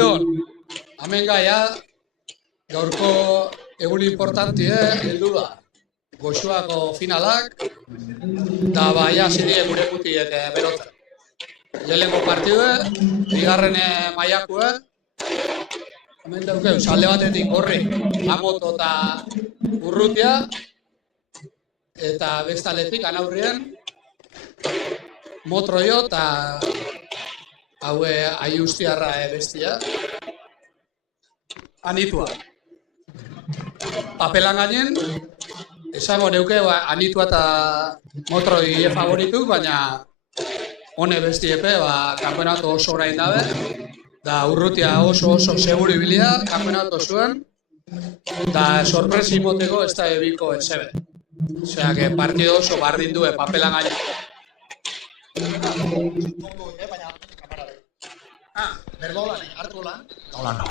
Arratsaldeon. Hemen gaia gaurko egun importantie heldu da. Goxoako finalak da baia serie gure putiek berotzen. Lehenengo partidue, bigarren maiakue. Hemen daukeu, salde batetik gorri, Amoto eta Urrutia. Eta bestaletik anaurrien Motroio eta haue aiustiarra bestia. Anitua. Papelan gainen, esango neuke Anitua eta Motroi favorituk, baina hone bestiepe kanpeonato oso orain dabe. Da Urrutia oso seguru ibilia, kanpeonato zuen. Da sorpresi moteko ez da ebiko esebe. Osea, que partido oso bardin due papelan gainen. Bergolan, hartu lan? Hola, no.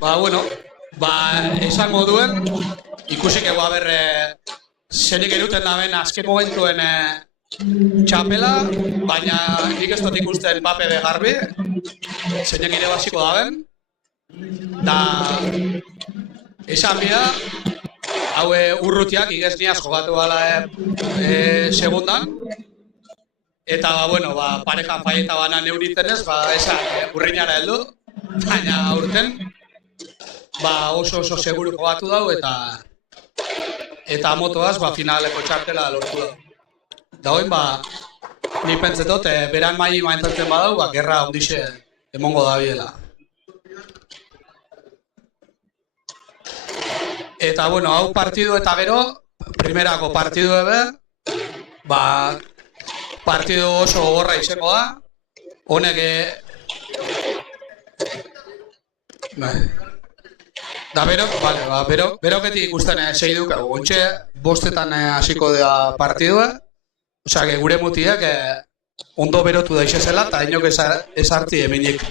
Bueno, esango duen, ikusik zenik eruten daben azken momentuen txapela, baina nik ez dut ikusten pape begarbi, zeinek ere basiko daben, da esan bida, hau Urrutiak igezniaz jogatu gala segundan, eta parejan faieta banan euritzen ez, esan urrinara heldu, baina aurten oso seguru jogatu dau eta motoaz finaleko txartela lortu dau. Da hoin ni pentsetot beran mai maentatzen badau, gerra ondixe emongo da biela. Eta hau partidu eta gero, primerako partidu ebe, partidu oso gogorra izango da, honek da beroketik ikusten segiduk, ontxe bostetan hasiko da partidua, osea, gure mutiak ondo berotu da izazela eta inok ez hartzi eminik.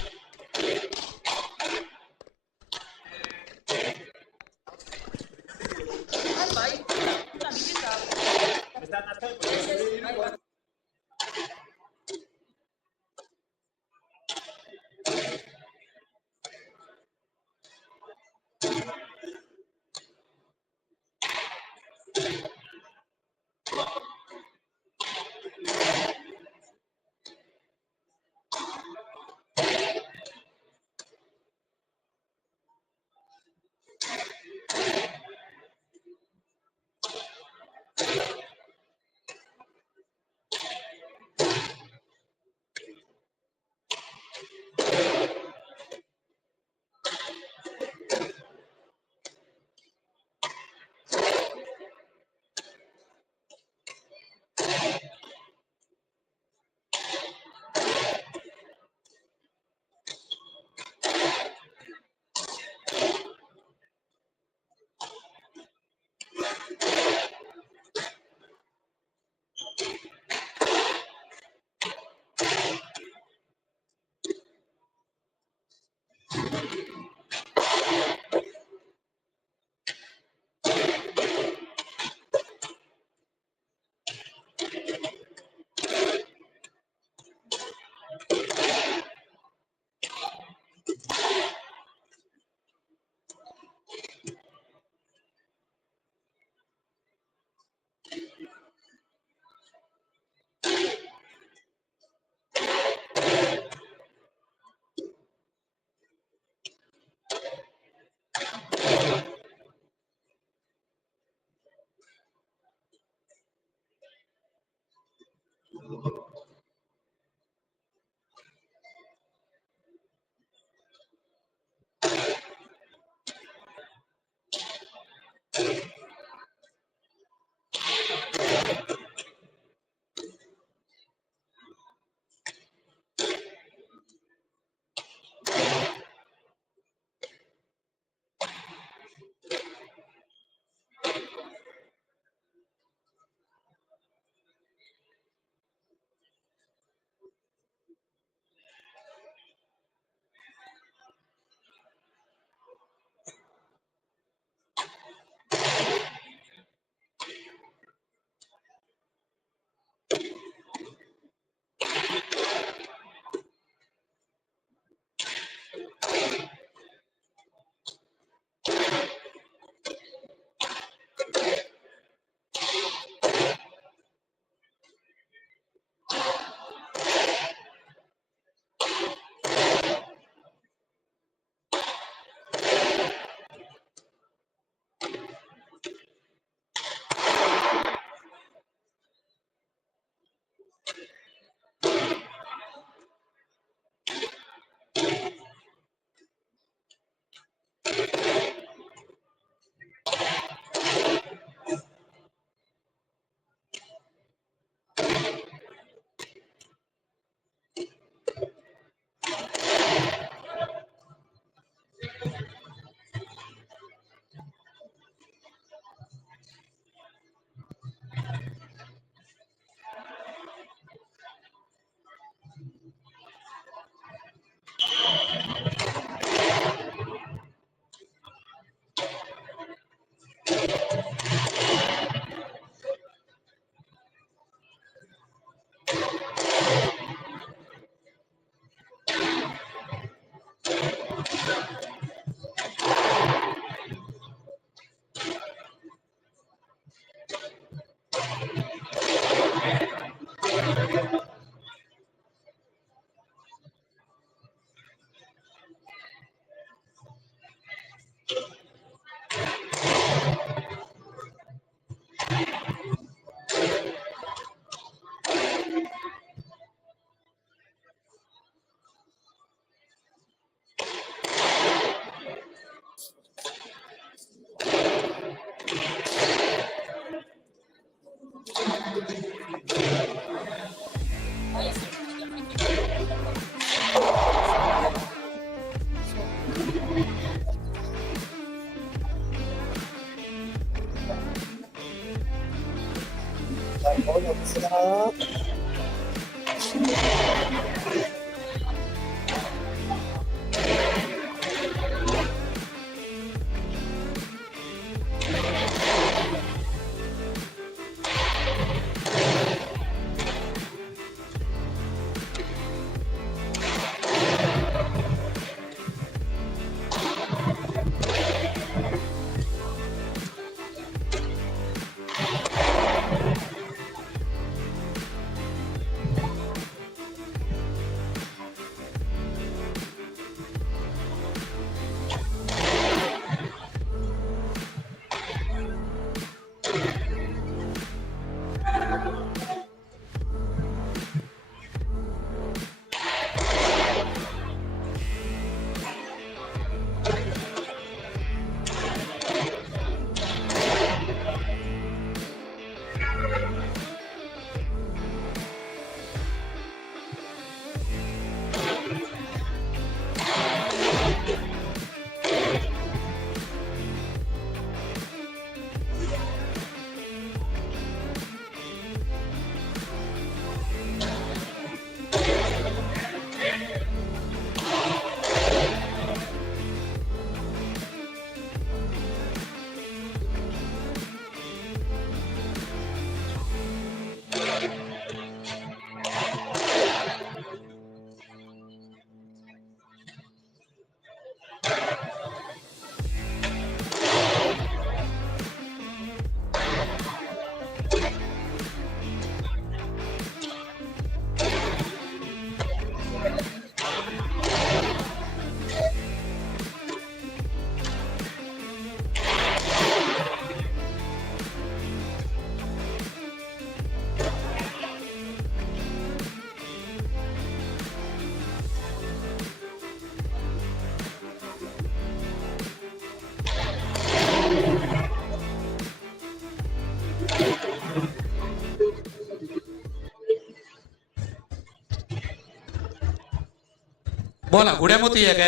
Bona, gure motiek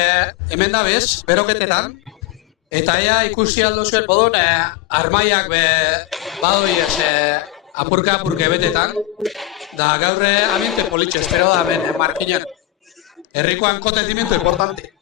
hemen da bez, beroketetan, eta ea ikusi aldo zuen bodon armaiak badoiez apurke betetan, da gaurre ambiente politxe, espero da ben markinen. Herriko acontecimiento importante.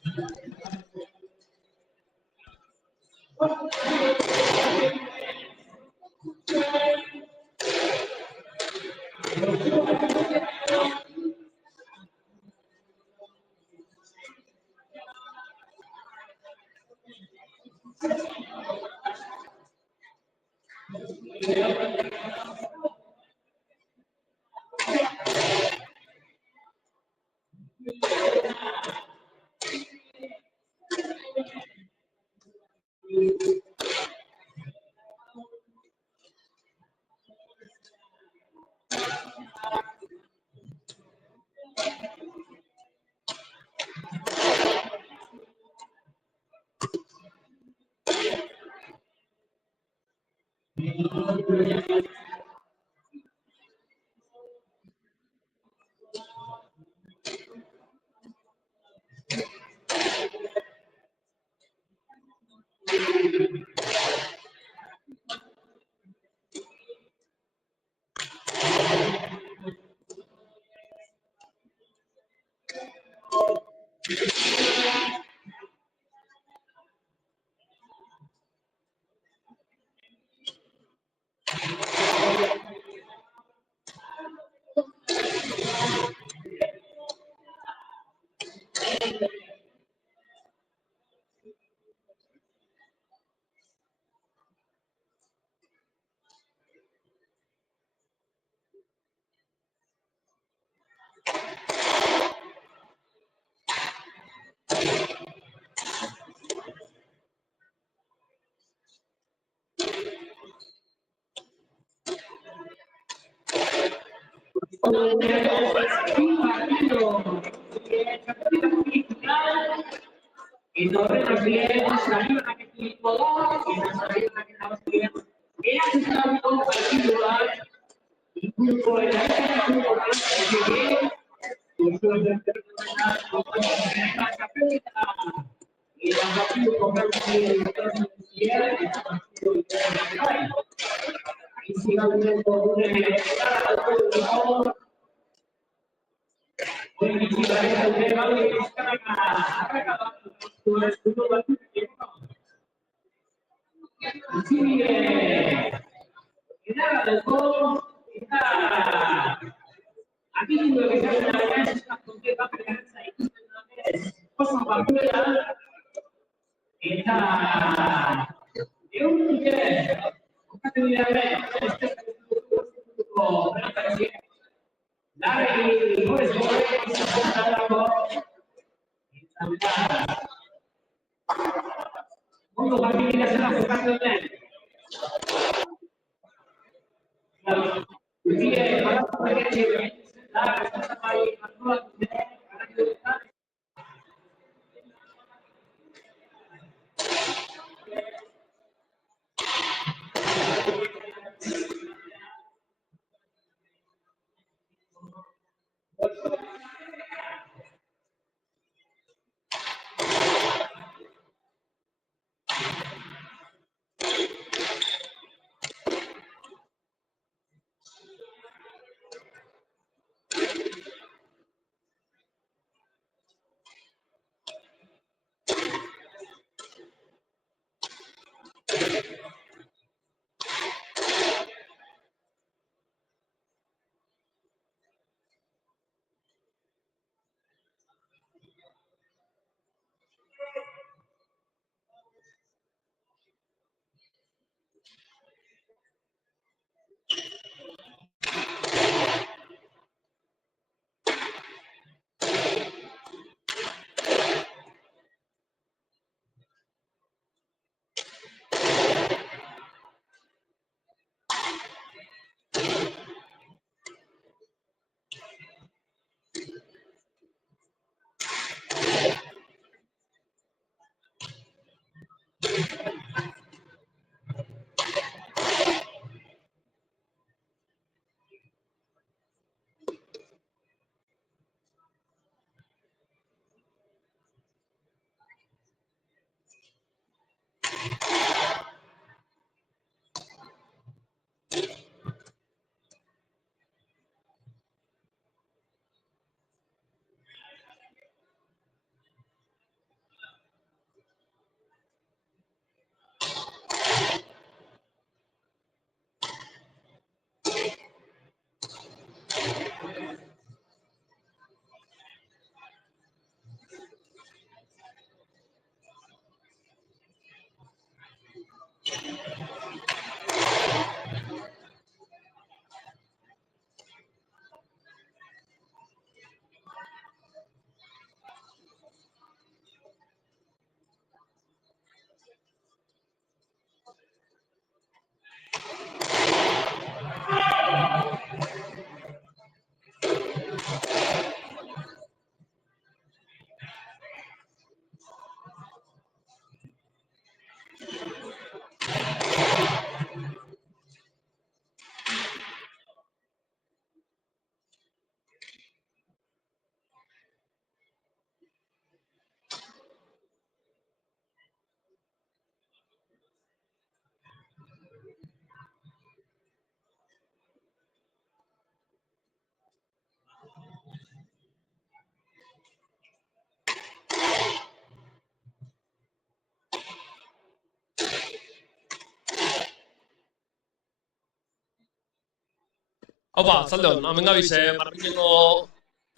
Opa, zaldeon, hemen gabiz, Martineko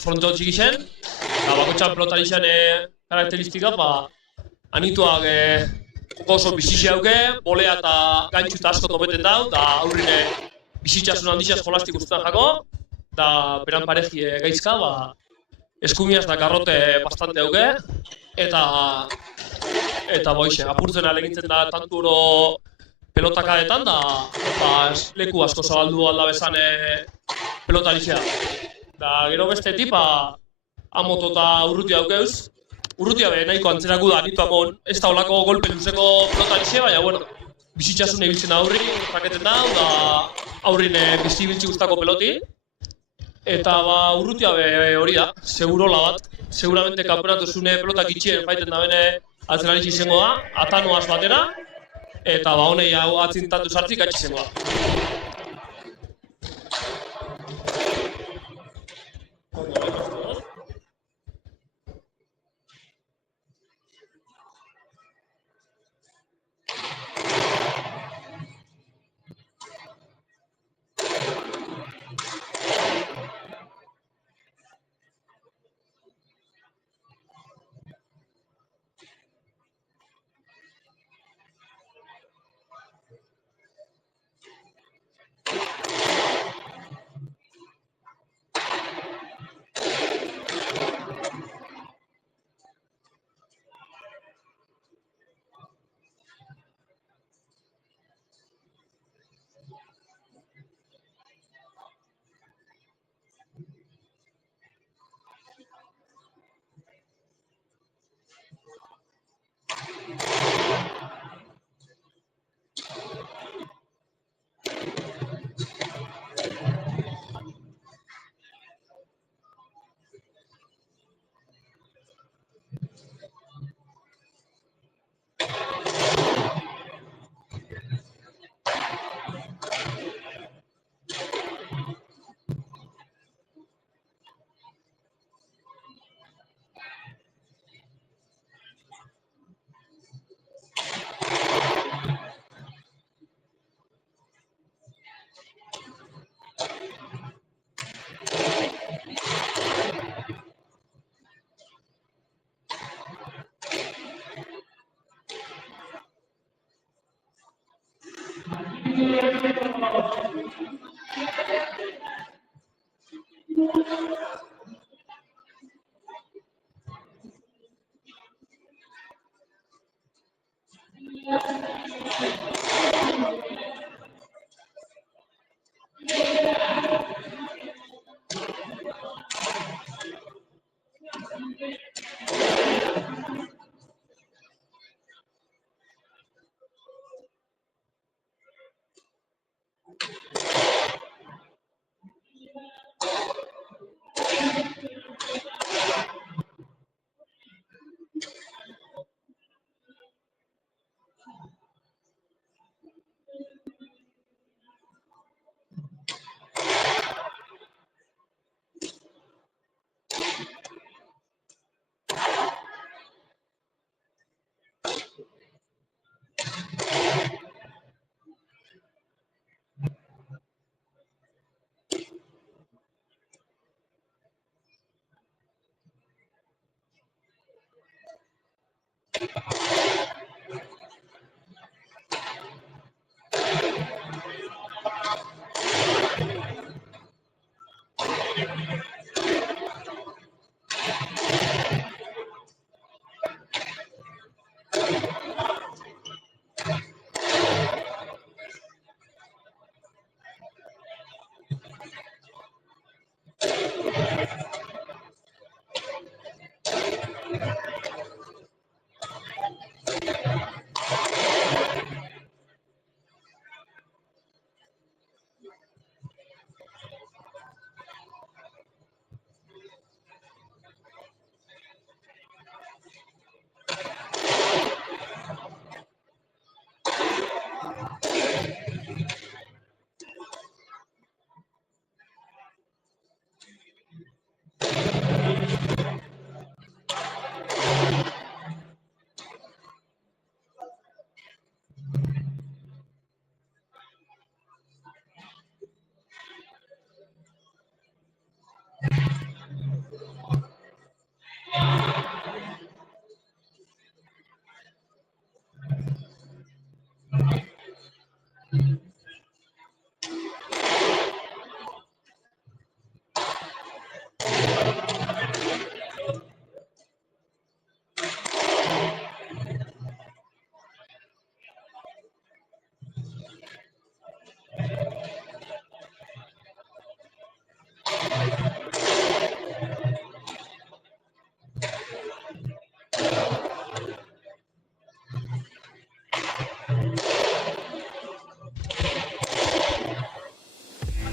fronto txiki zen, eta bakotxan pelotari zen karakteristika, anituak oso bizitxe hauke, bolea eta gaintxu eta asko topeten dau, eta aurrine bizitxasun handixaz jolastik ustean jako, eta beran pareji gaizka, eskumiaz da garrote bastante hauke, eta boixe, apurtzen alegintzen da tantu oro pelotakadetan, da leku asko zabaldu alda bezan pelotarixea. Da gero bestetik, amoto eta urrutia daukeuz. Urrutia be nahiko antzerako da, anitu amon, ez da olako golpe luzeko pelotarixe, baina, bueno, bizitxasun ibiltzen aurri, raketen da, aurrin bizi ibiltzi guztako peloti. Eta urrutia be hori da, segurola bat. Seguramente kanpeonatuzune pelotak itxien faiten da bene atzenaritz izango da, atanoaz batera. Eta honei hau atzintatu sartzik gaitz izango da.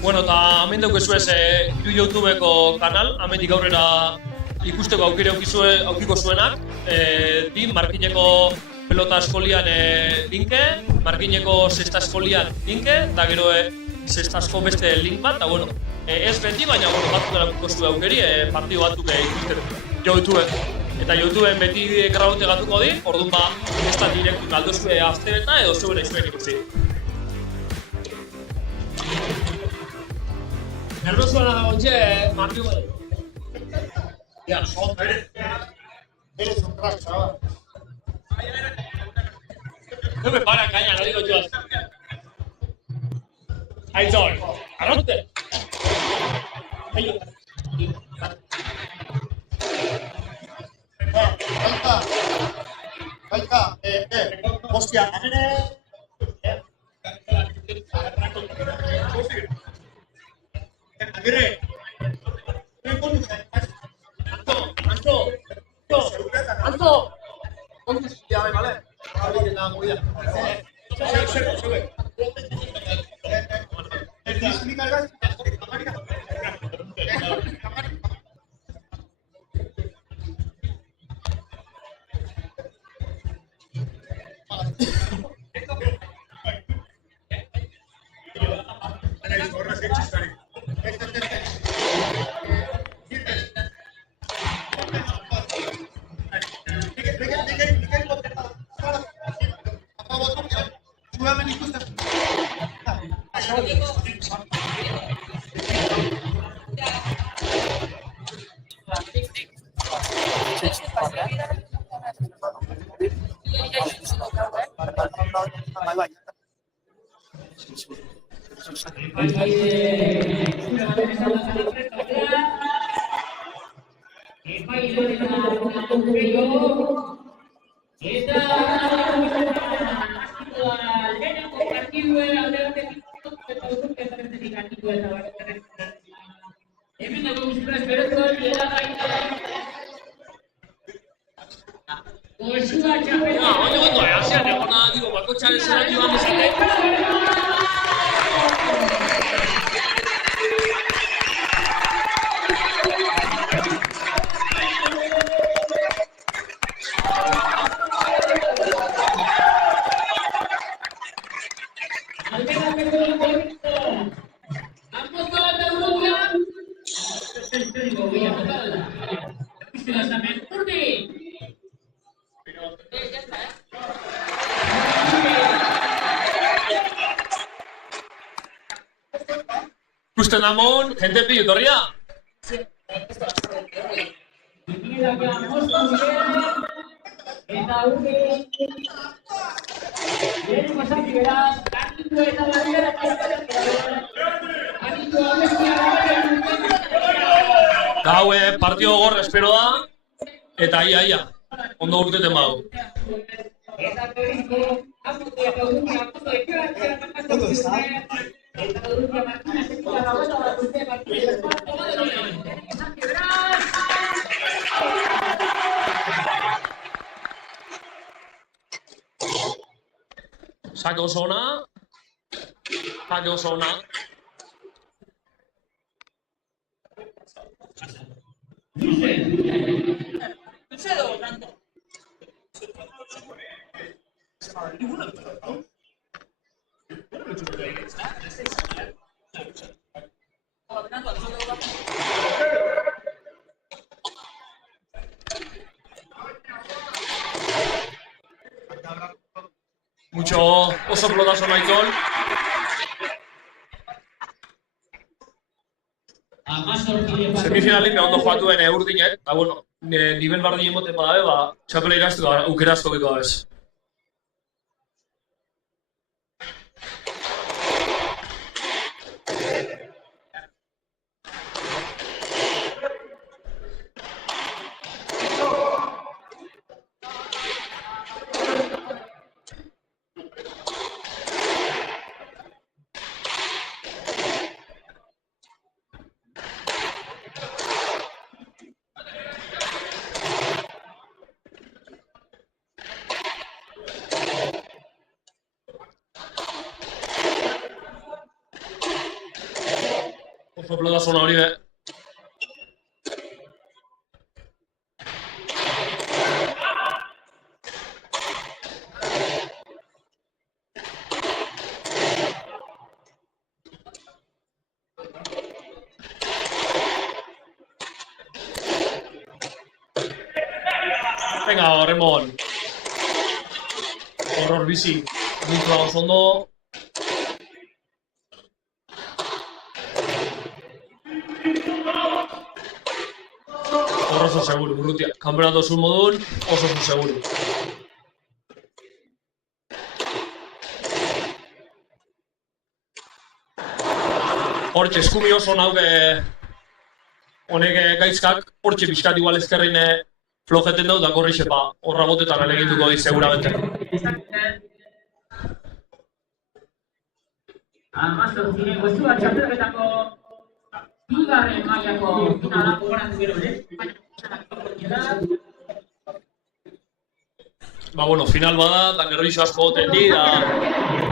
Bueno, eta hemen daukezu ez YouTubeko kanal, hemendik aurrera ikusteko aukiko zuenak. Bi, Markineko pelota eskolian linke, Markineko sexta eskolian linke, eta gero sextasko beste link bat, eta bueno, ez beti, baina bueno, batzuk aukiko zuen aukeri, partidu batzuk ikusten YouTubeen. Eta YouTubeen beti grabote gatuko di, orduan ba, ez da direktu galdozue aztereta edo zuen izuen ikusi. Nerviosoa nago ontxe, Martio. Ja, joder. Eres un crack, chaval. No me para, caña, no digo yo. Aitor, arrote. Baita, hostia, Agirre, Anto, ya me vale. Ahora la movida. Sube. Nuevamente, Eta lehenengo partiduen alde batetik eta urruke zerretetik hartiko eta barretetik. Hemen dago guztura esperotu dira gaita. Goxua txapela. Baina ondo, hasian egona, digo, bakotxaren zera joan bezate. Ikusten damon, jente pilu torria. Eta urte lehen pasaki beraz, gartitu eta barriera Gaue partio gogor espero da, eta ia, ondo urteten badu. eta perizko, aputu eta urte aputu Ondo ez da? eta urte Martínez eta Rabosa bat urte Martínez Sake oso ona. Sake oso ona. Mucho oso pelotazo nahikon. Semifinalik ondo joatu den urdinek, eta bueno, nivel bardin emoten badabe, txapela iraztuko aukerazko biko bez. Oso pelotazo hori be. Venga, Remon. Horror bizi. Nintzua oso ondo. Oso seguro, Urrutia. Kampeonato zuen modun, oso seguro. Hortxe, eskumi oso nauke honek gaitzkak, hortxe pixkat igual ezkerrin flojeten dut, da korri xepa horra botetan alegituko di, seguramente. Amazon ziren gozua txapelketako bigarren mailako finala gogoratu gero, Bueno, final bada, eta nervixo asko goten di, da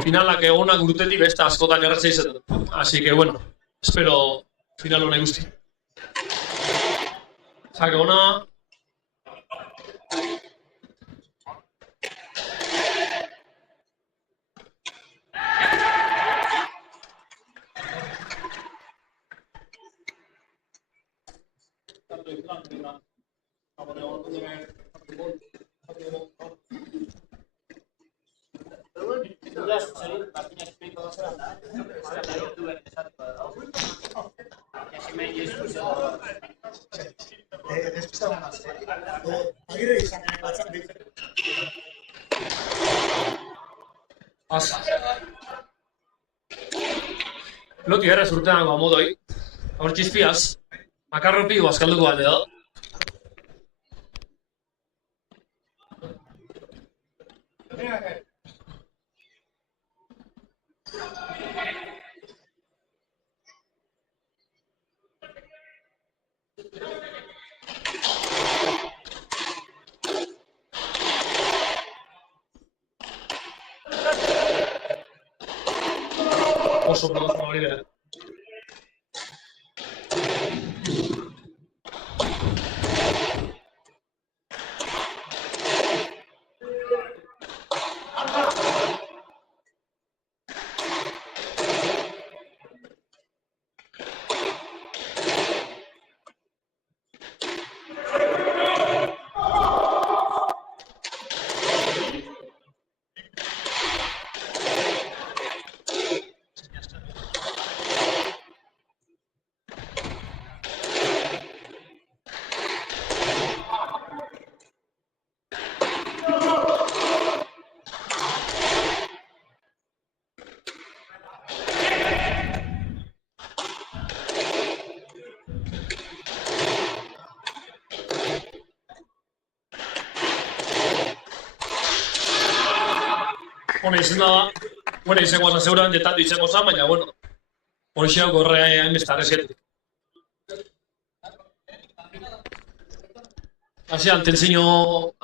finalak egonak urtetik beste askotan erratza izaten. Así que, bueno, espero final hona ikusti. Sake ona. Agirre izan batzak ditzen. Asa. Loti erraz urtean modoi. Hor txizpiaz. Makarropi guazkalduko bat edo. Oso pelota hori da. Hone izan da, bueno, izango zan zeuran, jetatu izango zan, baina, bueno, horixe gorrea hainbeste arrezketik. Hasian, tentzino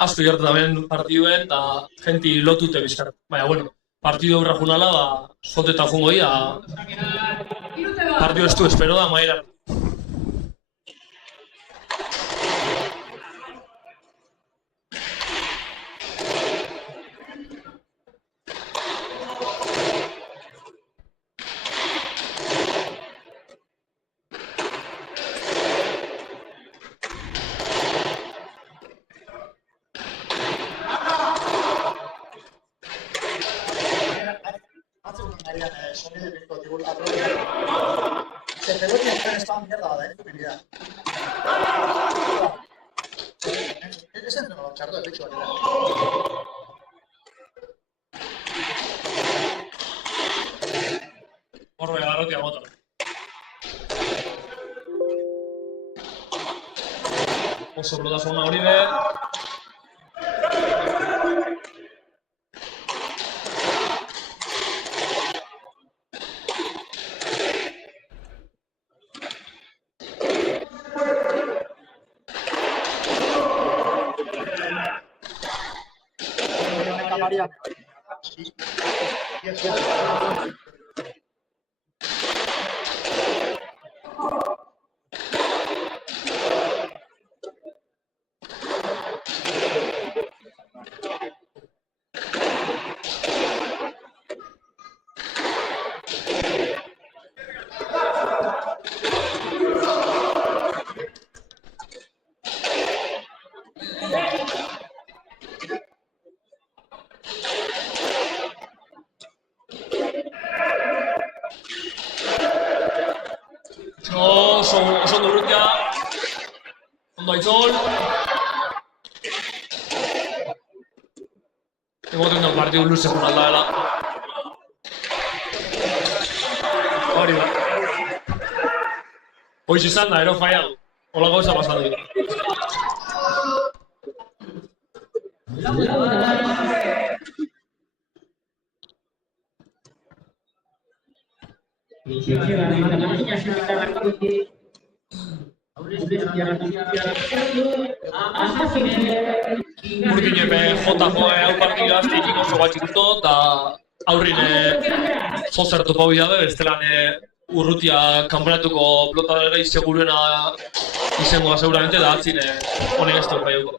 asko gertatamen partiduen, eta jenti lotute bizkar. Baina, bueno, partidu aurra junala, zoteta jungo ia, partidu estu espero da, maera. Se pegó y está en esta mierda, mierda. Es entrenador, chardo de pecho. Horbe, garrotia bota. Oso pelotasuna hori be. María. Oso durrutia. Ondo aitzol. Egoten dut partidu luze jun alda dela. Hori da. Hoiz izan da, ero faial. Hola gauza pasatu dira. Urdinepe jotako hau partidu aztekin oso batxikuto, eta aurrine zozertu pau dabe, bestelan urrutia kanponatuko pelotadera izeguruena izango da seguramente, da atzine honek ez dut baiuko.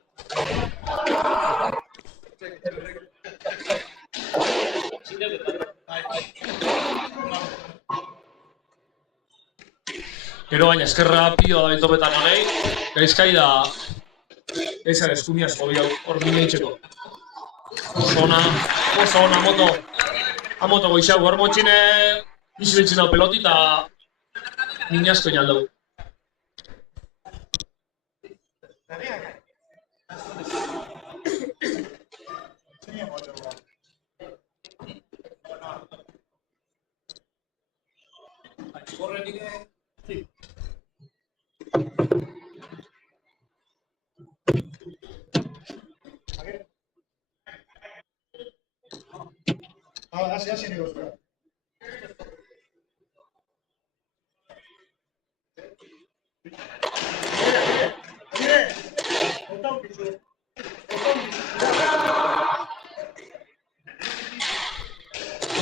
Gero baina eskerra pioa da bentopetan honei, gaizkai da gaizan eskumia asko bi hor mineitzeko. Oso ona moto. Amoto goixau, hor motxine izibiltzen hau peloti eta nini asko inaldau. Hasi nire guztua.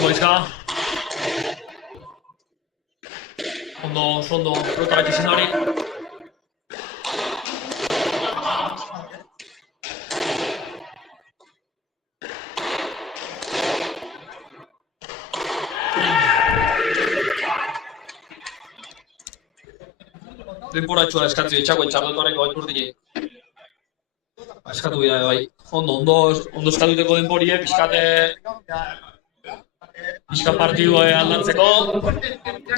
Goizka. Ondo, pelota gaitxe zen hori. Denporatxua eskatzi ditxako etxardotoreko etxurdini. Eskatu dira, bai. Ondo eskatuteko denporie, pixka partidua aldatzeko.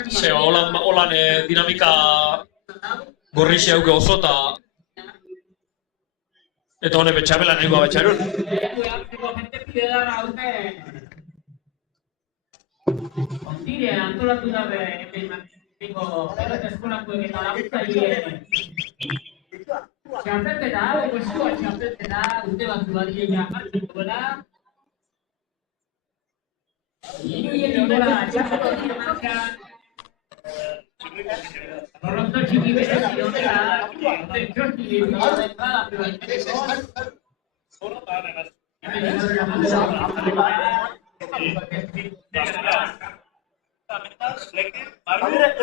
Ze, holan dinamika gorrixe hauke oso eta hone betxabela nahi goa betxarun. Ondire, antolatu dabe, eskolatuek eta laguntzaile. Txapelketa, eskua txapelketa, urte bat badien jartzen duela. Hiruietik gora txapelketa markan. Borrondo txiki berezi honela, txorti dira,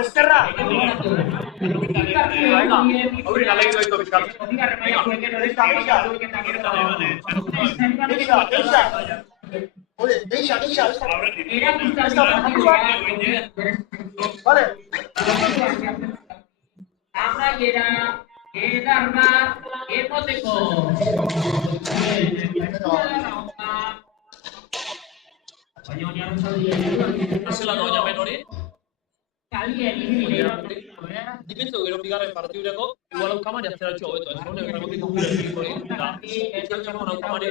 Eskerra! Deixa. Vale. Amaiera, edar bat, emoteko. Zela doina ben hori? Dipentzu gero bigarren partiureko, igual aukamari atzera txu hobeto, ez honek remotik kukuretik hori, eta ezkertxamon aukamari.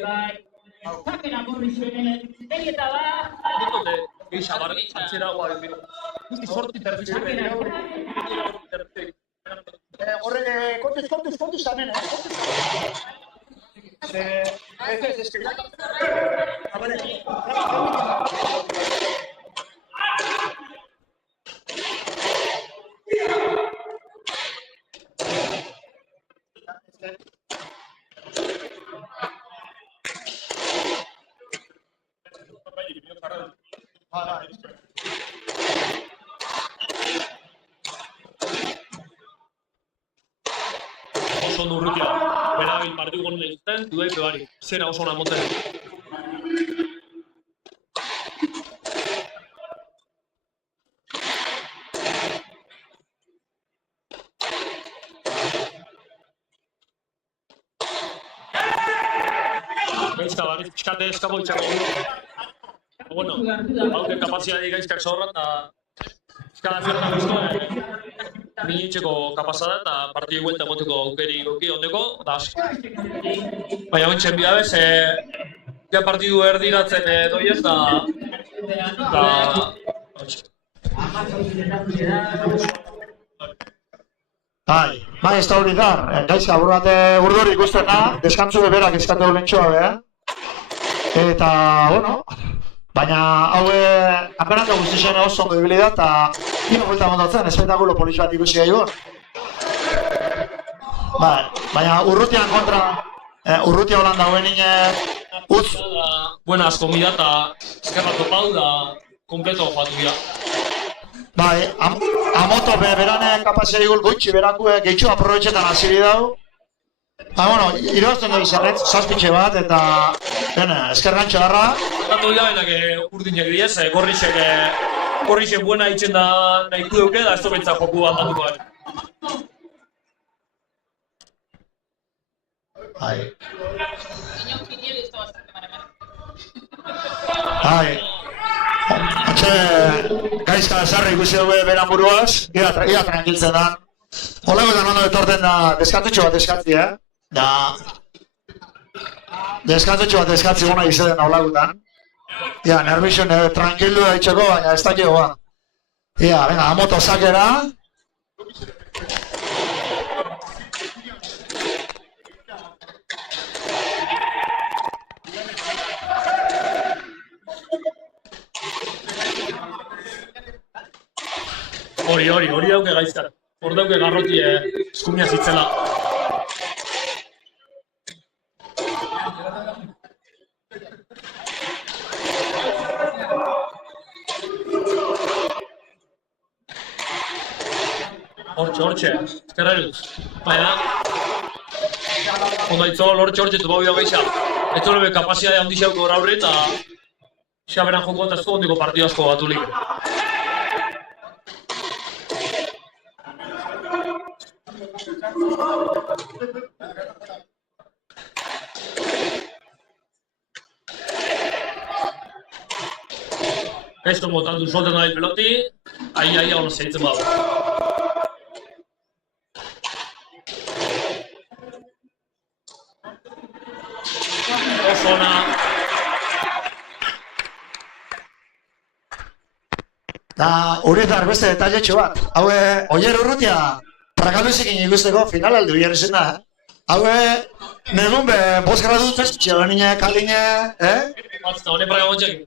Ditote, geixa barri, atzera guaren biro. Guzti sorti terfizte behar. Horre, kontuz tamen, Oso ondo urrutia, berabil partidu gonen egiten, dudaik bebari, zera oso ona moten. Gaizka barri, fiskate eskabo itxako. Bueno, hauke kapazidadi gaizkak zorra eta fiskada fierta guztua. Minitxeko kapazada eta partidu guelta moteko aukeri goki ondeko, eta asko. Baina bintxen bidabez, ja partidu erdiratzen doiez, eta... Bai, ez da hori dar, gaizka, burdori ikusten da, deskantzu beberak eskatu lentxoa, eta, bueno, baina haue, apenako guztixen oso ondo ibili da, eta gino buelta mondatzen, espetakulo polis bat ikusi gaigun. Baina urrutian kontra, urrutia holan dauen utz. Buena komida eta eskerra topau da kompleto joatu dira. Bai, amoto berane kapazia igul goitxi berakue gehitxu aprobetxetan hasi dau. Bueno, irozten dugu zerretz, zazpitxe bat eta eskerrantxo darra. Gatu dira benak urdinak diez, gorrixek buena itxen da nahi duke da ez dobentza joku aldatuko da. Gaizka zarra ikusi dugu beran buruaz, ia tranquiltzen da. Olegoetan ondo etorten da deskatutxo bat eskatzi, Da... Deskatutxo bat eskatzi gona izeden olagutan. Ia, nervixun tranquilu da itxeko, baina ez dakio ba. Ia, venga, amoto sakera. Hori dauke gaizkar. Hor dauke garroti eskumia zitzela. Hortxe, ezkerra eruz. Baina, ondo aitzol, hortxe, topau bia gaixa. Eto lebe kapazia handi xauko gora horre eta xaberan joko eta ezko ondiko partidu asko batulik. Esto botando solten nahi peloti, ahi hona zeitzen badu. Oso ona. Da, Urizar beste detalletxo bat. Haue, Oier Urrutia, Prakalduzekin ikusteko final alde biar izan da. Haue, negun be, 5 gradu txetxea benine, kaline, Batzta, hone praga gotxekin.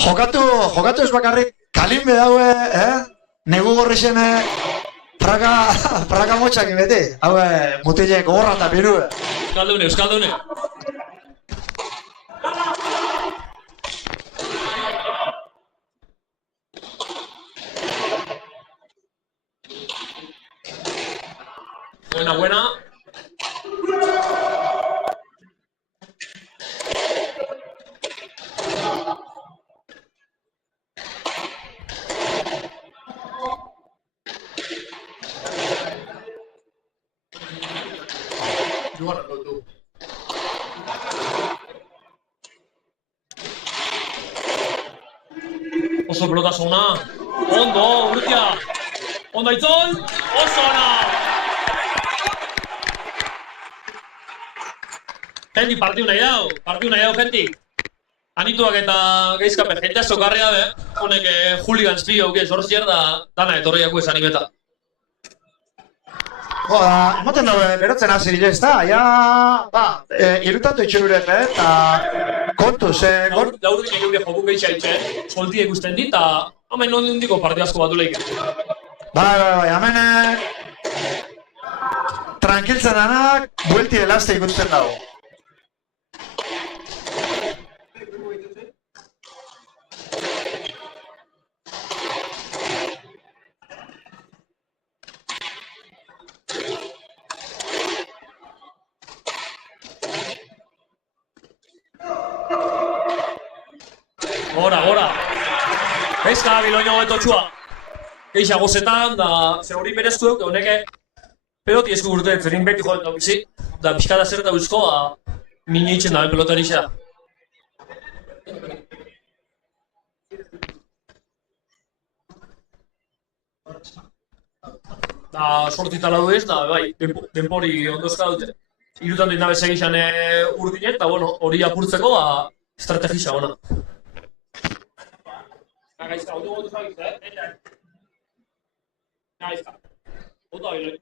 Jokatu ez bakarrik, kalin be daue, negu gorri zen, praga motxakin beti. Haue, mutile gogorra eta biru. Euskaldune. Buena. Oso pelotasuna. Ondo, Urrutia. Ondo aitzol. Oso ona. Genti partiu nahi dau, genti. Anituak eta geizkapen, jentea sokarri dabe. Honek hooligans pio auke sortzier da dana etorriako esan ibeta. Emoten dago, berotzen hasi dira ez da, irutatu itxururek, eta kontuz, Laurdik egeure jokun gehitxa itxen, soltia ikusten dit, eta hamen non diko partiu asko batu leik. Bai, hamen tranquiltzen danak, buelti elazte ikusten dago. Gora. Gaizka biloño betotxua. Geixa gozetan, da zer hori bereztu duk, honeke peloti esku urte, zerin beti joan dauk izi. Da pixkada zer eta uzko, mini itxen dabe pelotari xa. Da sortita lau ez, da bai, denpori ondozka dute. Irutan dut nabe segixan urdinek, eta bueno, hori apurtzeko, estrategisa ona. Gaizka, ondo gotu zagitza, Gaizka, ondo abiloi.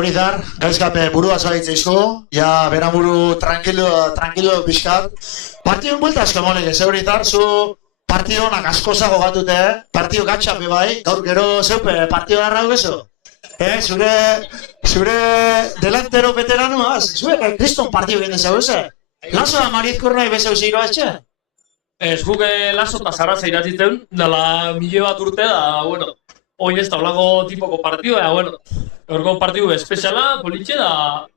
Urizar, gaizkape burua zagitza izko, ja beramuru tranquilo pixkat. Partidun buelta asko molek ez, Urizar, zu partido onak askozago batute, partido gatxape bai, gaur gero zeupe partido darra gezo. Zure delantero veteranoaz, zure kriston partido ginen zau eze. Lazo da marizkur nahi bezau ziroa etxe? Ez guk laso eta zarratza iratitzen, dala mile bat urte da, bueno, oin ez da olako tipoko partido, bueno, horko partido espeziala, politxe da,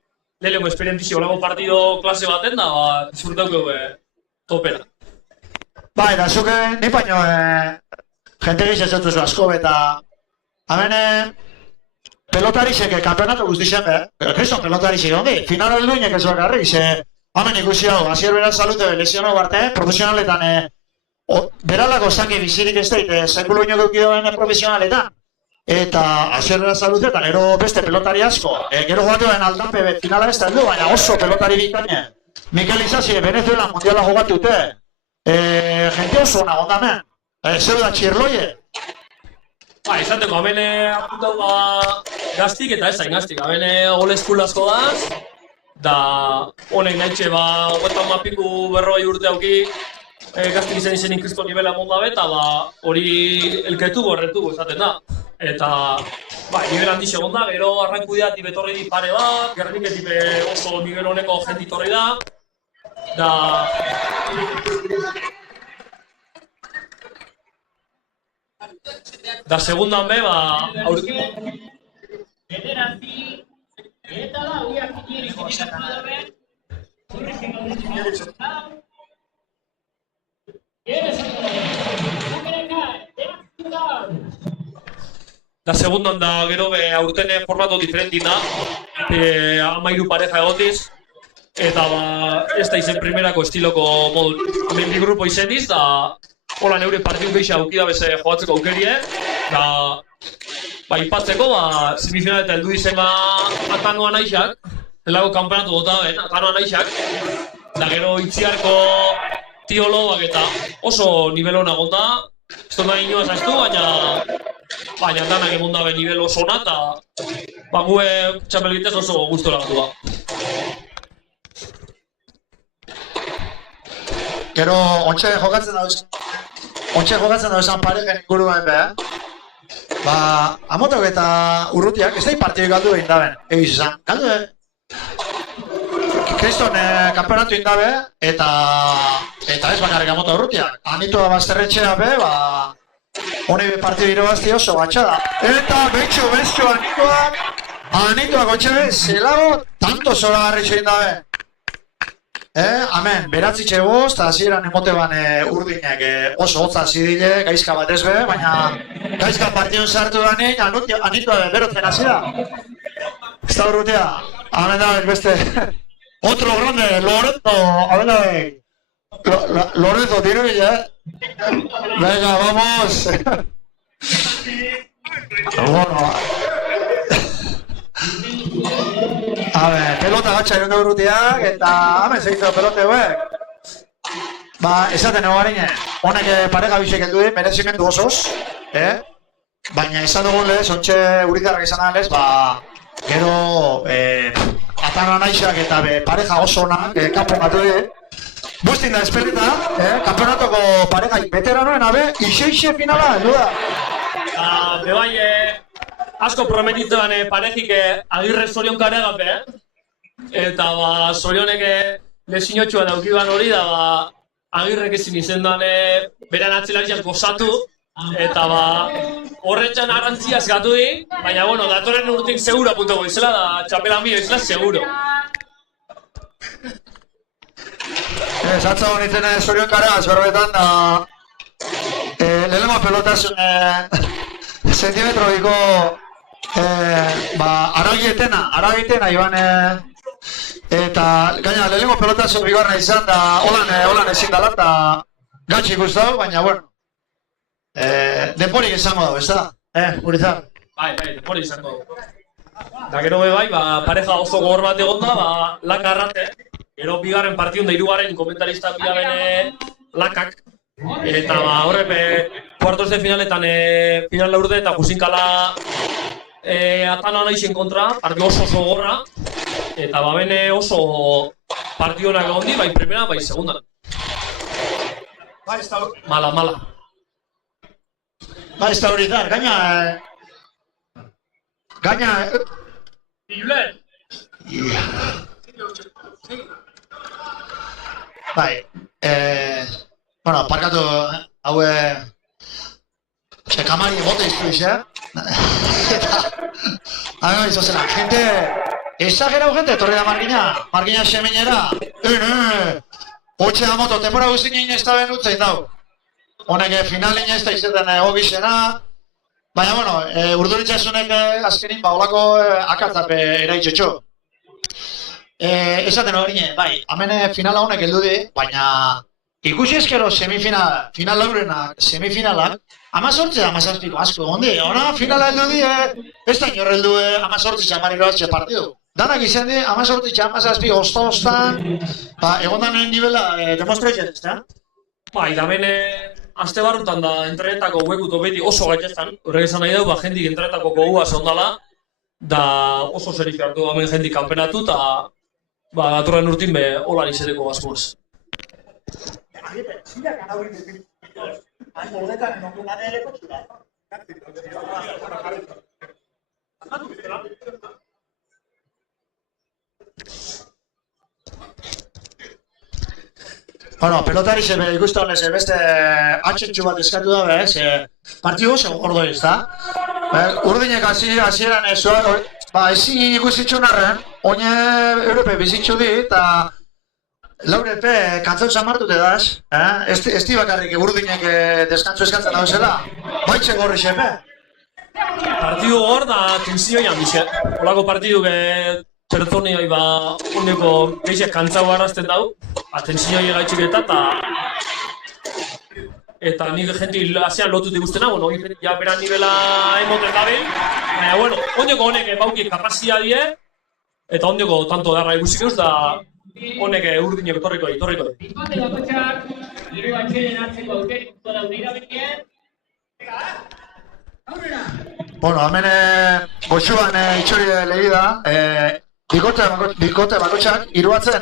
lehenko esperientizio olako partido klase baten da, disfrutauko topera. Bai, da zuke, ni baino, jente gizetzen duzu asko, eta hemen pelotarixek kampeonato guztixen, kriston pelotarixek ondi, final alduinek ez bakarrik, hemen ikusi hau, Asier beraz salute lesiono barte, profesionaletan, beralako zangi bizirik ez dait, zengulu ino geukidoen profesionaletan. Eta Asier beraz salute, eta gero beste pelotari asko. Gero joatuen aldanpe finala ez da heldu, baina oso pelotari bikaine. Mikel Isasi, Venezuela mundiala jogatute. Gente oso nagondamen. Zeu da txirloie. Izateko, hemen apuntau gaztik eta ez zain gaztik. Hemen gole eskul asko daz. Da honek nahitxe hogetan mapiku berroi urte auki, gaztik izenin kristo nivela monda be, eta hori elketu horretu esaten da. Eta, nivel handi segon da, gero arranku dira tipe torri di pare bat, Gernik tipe oso nivel honeko jenti torri da. Da segundan be, Bederatzi, eta da, huiak inierik inierik dabe, horrezik aldezik da segundan da gero be aurtene formato diferentin da, 13 pareja egotiz, eta ez da izen primerako estiloko modu, hemen bi grupo izeniz, da hola neure partidu gehiago aukida beze jogatzeko aukerie, da ipatzeko, semifinal eta heldu izen Atanoa naixak, helago kanpenatu gota ben, Atanoa naixak, da gero itziarko Tio Lobak eta oso nivel hona gonda, ez dut da inoa zaztu, baina danak egon dabe nivel oso hona, eta gue txapelgitez oso gustora gatu da. Gero, ontxe jokatzen da esan parejen inguruan beha. Amotok eta Urrutiak, ez da partidoi galdu egin daben, egiz esan. Galdu Kriston kanpenatu egin dabe, eta ez bakarrik Amotok Urrutiak. Anitua bazterretxea be, honi be partidu irabazti oso batxada. Eta betxo Anituak ontxe be, zelago, tanto zora garritxo egin dabe. Hemen, beratzitxe boz, eta hasieran emote ban urdinek oso hotza zidile, gaizka bat ez be, baina gaizka partidun sartu da nien, Anitua berotzen hasi da. Ez da Urrutia, hemen da beste, otro grande, Lorenzo, hemen da Lorenzo Tiruilla, venga, vamos. Bueno, pelota gatsa egon da Urrutiak, eta hemen zehizu pelote hauek. Esaten ego harine, honek pareja bisek heldu di, merezimendu osoz, baina esan dugun lez, ontxe Urizarrak esan da lez, gero Atanoa naixak eta pareja oso onak, kanponatu di. Bustin da espelita, kanponatuko pareja veteranoen abe, ixe finala, heldu da. Bebai, asko prometitzen parejik Agirre Zorion karegape, eta Zorionek lesinotxua daukiban hori da Agirrek ezin izendan beran atzelariak gozatu, eta horretxan arantziaz gatu di, baina bueno, datoren urtik seguro apuntako izela, da txapela mio izela seguro. Zatza honitzen Zorion karegaz berbetan, lehenengo pelotazun zentimetro diko aragietena iban eta gaina lehenengo pelotazo bigarra izan da holan ezin dala eta gatsi ikustau, baina bueno denporik izango dago, ez da? Urizar? Bai, denporik izango dago. Da gero bai, pareja oso gogor bat egon da, Laka Arrate, gero bigarren partidun da hirugarren komentaristak bine Lakak, eta horre cuartos de finaletan final laurde eta Jusinkala Atanoa naixen kontra, partidu oso gogorra, eta bene oso partidu honak egon di, bai primera, bai segundan. Mala. Ez da Urizar, gaina... Iulen! Bai, bueno, parkatu haue... Kamari bote iztu izan. Eta... izozela, gente... Exagerau gente, torri da Margina seminera. Hotxe da moto, temora guztin egin ez da ben utzein dau. Honek finalin ez da izetan egobizena. Baina, bueno, Urduritxasunek azkenin olako akatzap eraitxotxo. Esaten hori, bai, hemen finala honek heldu di, baina ikusi ezkero final laurenak, semifinalak, 18-17 asko egon di. Ona finala heldu di, ez da inor heldu 18-17 batxe partidu. Danak izan di, 18-17 osta-ostan, egon da nuen nivela demonstreitzen, ez da? Bai, da bene, aste barrutan da entrenetako huekuto beti oso gaiteztan. Horrek esan nahi dugu, jendik entrenetako gogua zondala, da oso zerik hartu hemen jendik kanpenatu, eta datorren urtin be holan izeteko bazkoaz. Bueno, pelotari zebe ikustu honez, beste atxentxu bat eskatu dabe, partidu oso gordo ez da. Urdinek hasieran ez, ezin ikusitxun arren, oine Europe bizitxu di, eta Laurepe kantzau zamartute daz, ez di bakarrik urdinek deskantzu eskatzen dago zela, baitxe gorri xepe. Partidu gor da tensioi handixe. Olako partidu pertsoniai uneko geixek kantzau arrazten dau, tensioi gaitxik eta nik jenti asean lotut ikusten nago, ja beran nivela emoten dabil, baina, bueno, ondeko honek bauki kapazia die, eta ondeko tanto darra ikusik eus, da honek urdinek torriko di. Bizpate bakotxak, hiru atxeden hartzeko aukeriko daude irabekien. Aurrera! Bueno, hemen goxuan itxori lehi da, bikote bakotxak hiruatzen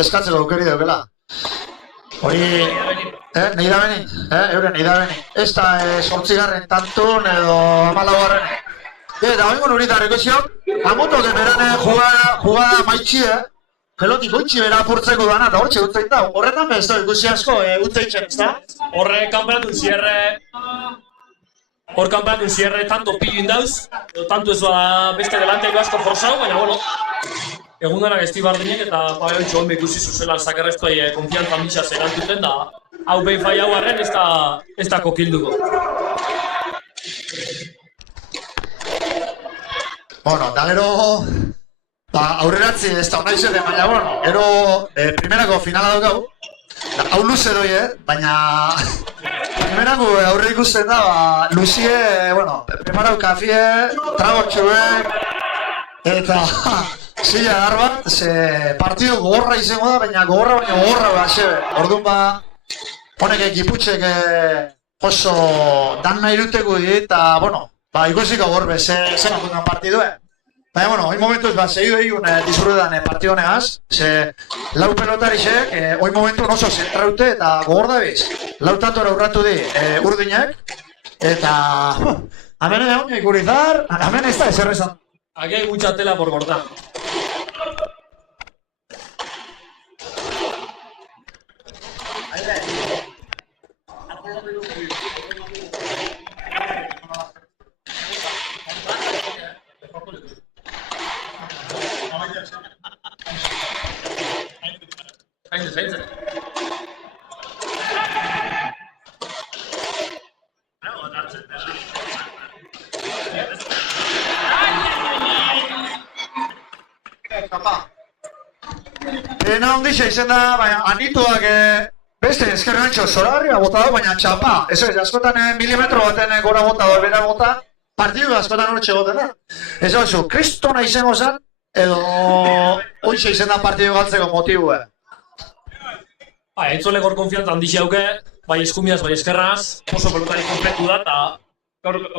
eskatzeko aukeri daukela. Hori, nahi da beni, euren nahi da beni. Ez da 8. tantun edo 14. Eta hori gure horitarriko zion, amotok beran jugada maitxie, pelotik goitxi bera apurtzeko dana, eta hortxe gutzein da. Horretan bez da ikusi asko gutzein ez da? Horre kanperatun zierre tanto pilin dauz, edo tanto ez beste delanteko asko forzau, baina, bueno, egundanak ez dibardinek eta baioitxo honbe ikusi zuzelan zakarreztuai konfiantza mitxaz erantuten da hau behin fai hau arren ez da kokilduko. Bueno, eta gero aurreratzi ez da hona izaten, baina, bueno, gero primerako finala daukau, hau luze doi, baina primerako aurre ikusten da, luzie, bueno, preparau kafie, tragotxuek, eta zila dar bat, partidu gogorra izango da, baina gogorra baxebe. Orduan honek ekiputxek oso dan nahi duteko di, eta, bueno, ikusiko gorbe, zen apuntan partidue. Baina, bueno, hoi momentuz, segidu egun disfrutetan partidu honegaz, lau pelotarixek, hoi momentu oso zentraute eta gogor da biz. Lau tantora urratu di urdinek, eta hemen egon ikurizar, hemen ez da eserrezan. Aquí hay mucha tela por cortar. Pena ondixa izen da, baina anituak beste ezkerren antxo zoragarria bota da, baina txapa. Ez askotan milimetro baten gora bota da, bera bota, partidu askotan horretxe goten da. Ez hau kristona izango zen, edo hoixe izen da partidu galtzeko motibu. Entzolek hor konfiantza handixi hauke, bai eskumiaz, bai eskerraz, oso pelotari kompletu da, eta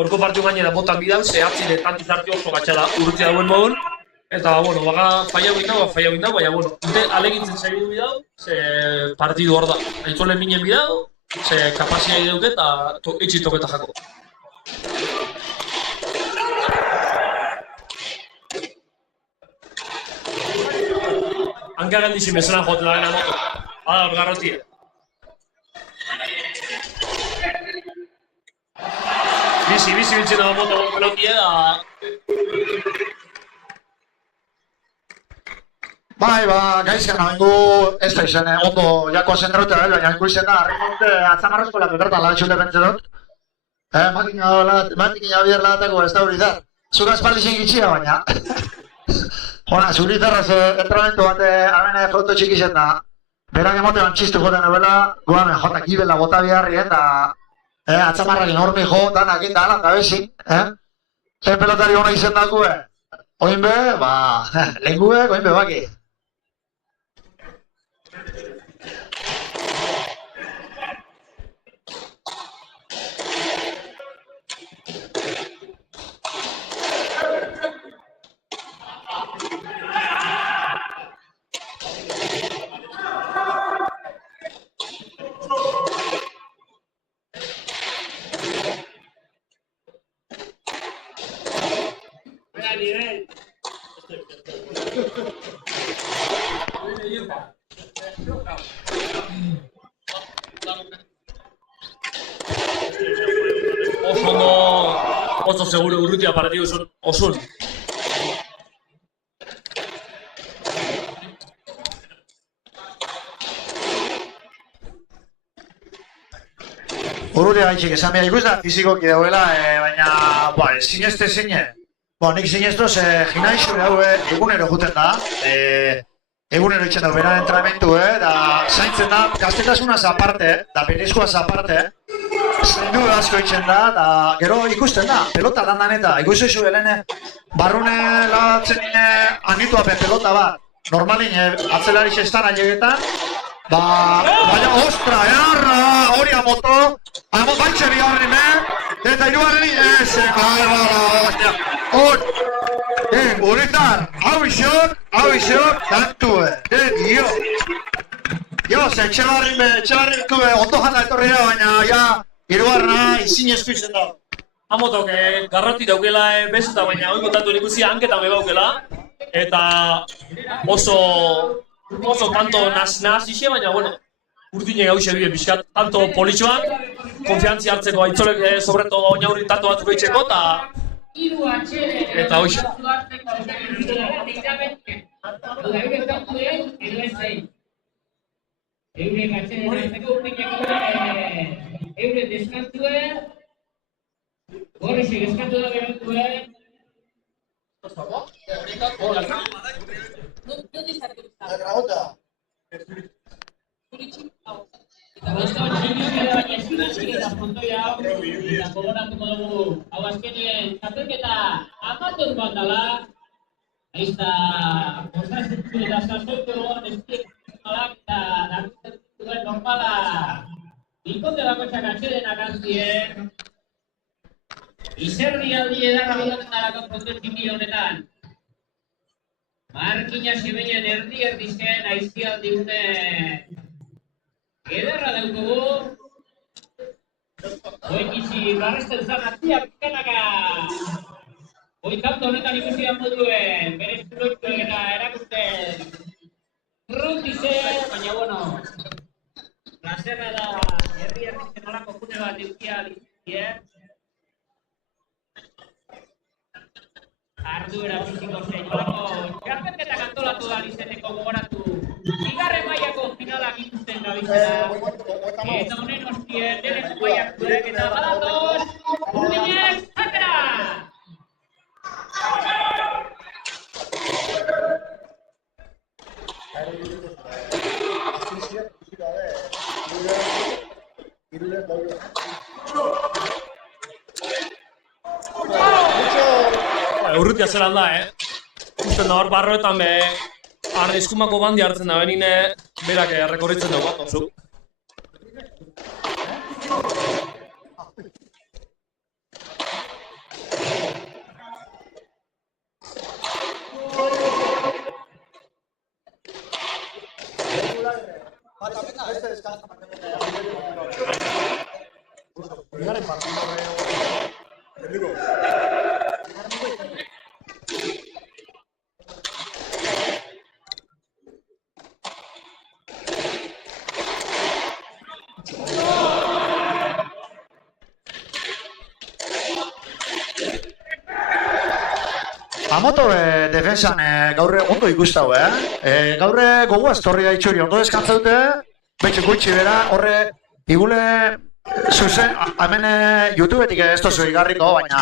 horko partidu gainera botan bidau, zehatzile tantizarti oso gatxala urrutia dauen modun. Eta, bueno, baga faiau indau, baina, bueno, dute alegintzen segidu bidau, ze partidu hor da. Entzole minen bidau, ze kapazia ideuke eta etxi toketa jako. Hanka gandizin bezaran joten da bena moto. Hala, hor garrotie. Bizi biltzen da moto pelotie da... Bai, gaizkan nabengu ez da izen, ondo jako zentraute da, baina ikusten da, Rimonte atzamarrozko latu bertan ladatxute bentze dut. Makina bider ladatako ez da hori da. Zuka espaldi zen gitxia, baina. Hona, zuri zerraz entrenamentu bat hemen fronto txikizen da. Berak emote bantxistu joten ebela, guamen jotak ibela bota biharri eta atzamarrak enormi jo, danak eta alan da bezin. Pelotari hona izen dago, oinbe, lehenguek, oinbe baki. Oso ondo, oso seguro Urrutia partidu osun. Urrutia gaitxik esan behar ikus da fizikoki dauela, baina, zinezte zine. Nik zineztoz, ginaixo hau egunero juten da. Egunero itxen da bera entrenamentu, da zaintzen da, gaztetasunaz aparte, da penizkoaz aparte, zaindu asko itxen da, da gero ikusten da, pelota dandan eta ikustu izu helene, barrune lagatzen anitu apen pelota bat, normalin atzelari xestan ailegetan, baina ostra, earra, hori amoto, baitxe bigarri eta irugarri, Uretar, hau izok, tantue, dio. Etxebarrik ondo jana etorri da, baina irugarna izin esku izen da. Amotok, garroti daukela bezuta, baina hori kontatu ikusi hanketan bebaukela. Eta oso tanto nazixe, baina, bueno, urdine gauze bide pixkat, tanto politxoan, konfiantzi hartzeko aitzolek sobreto oinaurri tanto batzuk eitzeko, eta hoxe. Eurek atxedenazteko eurek deskantue, horrexek eskatu da berantue. Eta gogoratuko dugu, hau azkenien txapelketa amatuz bat dala, aizta osasuntu eta sasoitu eskiek malak eta nagusten duen normala ikote bakotxak atxedenak azien izerri aldi edarra bilatendarako protetiki honetan. Markina Sibeinen erdizken aizkialdi une ederra daukugu. Oikizi barresten zan atziak kanaka. Oikanto honetan ikusi da moduen, bere eskulotuek eta erakusten Rutizen, baina bueno, plazerra da herri-herrizken olako june bat eukia dizutie. Arduera fiziko zein olako txapelketak antolatu da izeneko gogoratu. Bigarren mailako finalak ikusten gabizena. Eta honen ostien, deneko maiakuek eta badatoz, urdinez, atera! Urrutia zelan da, Usten da hor barroetan eskumako bandi hartzen da benine berak rekorritzen dugu bat, oso. Amoto defensan gaurre ondo ikustau, gaurre gogoaz torri da itxuri ondo deskantza dute, betxu gutxi bera, horre igule zuzen, hemen YouTubetik ez tozu igarriko, baina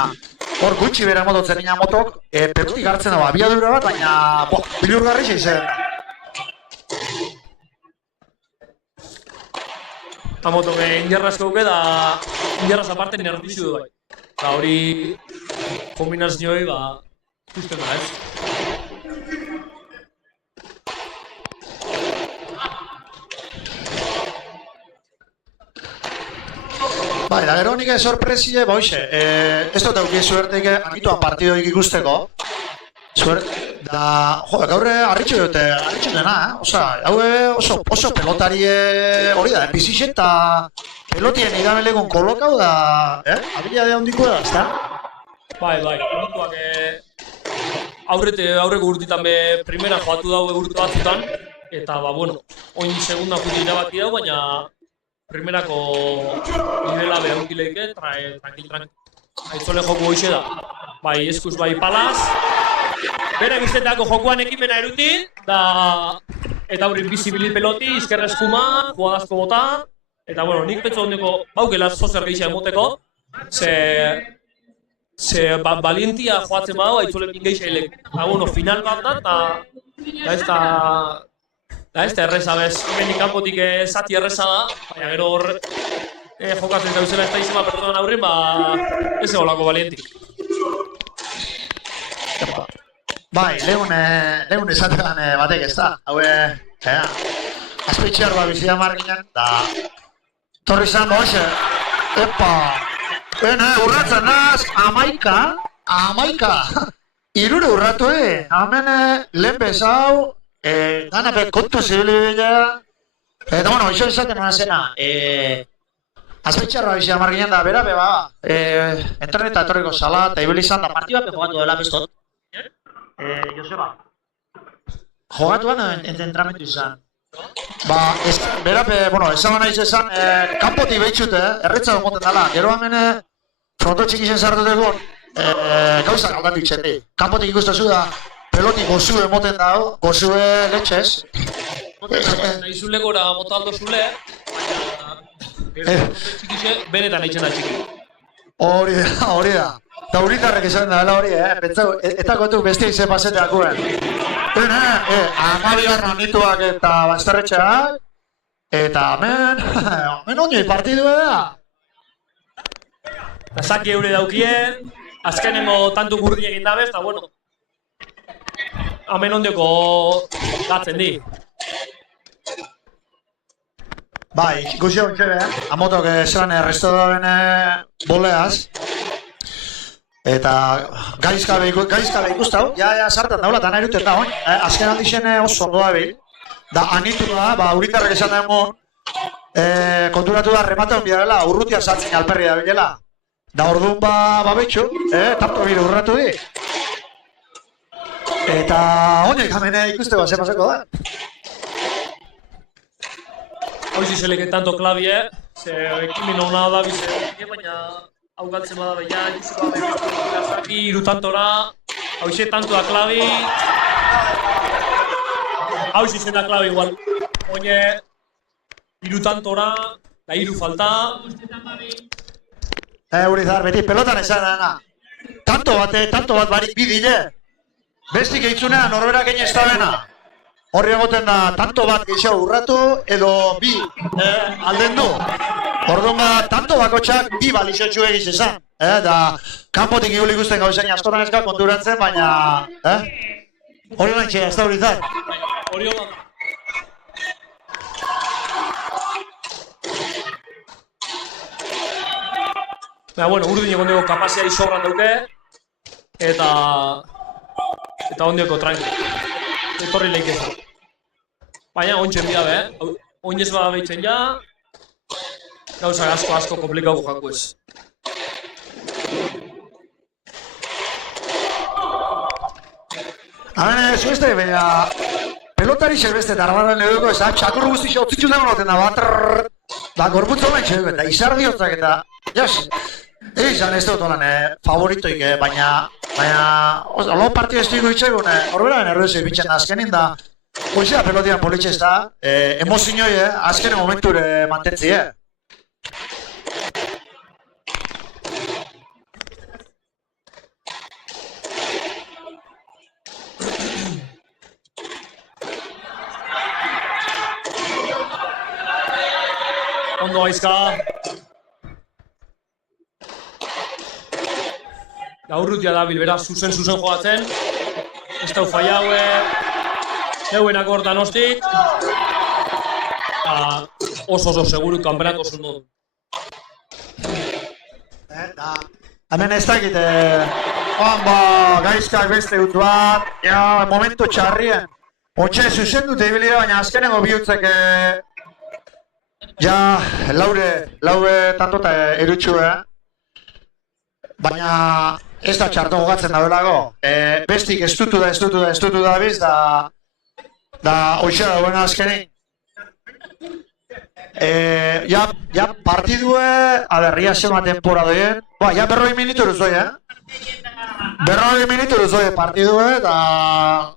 hor gutxi bera mototzen nina motok, perutik hartzen dago, abiadura bat, baina bilurgarri zeizen. Amotok injarrazko duke da injarraz aparte nerdizu du bai. Eta hori kombinazioi ikusten da, Bai, da gero nik sorpresie, hoxe, ez dut euki suerteik anituan partidoik ikusteko. Gaurre harritxu dute, harritxu dena, oso pelotari hori da, bizixet eta pelotien idamelegon kolokau da, habilidade handiko da, ezta? Bai, kontuak aurreko urtitan be primera joatu daue urte batzutan, eta bueno, oin segunda juti irabaki dau, baina primerako nivela behaukileike, tranquil. Aitzole joku hoxe da. Bai, eskuz bai palaz. Bere biztetako jokuan ekimena eruti, eta hori bizibili peloti, izkerra eskuma, jugadazko bota, eta bueno, nik petzo ondeko baukela zozer gehiago emoteko, ze valientia joatzen badau, aitzole gehiago bueno, final bat da, eta ez da erreza bez, hemenik kanpotik zati erreza da, baina gero hor jokatzen gauzela ez da izema pertsonan aurrin, ez egolako valientik. Bai, lehun esatean batek ez da, haue, azpeitxear bat bizia marginen, da torri zan hoxe, urratzen naz, amaika, irure urratu, hemen lehen bezau, dana kontu zibili bila, eta bueno, iso esaten nuen zena, azpeitxear bat bizia marginen da, bera beba, interneta etorriko zala, eta ibili izan da partibak jogatu dela bestot. Joseba, jogatuan entramentu izan. Berape, esan nahiz esan, kanpotik behitxute, erretza dumoten dela. Gero hemen fronto txikisen sartuteko gauzak aldatu itxendi. Kanpotik ikustazu da, peloti gozue emoten dago, gozue letxez. Nahi zulekora mota aldo zule, baina gero fronto txikise benetan eitzen da txiki. Hori da. Eta uritarrek esan da hori, pentsau, eta gotu bestia izen paseteakuen. Amabigarra nituak eta bastarretxeak, eta hemen onioi partidu da. Zaki eure daukien, azkenengo tantu gurdi egin dabez, eta bueno, hemen ondioko gatzen di. Bai, ikusi hon txebe, amotok esan resto daben boleaz. Eta gaizkabe ikustau, ja sartan daula, eta nahi dut eta oin, azken handixen oso ondo dabil. Da anitu da, uritarrek esan da egon, konturatu da remata hon bidarela, urrutia sartzen alperri da bilela. Da orduan babetxu, tanto bire urratu di. Eta honek hemen ikusteko ze pasako da. Hoizi zeleke tanto klabie, ze ekimin hona da bize, baina hau galtzen bada beha, ikusiko da zaki, irutantora, hau ize tanto da klabi. Hau izen da klabi igual. Oine, irutantora, da iru falta. Urizar, beti pelotan esan dena. Tanto bat barik bidile. Bestik eitzunea norberak egin ez da bena. Horri egoten da, tanto bat gehiago urratu, edo bi alden du. Orduan tanto bakotxak bi balixotxu egiz esan. Da, kanpotik igul ikusten gauzen askotan eskak konturatzen, baina... Hori nantxe, ez da Urizar. Hori hona. Bueno, urdin egon dugu kapazia izobran duke, eta ondioko tranqui. Etorri lehik ez. Baina, ontsen bida be, oinez bada behitzen ja, gauzak asko komplikau jaku ez. Hemen, zueste, baina, pelotari zerbeste eta armaren eduko ez da, txakur guzti xotzitzu dago noten da, da gorputza honen txeduko, eta izar diotzak eta, jas, izan ez dut honen favoritoik, baina, lo partio ez dugu itxegun, horbera errezio bitxen azkenin da, Oizea pelotian politxe ez da, emozinoi, azkene momenture mantentzi, Ondo aizka. Gaurrutia da bilbera zuzen joatzen. Ez dau falla haue. Euenak hortan hostik. Oso seguru kanperat oso ondo. Hemen ez dakit, gaizkak beste dut bat, momentu txarrien. Otxe zuzen dute ibilide, baina azkenengo bihutzek laure tanto eta erutxu, baina ez da txarto gogatzen da belako. Bestik estutu da biz, da hoxe da buena azkenin. Ja partidue, a ber, ia sema temporada doien. Ba, ja 40 minutu duzoi, 40 minutu duzoi partidue, eta,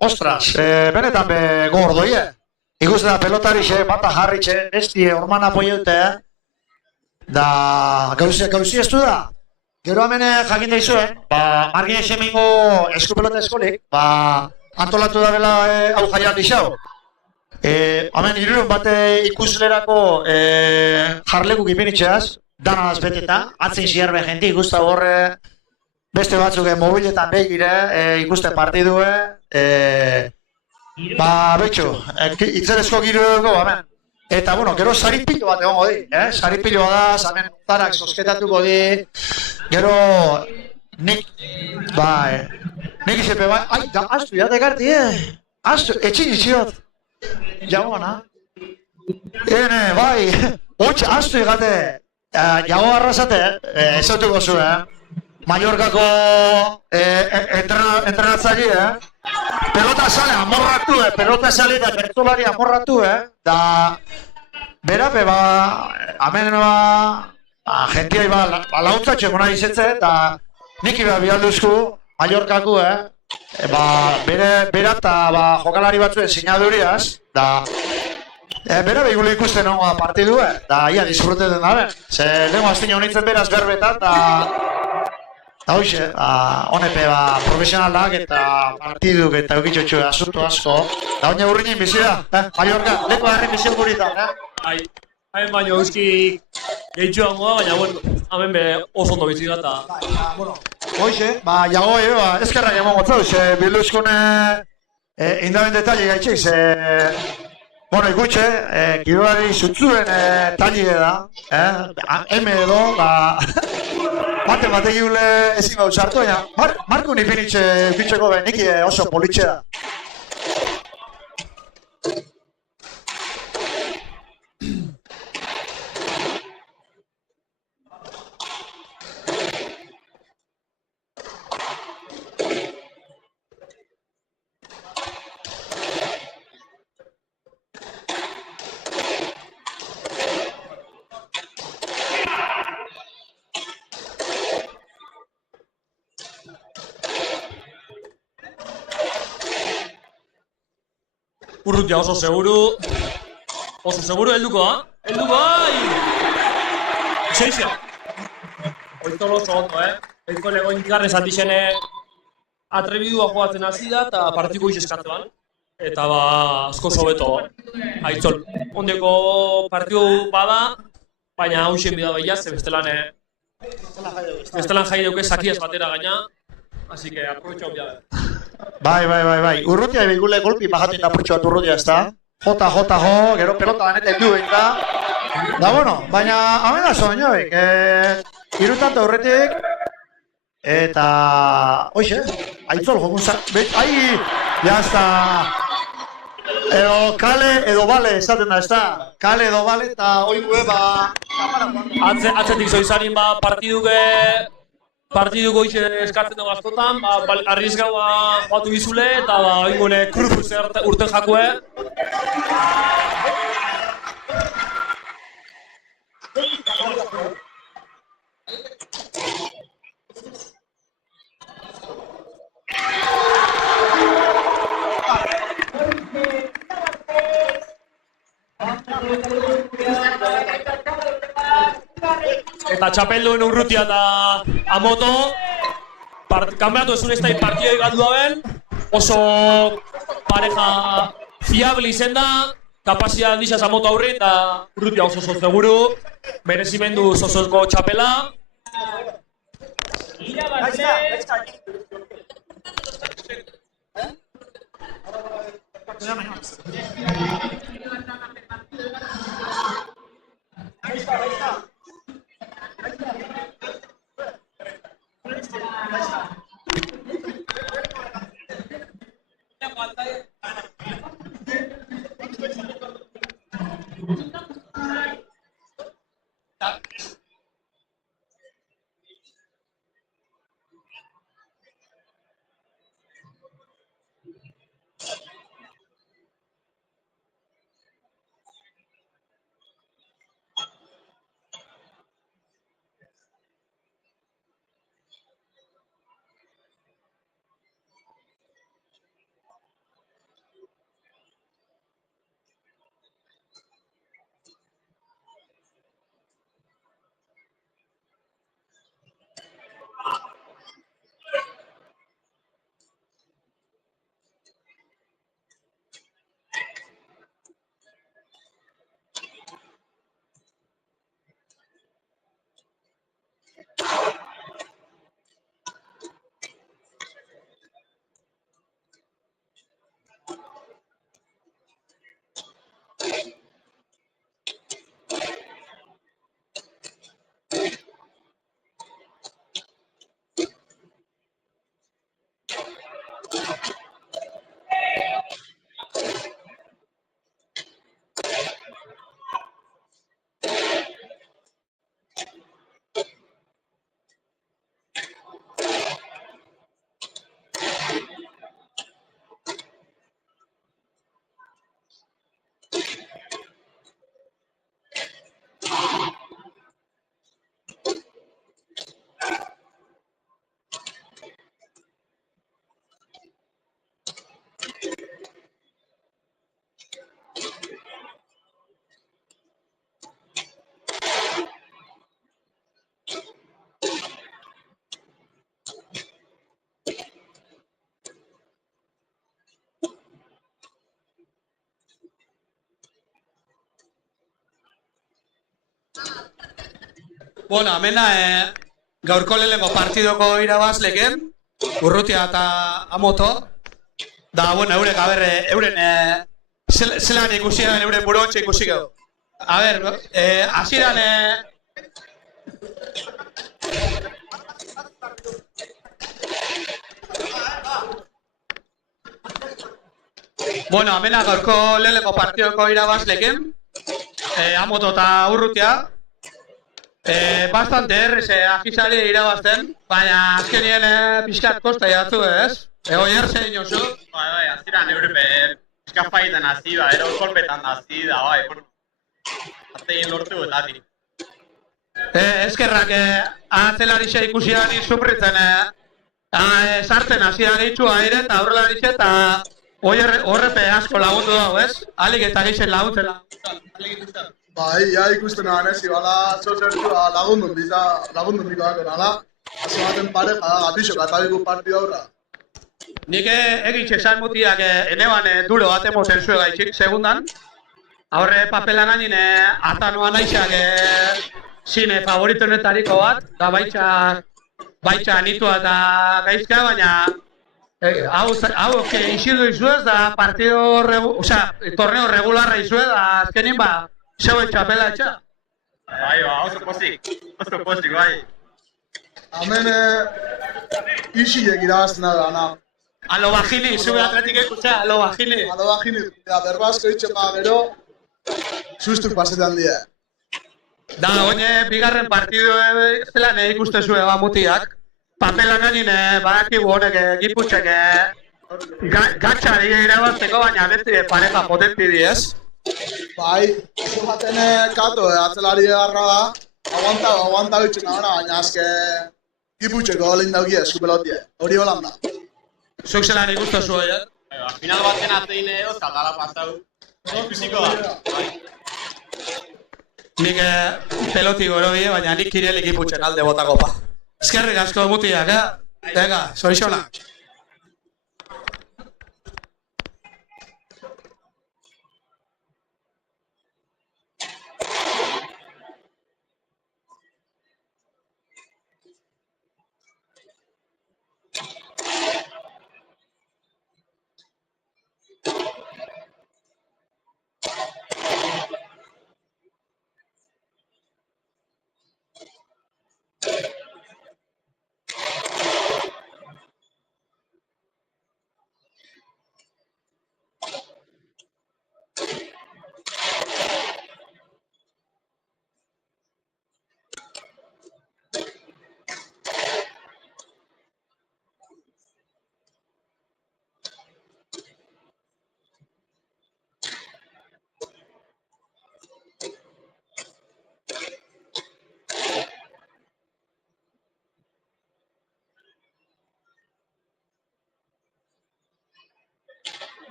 ostras, benetan be gor doie. Ikusten da pelotarixe, bata jarritxe, bestie orman apoieute, da gauzi ez du da. Gero hemen jakin daizuen, margin esemengo eskupelota eskolik, antolatu da bela hau jaian dixau. Hemen irurun bate ikuslerako jarleku gipinitxeaz, danaz beteta, atzin zierbe jenti ikusta horre, beste batzuk mobiletan begire, ikusten partidue, betxo, itzerezko giro dugu, hemen. Eta, bueno, gero saripilo bat egongo di, Saripiloa da, zamen tarak sosketatuko di, gero nik izepe bai, astu, jatekarti, astu, etxin itxiot. Jagoana. Bai, hotx astu egate, jago arrasate, ezautuko zu, Mallorcako entrenatzaile, pelota sale amorratu, pelota sale eta bertolari amorratu, da berape hemen gentiai launtzatxeko nahi izetze, eta nik bialduzku Mallorcako, bera eta jokalari batzuen sinaduriaz, da bera behigule ikusten hongo partidue, da ia disfruteten dabe. Ze lengo aztine honitzen beraz berbetan, da hoxe, honepe profesionalak eta partiduk eta eukitxotxo asunto asko, da oine urrinin bizida, Mallorca, leko harren bizio guritan, Hain baino euskik gehitxu hangoa, baina bueno, hemen be oso ondo bizida eta... Hoxe, jago ezkerrak emon gotzau, ze bilduzkune indaben detalli gaitxik, ze... Bueno, ikutxe, kirolari zutzuen talli da, eme edo, batek gule ezin gau sartu, baina Marko nipinitxe eukitxeko benik oso politxe da. Urrutia oso seguru helduko da? Seixia! Oiztolo oso ondo, Oizko lego inkarrez atixene atrebidua joatzen hasi da eta partiko izeskatzean. Eta asko sobeto aitzol. Ondeko partidu bada, baina hausen bida behia, ze bestelan jai deuke sakiaz batera gaina. Así que aprobetxo hau jabe. Bai. Urrutia behigule golpi bajatin da purtsu bat urrutia ez da. Jota, gero pelota banetan du behin da. Da, bueno, baina hamen da zoin joik. Irutanta urretik. Eta... Hoxe, aitzol jokun zan... Jazta... Edo kale edo bale esaten da ez da. Kale edo bale eta oingue Atzetik zoizanin partiduko ixe eskatzen dugu askotan, arriesgaua joatu bizule eta oingune kruz urten jakue. Eta txapelduen Urrutia da Amoto, kanberatu ezun ez da partidoi galdu daben, oso pareja fiable izen da, kapazia handixaz Amoto aurri eta Urrutia oso seguru, merezimendu zozozko txapela. Bueno, amena, gaurko lehenengo partidoko irabazleken, Urrutia eta Amoto. Da, bueno, eurek, euren, zelan ikusian euren buruntxe ikusiko. A ber, hasieran, bueno, amena gaurko lehenengo partidoko irabazleken, Amoto eta Urrutia. Bastante errez afizari irabazten, baina azkenien pixkat kosta jatzu, ez? Ego jertze inozu. Bai, aziran Europe pixkat faitan hazi, ero kolpetan hazi da, bai, bueno. Aztein lortu eta ati. Eskerrak atzelaritxe ikusian izumritzen sartzen hasi da gehitxua ere eta aurrelaritxe eta horrepe asko lagundu dago, ez? Alik eta geixen laguntzen laguntzen. Bai, ja ikusten nahan ez, ibala zozertu lagundu niko dako nala. Hasi baten pareja da, gapixok atabiku partidu aurra. Nik egitxe esan mutiak eneban duro bat emozen zue gaitxik segundan. Aurre papelan hain atanoa naixak zine favoritonetariko bat, da baitxa nitua eta gaizka, baina hau isildu izuez da torneo regularra izuez da azkenin ba zeuen txapela etxa. Bai, oso posik, bai. Hemen isilek irabazten da gana. Alo bajini, zube atletik ekutza, alo bajini. Alo bajini, berbazko itxopa gero, sustuk pasetan dira. Da, oine, bigarren partidu zelan ikuste zuen mutiak. Papelan hain badakigu honek giputxek gatxari irabazteko, baina beste pareja potenti di, ez? Bai, oso baten kato, atzelari edarra da, aguanta bitxen nahona, baina azke giputxeko olin daukie, eskupelotie, hori holan da. Zuk zelan ikustu zuen, Final baten atein oskal dala pasau. Ikusiko da. Nik peloti goro bie, baina nik kirelik iputxen alde botako pa. Eskerrik asko mutiak, Venga, sorixona.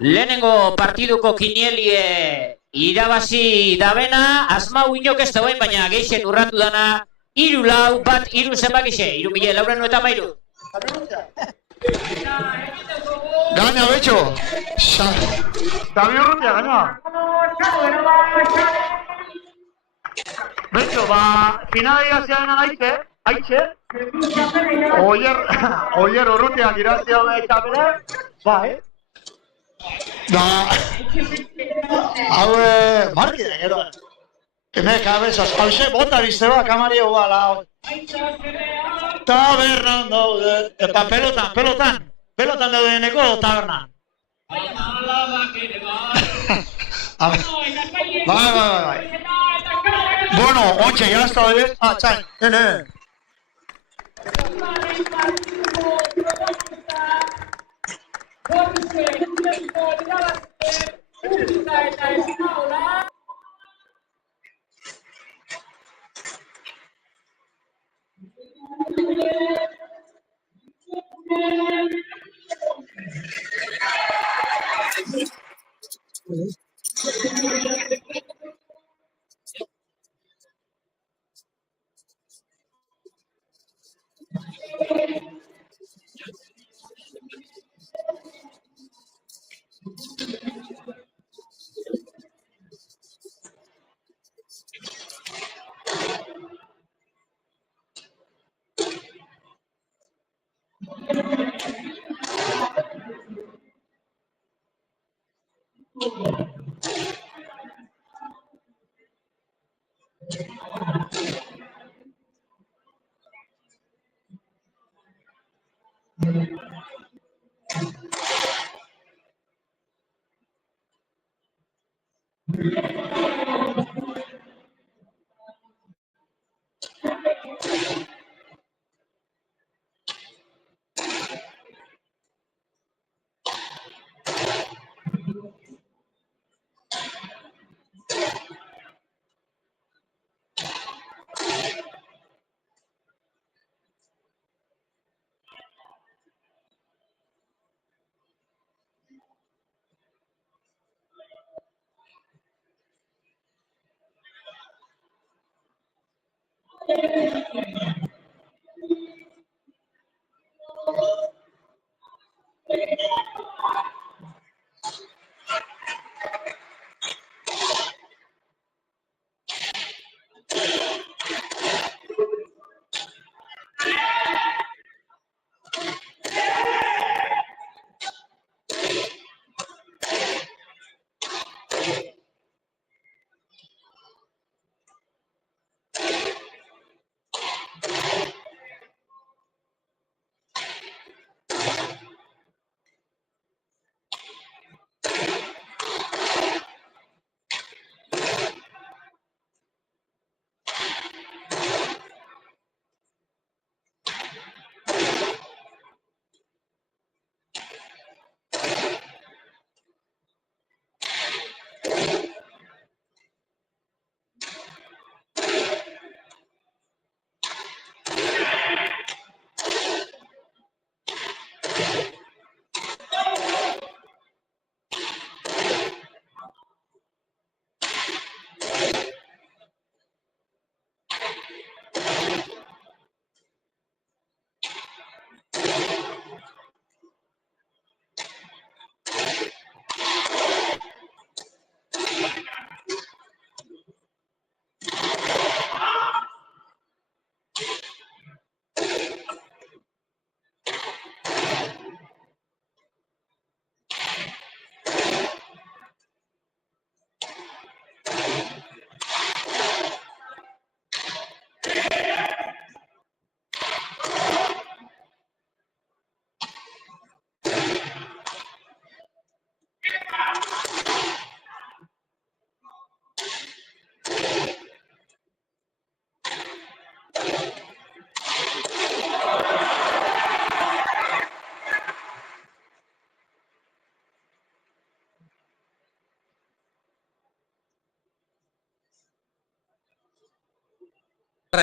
Lehenengo partiduko kinielie irabazi dabena, asmau inok ez dauen, baina geixen urratu dana, 3-4-1 zenbakixe, 3.493. Gaina, betxo! Xabi Urrutia, gaina! Betxo, finala irazia dena haitxe, Oier Urrutiak irazia hori txapela, Da, hau, marki da, gero. Hemen kabezaz, hauze, bota bizteba, kamario bala. Tabernan daude, eta pelotan daudeneko tabernan. Bai. Bueno, ontsa, jazta hori, txain, nene.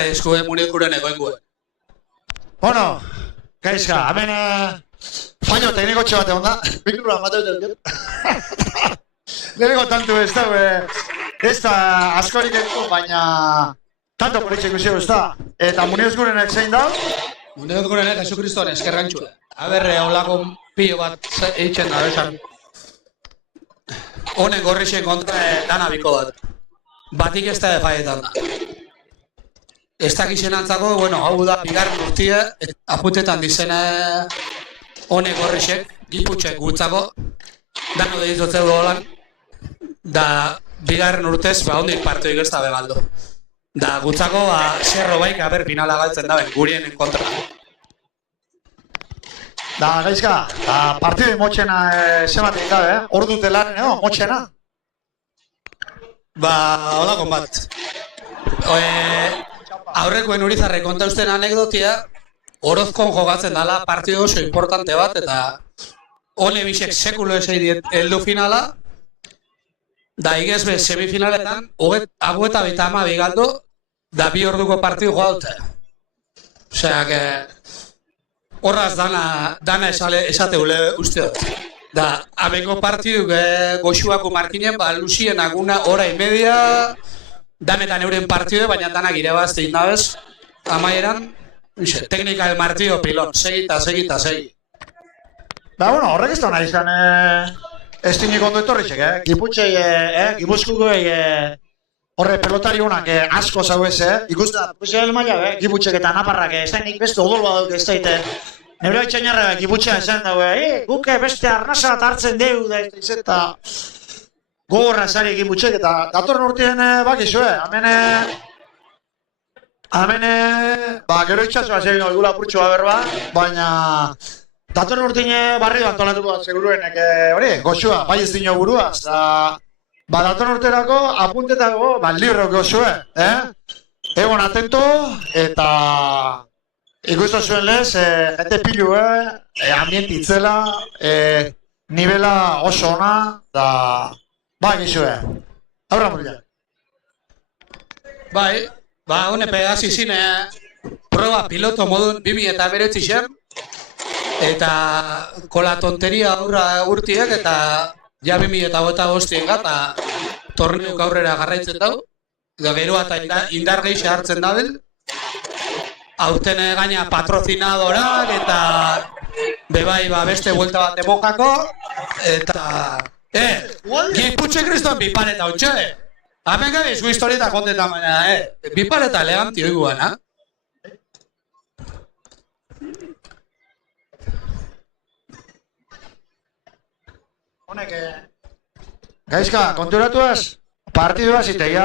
Eskue munikuren egoengue. Bueno, gaizka, hemen fallo teknikotxe bat egon da. Mikrura mateu dut. Lehenengo tantu ez da, ez da askorik eko, baina tanto politxe ikusi ez da. Eta muniozgurenek zein da? Muniozgurenek Jesukristoan eskerrantxua. Haberre, holako pilo bat eitzen da, esan. Honen gorrixen kontra dana biko bat. Batik ez da efaietan da. Ez dakixen antzako, bueno, hau da, bigarren urtia, apuntetan dizena honek horrexek, giputxek gutzako, dano deitzotzeu holan, da bigarren urtez, hondik partoik ez da begaldo. Da gutzako, zerro baik, aber finala galtzen daben, gurien kontra. Da, gaizka, partidoi motxena zematik da, hor dute lan, motxena? Ba, hola konbat. Aurrekoen Urizarre konta usten anekdotia, Orozkon jogatzen dala partido oso importante bat, eta hone bisek sekulo esei diet heldu finala, da igez bez semifinaletan, agueta bita ama bigaldo, da bi orduko partidu joa dute. Osea, que horraz dana esate ule uste dut. Da, amengo partidu goxuako markinen, ba, Lucien aguna hora inmedia, danetan euren partidu, baina danak irebazte indabez, amaieran, teknika del partido pilon, segi. Ba, bueno, horrek ez da nahi izan estinik ondo etorritxek, Giputxei, Gipuzkukoi horre pelotari honak asko zau ez, ikusten da, Gipuzkoa maila, Giputxek eta Naparrak, ez da nik beste odol baduk ez daite. Neure baitxainarra Giputxea esan dago, guke beste arnasa bat hartzen deu, da ez eta gogorra zari Giputxek, eta datorren urtien bakizu, hemen, ba, gero itxasua zegin gula purtsua berba, baina datorren urtien barrio antolatuko da seguruenek, hori, goxua, bai ez dino buruaz, ba, datorren urterako apuntetako, ba, librok goxue, egon atento, eta ikusten zuen lez, jente pilu, ambienti itzela, nivela oso ona, da, ba, gizue, aurra murila. Bai, ba, hone pegasi zine, proba piloto modun 2009 zen, eta kola tonteria aurra urtiek, eta ja 2008 gata torneuk aurrera garraitzen dau, eta gero eta indar gehiago hartzen dabil, aurten gaina patrocinadorak eta bebai beste buelta bat emokako eta Giputxe kriston bipareta ontxe hamen gabe zu historieta kontetan baina bipareta eleganti oiguan, ha? Honek, gaizka, konturatuaz, partidua zitegia,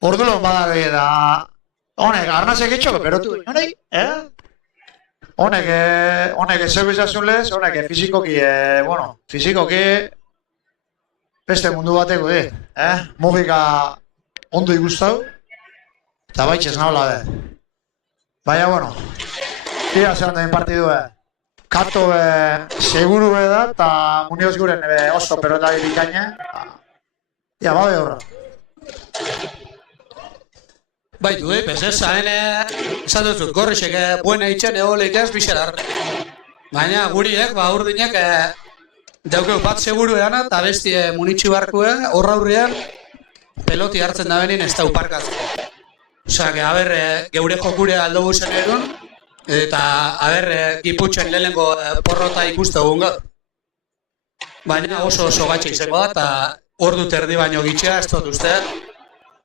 ordulon badare da, honek, arnazek itxoko, perotu, honek, honek, zeu izazun lez, honek, fizikoki, fizikoki, beste mundu bateko, mugika ondo ikustau, eta baitxez nahola, baina, tira zelan den partidua, Kato seguru da, eta Munioz guren oso pelota bikaina. Ja, babe horra. Baitu, pesesa, esan duzut, gorrixek buena itxen egoleik ez bixelar. Baina guriek, urdinek, daukeu bat seguru edana, eta bestie munitxi barkuen, horra hurrian, peloti hartzen da benin ez da uparkatzeko. Osa, geure jokure aldo guzen erun, eta, Giputxen lehenko porrota ikuste egun gaur. Baina oso gatxe izango da, eta ordu terdi baino gitxea, ez dut uste,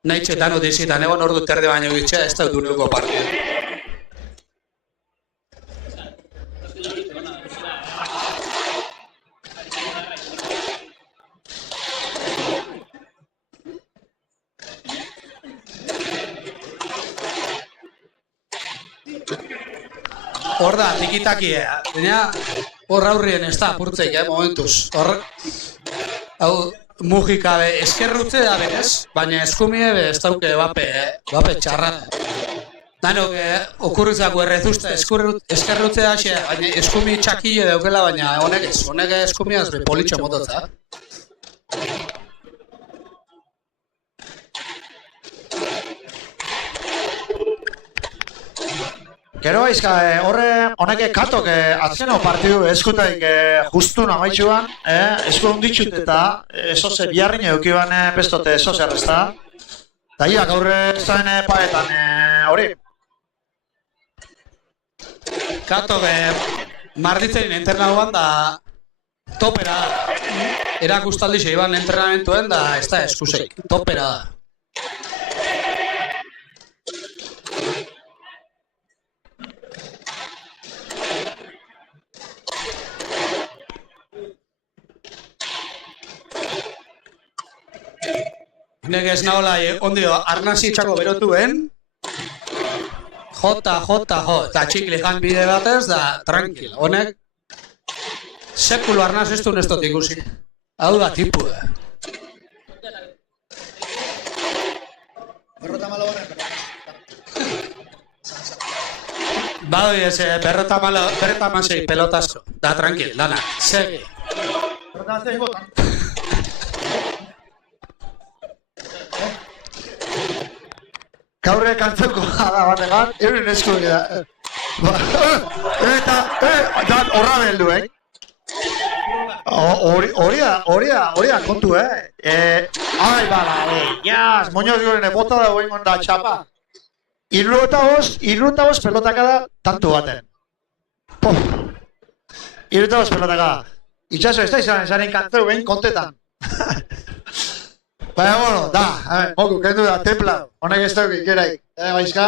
nahi txetan odizitan egon ordu terdi baino gitxea, ez dut duruko partidu. Hor da, tikitaki, baina hor aurrien ez da apurtzeik, momentuz. Hor, hau, mugika eskerrutze da berez, baina eskumie ez dauke bape txarra. Danok, okurritzako errezuzta eskerrutze da xe, baina eskumi txakile daukela, baina honek eskumiaz politxo mototza. Gero aizka, honek katok atzeno partidu eskutaik justu namaitxuan, esku onditxut eta esoze biharrin eukiban bestote esoze arrezta. Eta iak aurre zain paetan hori. Katok marditzen internauan da topera da. Erakustaldi zeiban entrenamentuen da ez da eskuseik, topera da. Nek ez nahola ondio arnazitzako berotuen jota, eta txikli jan bide batez da tranquil. Honek sekulo arnaz ez duen ez dut ikusi. Hau da tipu da. Badoi ez, berrota masei pelotazo. Da tranquil, dana, segi. Gaurre kantzeuko da bategan, euren esku da. Eta, horra beldu, Horia kontu, Ai, bala, jaz, moñoz guren bota da goin da txapa. Irruta bost pelotaka da tantu baten. Irruta bost pelotaka. Itxaso, ez da izan, zaren kantzeu behin kontetan. Baina, da, moku, kendu da, templa, honek ez dauk ikeraik, baizka?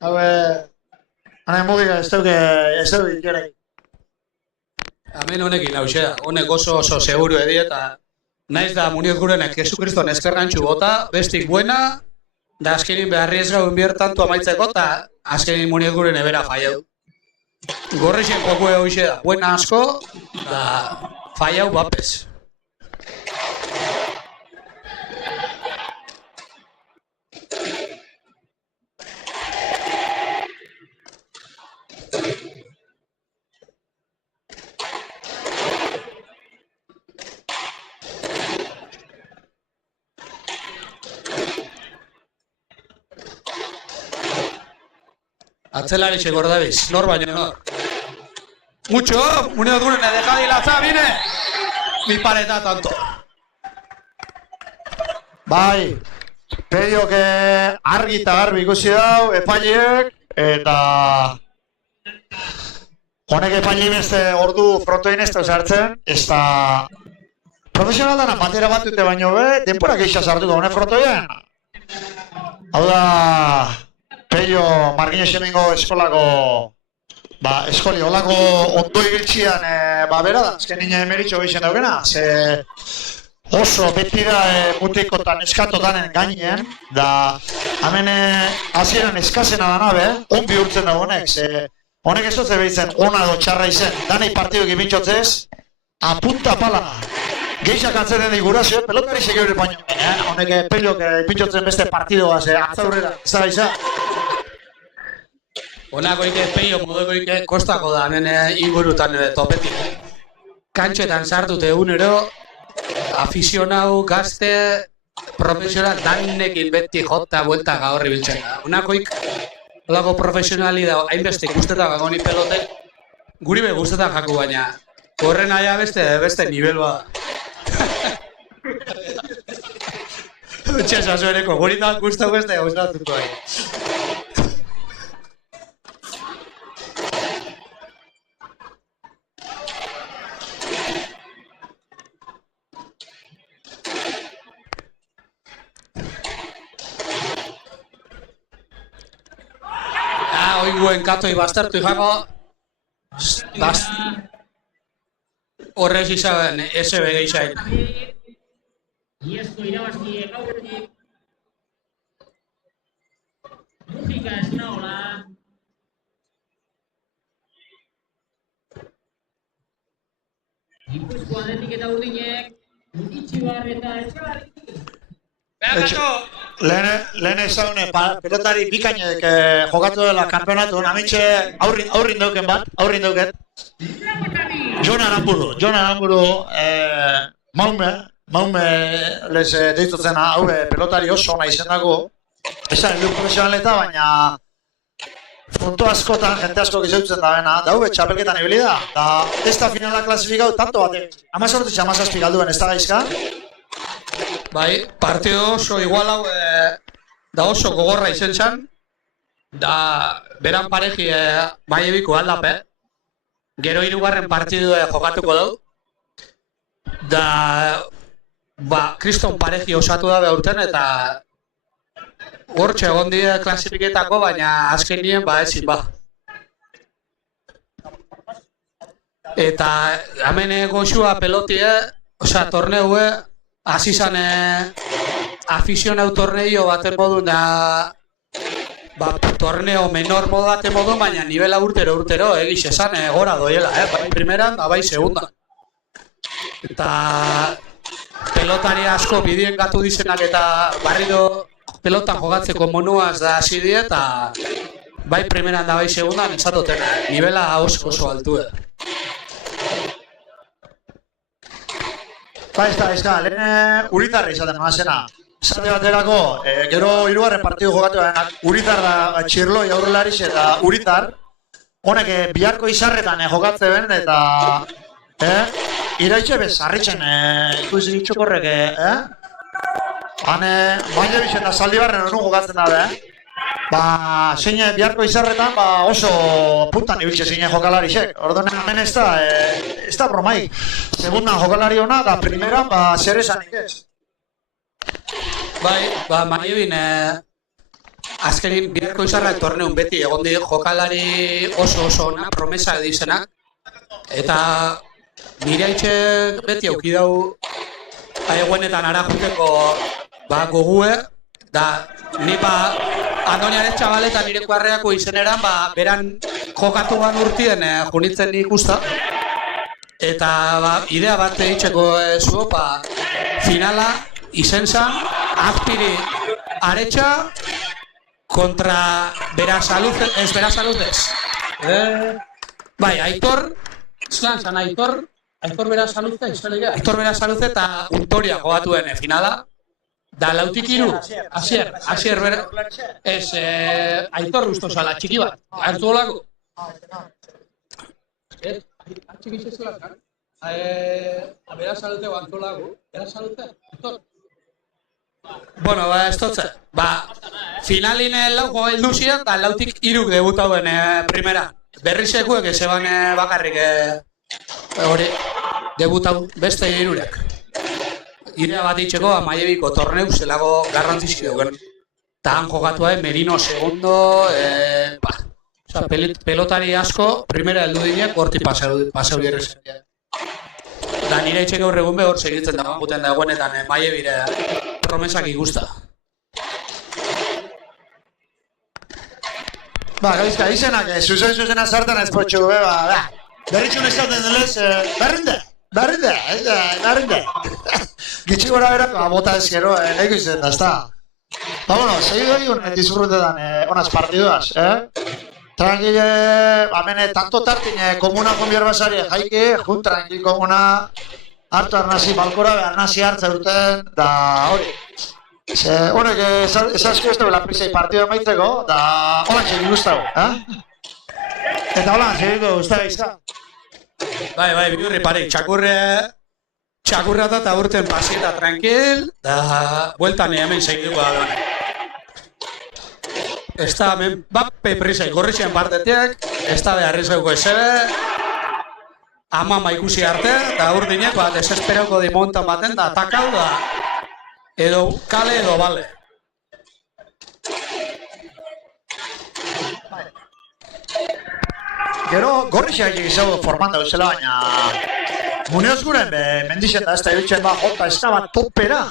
Hau, honek mugika ez dauk ikeraik. Hemen honekin hauxea, honek oso seguru edi eta naiz da Munioz gurenek Jesukriston eskerrantxu bota, bestik buena, da azkenin beharri ez gauen biertantu amaitzeko eta azkenin Munioz guren ebera faiau. Gorrixen joku hauxe da, buena asko, da faiau bapes. Atzelari txegor dabiz, nor baino nor. Mucho, Munioz guren edekadi latza, bine! Mi pareta tanto. Bai, Peiok argi eta garbi ikusi dau, epaileek, eta honek epaile beste ordu frontoin ez da sartzen, ez da profesional dana batera bat dute baino be, denpora gehiago sartuko honek frontoien. Hau da, Peio Margine Xemengo eskolako, eskoli holako ondo ibiltzian, bera da, azken nina emeritxo behisen daukena, ze oso beti da mutikotan eskatotanen gainean, da hemen hasieran eskazena dana be, on bihurtzen da honek, ze honek ez dut behitzen ona edo txarra izen, danei partiduak ibintxotzez, apunta pala. Geixak antzeren digurazio, pelotari segiore baino. Honek Peiok ibintxotzen beste partidoa, ze atzaurrera, ez da iza. Honako Peio moduko kostako da, nene ingurutan topetik. Kantxetan sartute egunero, afizionau, gazte, profesional, danekin beti jota buelta gaurri biltzen. Honakoik, holako profesionali da, hainbeste ikustetan goni pelotek, guri be gustetan jaku baina, horren aia beste nivel bada. Txesa zuereko, guri da guztau beste gauzatuko ari. Oinguen katoi bastartu izango, horrez izan SB geixain. Iazko irabazi gaurtik. Musika ez nagola. Gipuzkoa detik eta urdinek, Itxibar eta Etxabarri. Lehen ezaune, pelotari bikainek jokatu dela kampeonatu, namitxe aurrin dauken bat, aurrin dauket. Jon Aramburu, Maume les deitutzen hau pelotari oso ona izendako. Esan du profesionaleta, baina punto askotan, jente asko gizautzen da bena, da hube txapelketan ibili da. Da ez da finala klasifikau, tanto batek, 18-17 galduen ez da gaizka. Bai, partido oso igual hau da oso gogorra izen zan, da beran pareji Maiebiko aldape, gero hirugarren partidua jokatuko dugu, da kriston pareji osatu da behurten eta hortxe egon dira klasifiketako, baina azken nien ezin ba. Eta hemen goxua pelotie, osea torneue, hasi zan afizionau torneio baten modu da torneo menor modu baten modu, baina nivela urtero, egiz esan gora doiela, bai primeran da bai segundan. Eta pelotari asko bidien gatu dizenak eta barrido pelotan jogatzeko monuaz da hasi die eta bai primeran da bai segundan esatoten nivela oso altu da. Ez da, lehen Uritarra izaten mazena. Esate baterako, gero hirugarren partidu jokatu denak, Uritar da txirloi aurrelariz eta Uritar, honek biharko izarretan jokatze ben eta iraitxe bez, harritzen ikusi ditxukorrek, baina bizet da Zaldibarren honu jokatzen da, zein biharko izarretan oso puntan ibiltze zein jokalarizek. Orduan hemen ez da bromaik. Segundan jokalari hona da primeran zer esanik ez. Bai, Maiebin azkenin biharko izarrak torneun beti egon di jokalari oso ona, promesa edizenak. Eta niraitxe beti auki dau eguenetan ara juteko gogue, da ni Andoniaren txabaleta nireko arreako izeneran, beran jokatu ban urtien junitzen ikusta. Eta idea bat egitxeko zu, finala izen zan, Azpiri Aretxa kontra Berasaluzez. Bai, Aitor Berasaluze eta Untoria jogatuen finala. Da lautik iru, Asier bera, Aitor Ustosala, txiki bat, hartu olako. Txiki txezela, Berasalute bat olako, Berasalute, Aitor. Bueno, ez dutze. Finalin lauko heldu ziren, eta lautik iruk debutauen primera. Berrizekuek ezeban bakarrik hori debutau beste irurek. Irea bat itxeko Amaiebiko torneu zelago garrantzizki dugen. Eta han jogatua Merino segundo, pelotari asko, primera heldu dinek, horti pasau dirrezen. Da nire itxek gaur egun behor segitzen dagoen guten dagoenetan Maiebire promesak ikusta. Gaizka, izenak, zuzena zartan ez potxu, berritxun esaten denez, berrinde. Gitsi gora berako, bota ezkero, nahiko izen da, ezta. Bueno, segidu egun dizurrutetan honaz partiduaz, Tranquile, amene, tanto tartin, komuna konbier basari jaiki, jun tranquil komuna, hartu arnazi balkora, arnazi hartza duten, da hori. Honek, esasko ez duela prisei partidua maitzeko, da holan txekin guztago, Eta holan txekin guztago, Bai, bihurri pare, txakurra eta urten pasieta tranquil, da bueltan hemen segituko da duan. Ez da hemen, peprisei gorrizien parteteak, ez da beharrizeuko esebe, ama ikusi arte, da urdinek, desesperauko di montan baten, da takau da, edo kale edo bale. Gero, gorrizia egizago formanda bezala, baina Muneoz guren, mendixen da ez da ibiltzen jota ez da bat topera.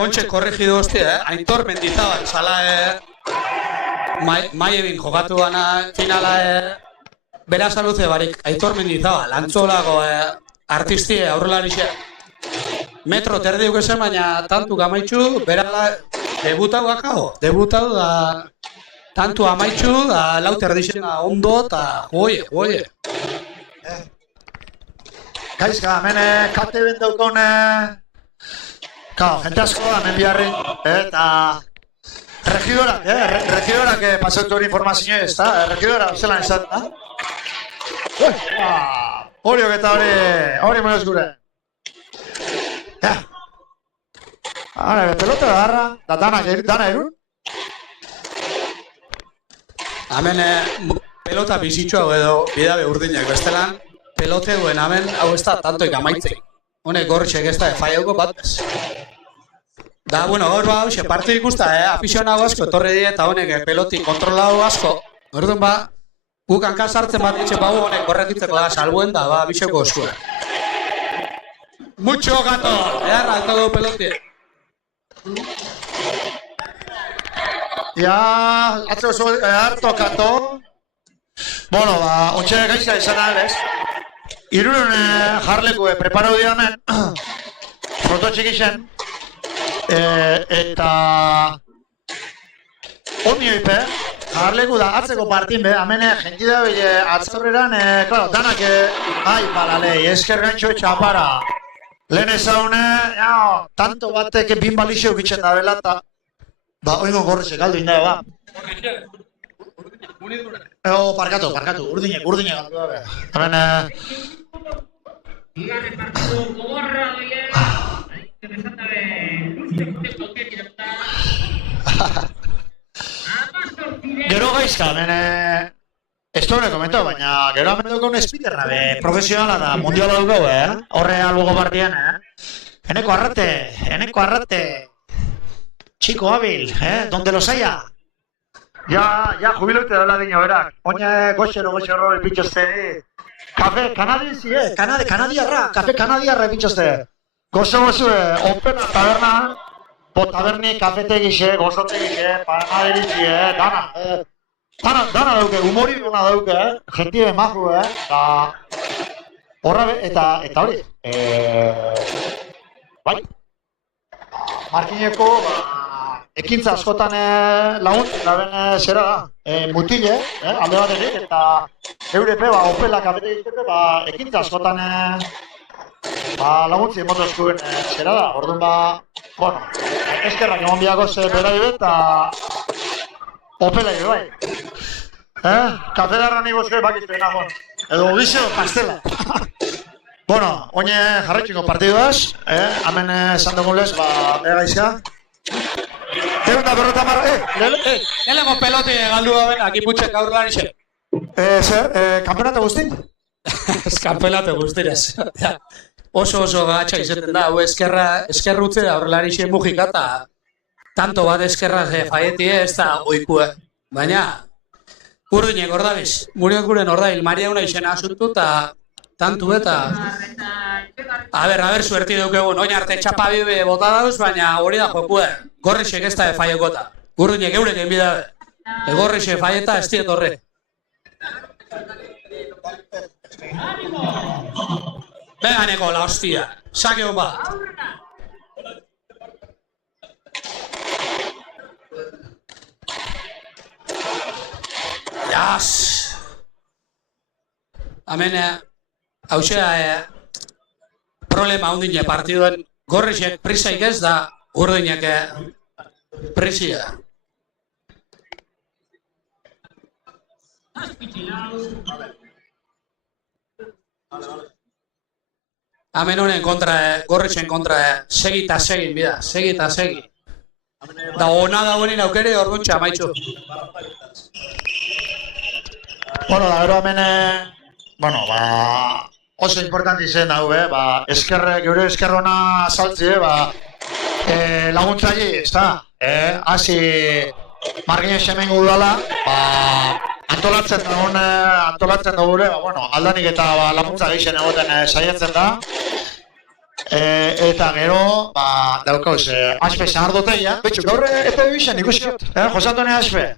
Ontxe korrigidu hostia, Aitor Mendizabal, zala Maiebin jogatu gana finala bera saluze barik, Aitor Mendizabal, antzolago artistie aurrelarixe. Metro terdiuk ezen, baina tantu gamaitxu, bera debutau akao, debutau da tantu amaitxu, da lau terdixen ondo, eta goie. Gaizka, hemen kate bendaukon, jente asko da, hemen biharrin, eta regidorak pasautu hori informazioa ez da, regidora zelan izan, horiok eta hori monoz gure. Pelota da harra, da dana erun? Hemen pelota bizitxoa edo bidabe urdinak bestelan, pelote duen hemen hau ez da tantoik amaitzei. Honek gorritxek ez da faiauko bat ez. Da, bueno, gaur hau, parte ikusta, afizionago asko etorri die eta honek peloti kontrolau asko. Orduan guk hanka sartzen bat ditxe honek gorretitzeko da salbuen da, bisoko eskura. Mucho gato! Eharra, eta dugu peloti. Atzo oso harto kato. Bueno, ontxe gaizka izan alez. Irunen jarleku preparau diamen. Foto txikixen. Eta onioipe, jarleku da atzeko partin be, amene jentida bile atzorreran, claro, danak, balalei, esker gaintxo txapara. Lehen ezaune, tanto batek bin balixo gitzen da bela, eta oingo gorrizek aldo inda, Parkatu, urdinek galdu da, hemen, Gero gaizka, hemen, ez dure komentau, baina gero hemen dugu un speakerra, profesionala da, mundiala dugu, horre albogo partian, Eneko arrate, chico hábil, donde los haya. Ya, jubilote dela dino berak, oine goxero horro ipitxozte, kafe kanadiarra ipitxozte. Gozo, opena taberna, taberni kafetegixe, gozotegixe, panaderitxe, dana dauke, humori duna dauke, gentide maju, horra eta hori, bai, Markineko, ekintza askotan laguntzen daben zera da, mutile, alde batetik, eta eurepe, opela kafetegixe, ekintza askotan laguntzen motozkuen zera da, orduan bueno, eskerrak emon biakoz berai bet, eta opela ere bai. Kaferarra nahi bozkoi bakituen, edo gizio pastela. Bueno, oine jarraitxiko partiduaz, hemen esan dugun lez, egaizka. Egun da berrota marra, Lehenengo peloti galdu gaben, akiputxek aurrean ixe. zer, kampeonato guztin? Ez kanpenato guztirez. Oso gatxa izaten da, hau eskerrutze da aurrelari xe mugika eta tanto bat eskerraz faietie ez da oikue. Baina, urdinek ordabiz, muriokuren ordabil, Mariauna izena asuntu eta tantu eta... A ber, suerti dukegun, oin arte txapa bibe bota dauz, baina hori da jokue. Gorrixek ez da faiekota. Urdinek eurek enbidabe. Gorrixek faieta ez diet horre. Veganeko la hostia, sake hon bat. Jas. Hemen, hausea, problema hundine partiduen Gorrixek prisaik ez da urdinek prisia. Hemen honen kontra, Gorrixen kontra, segi eta segin, bida, segi eta segi. Da ona da honen aukere orduntxa, maitxu. Bueno, da gero hemen, oso importanti zen hau, geure eskerrona saltzi, laguntzaile, ez da, hasi marginen semen gudala, antolatzen dugu, aldanik eta laguntza geixen egoten saiatzen da, eta gero, daukauz, aspe zahardoteia, betxu, gaur epe bixen ikusiot, Jose Antonio Aspe,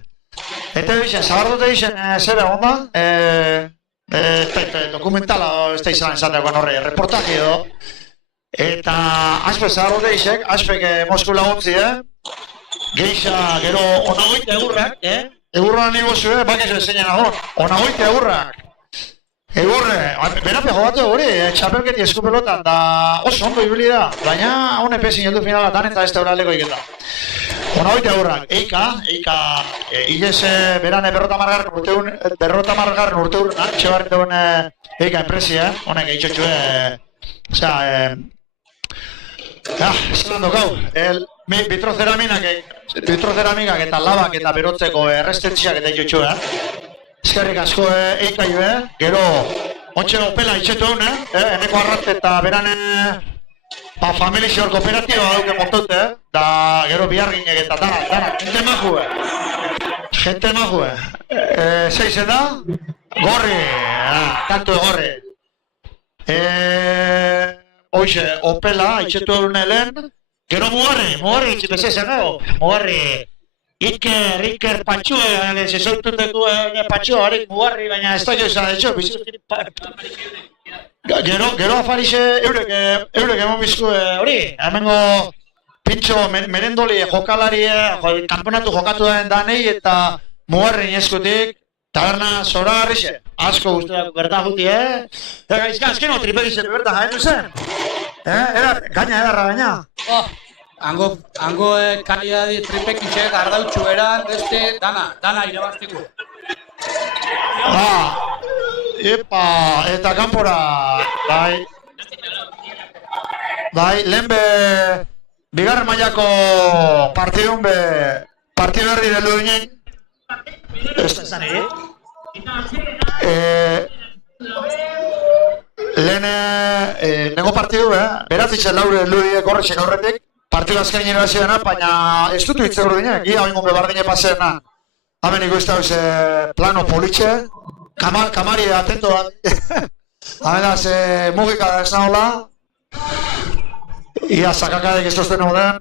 epe bixen zahardoteia zera onda, dokumentala ez da izan esatekoan horre, reportaje edo, eta aspe zahardoteizek, aspek Mosku laguntzi, geixa gero onagoite egurrak, egurra nahi gozu, bakizu ezeinen agon, onagoite egurrak. Egurre, berape jogatu hori, txapelketi eskupelotan, da oso ondo ibili da, baina hone pezin jeldu finalatan eta ez da horreleko iketa. Onagoite egurrak, eika, hilez berane berrotamargarren urte urrenak, txebarren duen eika enpresia, honek eitxotxue, zelan dokau, vitroceramikak eta labak eta berotzeko errestentziak eta eitxotxue, eskerrik asko eikaibe, gero ontxe opela itxetu egun, eneko arrate eta berane familizioa kooperatiba dauke montaute, da gero biharginek eta dana, gente majue, zeizen da, gorri, kantu gorri. Hoxe, opela itxetu egun helen, gero mugarri itxipezezan dago, mugarri. Iker patxue, zezaututeko patxua harik mugarri, baina ez da joizan etxo, gero afarize eurek emon bizku hori, hemengo pintxo merendoli jokalari, kanponatu jokatu den danei eta mugarri ineskutik, taberna zora harrize, asko guztiak berta guti, azkeno tripedizen berta jaen duzen, gaina edarra baina. Hango kalidadi tripekitxek ardautxu eran, beste, dana irabazteko. Eta kanpora, lehen bigarren mailako partidun partidu herri deldu dinen. Ez da zan ere? Lehen, nengo partidu, beratzitzen laure deldu dine Gorrixek aurretik. Partidu azken nire bazioena, baina ez dutu hitz egin dinek, ia oingon bebardine paseena. Hemen ikusten dauz plano politxe, kamari atento bat. Hemen daz mugika da ez nahola. Ia zakakadek ez dozten egoten.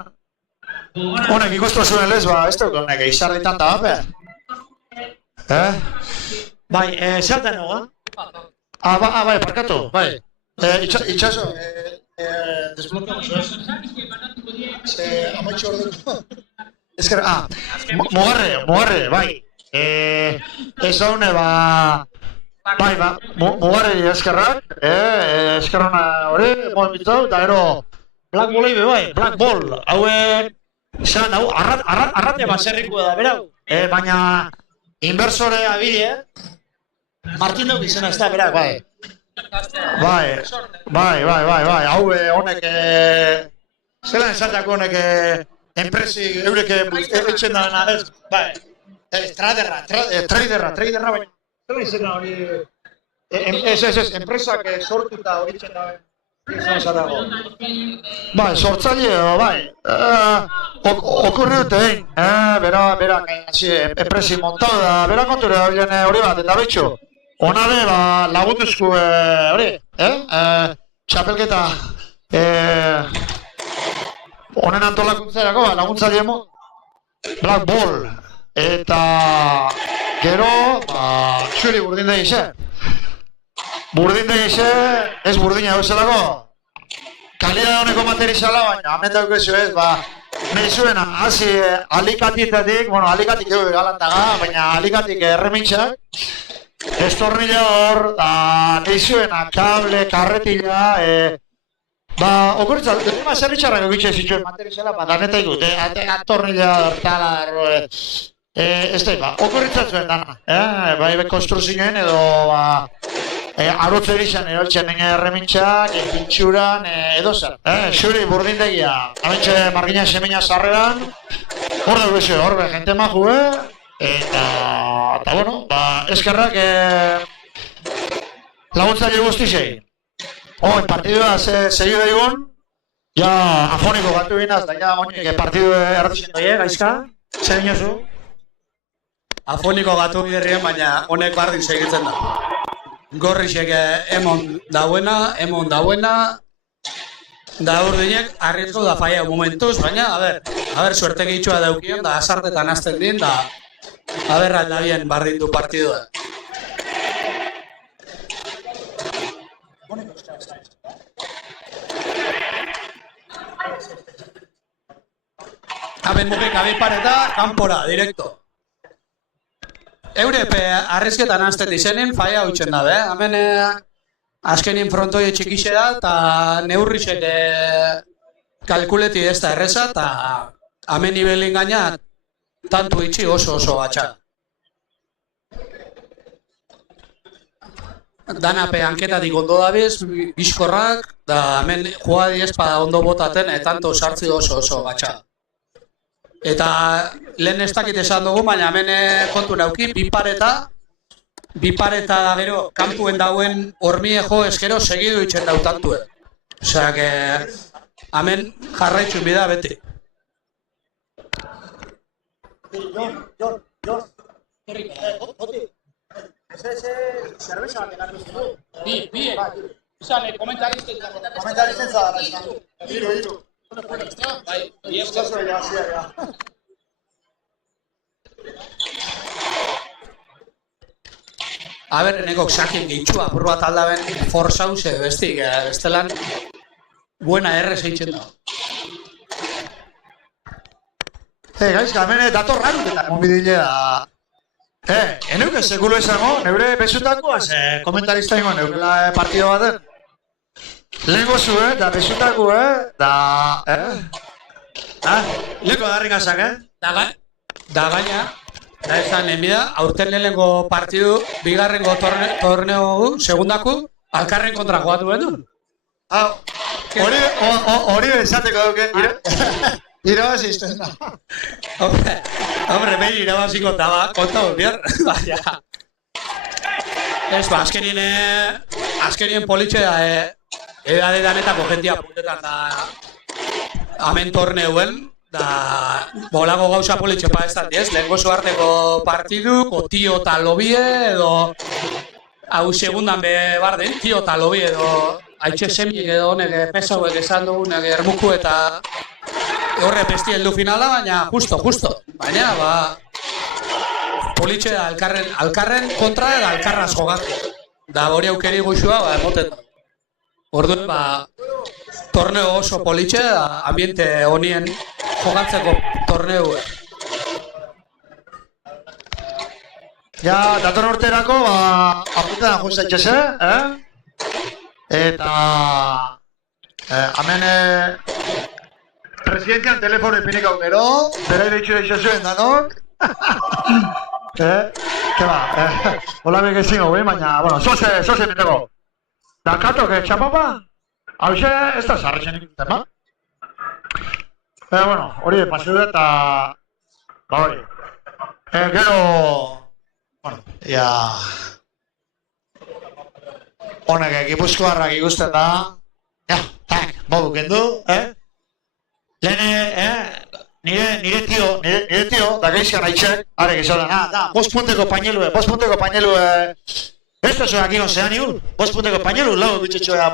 Honek ikusten zuen lez, ez dut honek izarritan da bape. Bai, zertan ego? Bai, parkatu, bai. Itxaso, desbloqueamos eso. Amaitxo orduko. Esker, mugarre, bai. Ez daune, mugarre eskerrak, eskerrona hori, moemitau, eta gero Black Ball eibe, bai, Black Ball. Haue, izan, arrate baserriko da, berau. Baina, inversore abide, Martin Dauk izena ez da, berak, bai. Bai, hau honek, zelan esatako honek, enpresi, eurek etxen dana, ez, bai, traderra, baina, zelan izena hori, enpresak sortuta hori txen dabe, zelan esatako. Bai, sortzaile, bai, okurri dute egin, bera, enpresi montau da, bera konture da bilen hori bat, eta betxo. Ona de, lagunduzku hori, txapelketa honen antolakuntzerako, laguntzaile emo, Black Ball, eta gero, xuri burdin degize. Burdin degize, ez burdina euselako, kalidad honeko materiala, baina ametak ezu ez, nahi zuena, hazi alikatitatik, alikatik egu galantaga, baina alikatik erremintzak, estornillador, nahi zuena, kable, karretila, okurritza, dema zerritxarrak egitxe zituen materiala, daneta ikut, atornillador, talar, ez da, okurritza zuen dana, bai konstruzioen edo, arrotze erizan erotxen erremintzak, pintxuran, edo zer. Xuri, burdindegia, amentxe margina semina sarreran, hor dugu ezo, hor gente maju, eta bueno, eskerrak laguntzaile guztizei. Partidua segidu egon, ja afoniko gatu binaz, da ja oinek partidu erratzen doie, gaizka, zer inozu? Afoniko gatu biderrien, baina honek bardin segitzen da. Gorrixek emon dauena, da urdinek arriesgo da faia momentuz, baina, a ber, suerte gehitxua daukien, da asartetan azten din, da, a ber, aldabien bardin du partidua. Haben mugek abipareta, kanpora, direkto. Eurepe arrezketan azten izenin, faia hutsen dabe, hemen azkenin frontoi txikixe da, eta neurrixek kalkuleti ez da erreza, eta hemen nibelin gaina tantu itxi oso batxa. Danape hanketatik ondo dabiz, bizkorrak, da hemen juadi ezpada ondo botaten, tanto sartzi oso batxa. Eta lehen ez dakit esan dugu, baina hemen kontu nauki, bi pareta da gero, kampuen dauen hormie jo eskero segidu itxen dautantue. Osea, hemen jarraitxun bida beti. Jon, zerbeza bat egartu zidu? Bi, izan, komentaristen zara. Komentaristen zara, hiru. Bai, a ber, nekok sakin gehitxua, burua taldaben forzause bestik, bestelan buena errez eitzen da. Gaizka, hemen dator raruketan konbidile da. Eneuke sekulo izango, neure besutakoaz, komentarista ingo, neukela partido baten. Lehenko zu, da besutako, da, leko darrik azak, Da gaina, da ezan enbida, aurten lehenko partidu, bigarrengo torneo segundaku, alkarren kontra joatu bendu. Hori bezateko duke, irabazi izten da. Hombre, behin irabaziko taba, konta bier, baina. Ez, azkenien politxe da, edade danetako jentia puntetan da hemen torneuen, da bolago gauza politxe pa ez da, lehenko zuarteko partidu, tio eta lobie, edo hau segundan be barden, tio eta lobie, edo haitxe semik edo honek pesauek esan dugunek ermuku eta horre pesti heldu finala, baina justo. Baina, politxe da alkarren kontra eta alkarraz jogatu. Da hori aukeri goxua, emoten da. Orduan, torneo oso politxe, ambiente honien jogatzeko torneo. Ja, dator urterako, apuntetan jo zaitxese, Eta, hemen, presidentian telefono ipinik aukero, bere ditxu eixo zuen danok. Hola begezin hau, baina, bueno, zoze miteko. Da katok txapapa, hau ez da zarretzen ikusten, ba? Bueno, hori pasu da eta... Ba hori. Gero... Bueno, ja... Honek Gipuzkoarrak ikusten da... Ja, modu kendu, Nire tio, da geizkan haitxek, arek esan da, 5 punteko pañelue, ez da zoak igon zean iun, 5 punteko pañelu, lau bitxetxoa,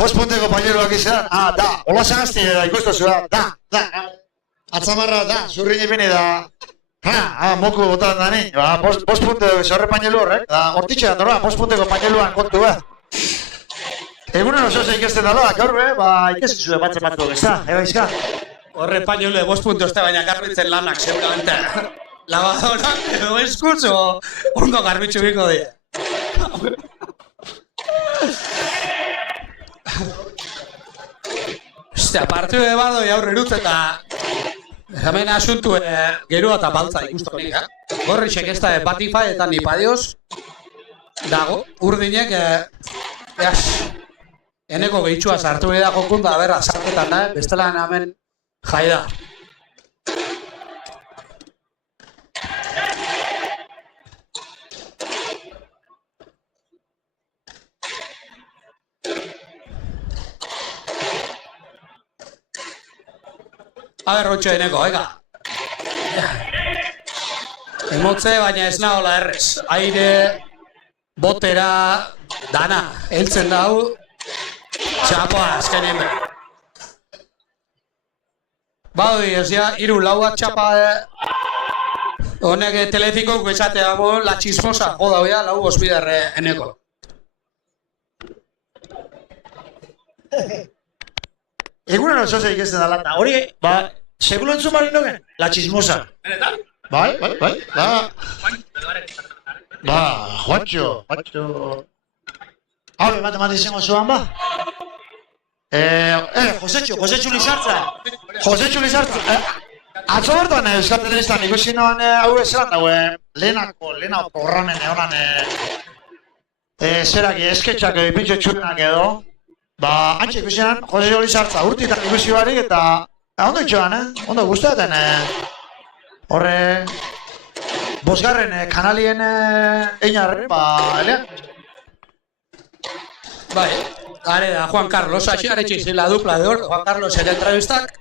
5 punteko pañeluak izan, da, hola zagazti da ikustu zua, da, atzamarra, da, zurri nipini da, moku botan da ni, 5 punteko zorre pañelu horrek, da, hortitxe da torba, 5 punteko pañeluan kontu Egunen oso zeik ez dela, gaur ikesu zuen batzen batzuk, ez da, Izka? Horre pañole 5 puntos te baina garbitzen lanak, seguramente. Lavadora edo eskutz o ondo garbitzu biko dira. Ostia, partidu ebado jaurre irutz eta hemen asuntu gerua eta baltza ikustu nik, Gorrixek ez da Batify eta Nipadios dago, urdinek eneko gehitxua sartu bida jokunda, berra, sartetan da, bestela hemen jaida. A ber, rotxo eneko, Emotze, baina ez nahola errez. Aire, botera, dana, heltzen dau, txapoa, azken hemen. Baudi, ez ja, 3-4 bat txapa, honek telefikok bezatea la chismosa, joda hoia, lau ospidarre eneko. Egunen oso zeik ez dela, eta hori, segulo entzun bari nogen, la chismosa. Bai, Juancho. Hau, bat izango zuan, ba? Josetxu Lizartza. Atzo bertan euskaten izan, ikusi noan hau esan dago, lehenako programen egonan zerak esketxak ipintxo txurnak edo. Ba, antxe ikusi nan, Josetxu Lizartza urtitan ikusi barik eta ondo itxoan, ondo guztaten. Horre, bosgarren kanalien einarren, elean. Bai, gare da Juan Carlos, aretxe izela dupla de hor, Juan Carlos ere entrevistak.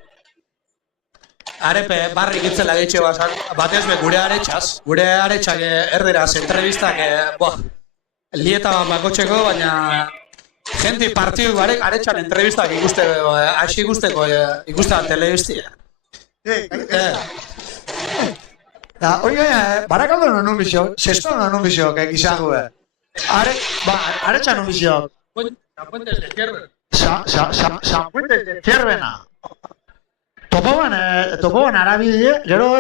Arepe barrik itzela gehitxe batez be gure aretxak erderaz entrevistak, lieta bakotxeko, baina jenti partidu barek aretxan entrevistak ikusteko telebiztia. Hori gaina, barakaldo non bizio, sesto non bizio, izango aretxan non bizio. San Fuentes de Cierven. San Fuentes de Ciervena. Topoban arabide, gero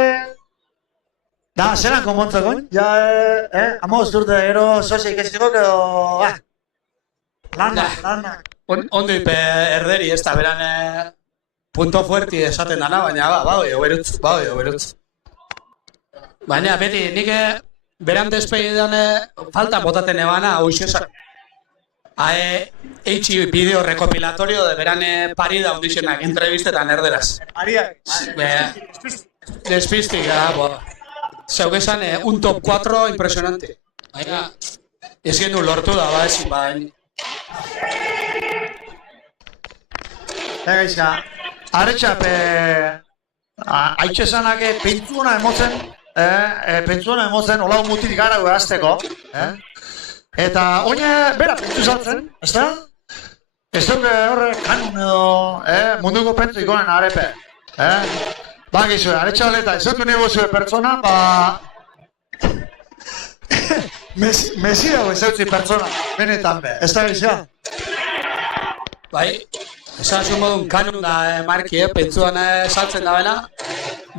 da, zelan konpontzeko, amoz urte, gero soziek eziko, edo, lana. Ondo ipe erderi ez da, beran punto fuerti esaten dana, baina oberutz. Baina, beti, nik beran despedidan falta botaten ebana, hoxesan. Eitxi bideo rekopilatorio de beran parida audicionak, entrevistetan erderaz. Despistik, zeugesan un top 4 impresionante. Baina, ez gendu lortu da, ezin bain. Egaizka, aretxape, haitxesanak pentsuona emotzen, olau mutil gara azteko. Eta oine bera pentsu zartzen, ez da? Ez duke horre kanun edo munduko pentsu ikonen arepe. Bagizue, aretxaleta, ez dut nigo zuen pertsona, Mesi dago ez dutzi pertsona, benetan be, ez da gizia? Bai, esan zuen modun kanun da marki, pentsuan saltzen da bena,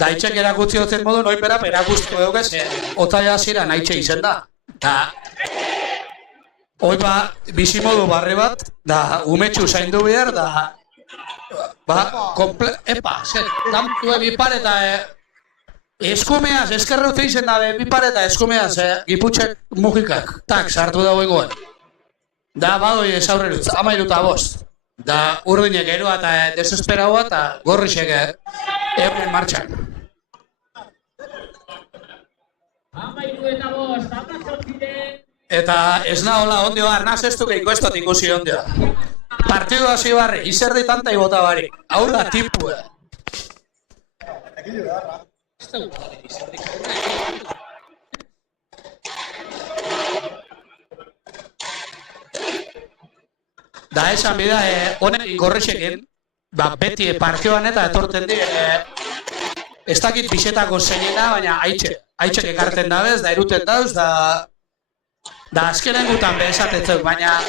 da itxek erakutzi dutzen modun, hori bera erakustiko dugez, otaia zira nahitxe izen da. Hoi bizimodu barri bat, da umetxu zaindu behar, da dantue bipar eta eskumeaz, eskerre utzi izen dabe bipar eta eskumeaz, giputxek mugikak, tak, sartu dago egoen. Da badoi esaurrerutz, 13:05. Da urdinek geroa eta desesperagoa eta gorrixek euren martxan. 13:05, 18. Eta ez nahola ondio arnaz ez duke ikuestot ikusi ondio. Partidu hasi barri, izerdi tanta ibota bari. Hau da tipu. Da esan bida, honek gorrexekin, beti parkeoan eta etorten di, ez dakit pixetako zeinena, baina haitxek ekarten dabez, da eruten dauz, da azkenen gutan behesatetzeu, baina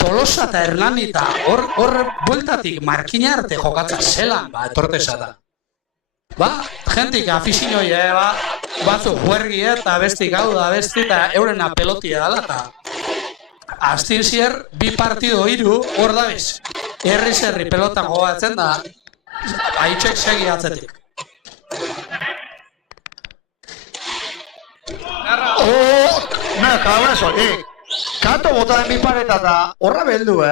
Tolosa eta Hernani eta hor bueltatik markina arte jokatza zelan, etorteza da. Jentik afizinoi, batzuk juergi eta bestik hau da besti eta eurena pelotia dala eta aztin zier, bi partido hiru hor dabiz. Herri pelotan jogatzen da, haitxek segi atzetik. Kago eso, Kato bota den bi pareta da, horra beldu,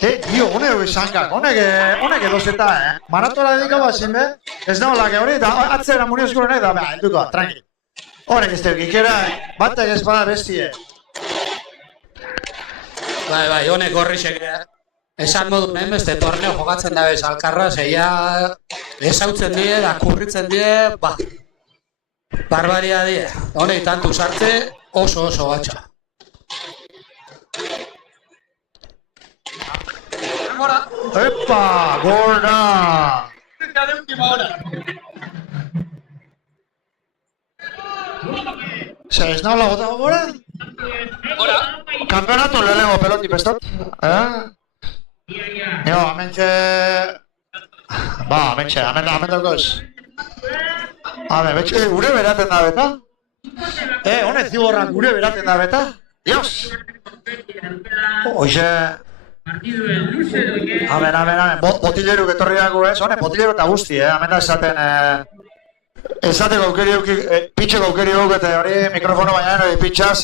Dio, honek esankak, honek edozeta, Maratora dedikau bazin, ez naholak hori, da atzera muniozkurenek da, helduko, tranqui. Honek ez teuk ikera, batek ez bada bestie. Bai, honek horrixek, esan modu nehen beste torneo jokatzen dabez alkarra, zeia ezautzen die, da kurritzen die, barbaria die. Honek tantu sartze, oso batxa. Epa, gorda! Ez nahola gota gora? Kampeonato lehenengo peloti pestot? Jo, amentxe... Amen daukoz. Gure beraten da beta? Honek ziborrak gure beraten da beta? Dios! Oixe... Amen, botileru etorri dago ez, honek botileru eta guzti, amen da esaten... Esateko aukeri auki, pitxeko aukeri aukete hori mikrofono baina hori pitxaz,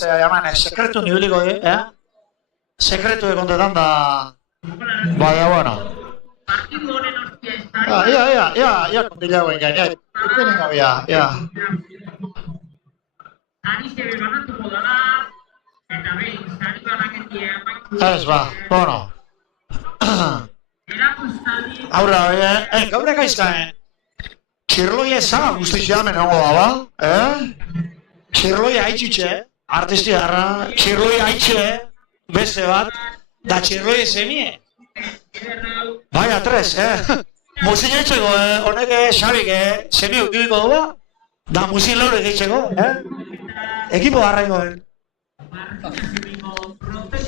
sekretu nibiliko, sekretu ekontetan da... Baina, bueno. Ia kontila hauen gain, ikuinen gabia, ia. Ez ba, bueno. Aurra, gaurek aizka, Txirloia zama guztizia menongo daba, Txirloia haitxitxe, artisti garra, Txirloia haitxe, beste bat, da Txirloia zemie. Baina, tres, Muzin eitxeko, honek Xabik, zemio ekibiko dugu, da muzin laurek eitxeko, Ekipo garraingoen.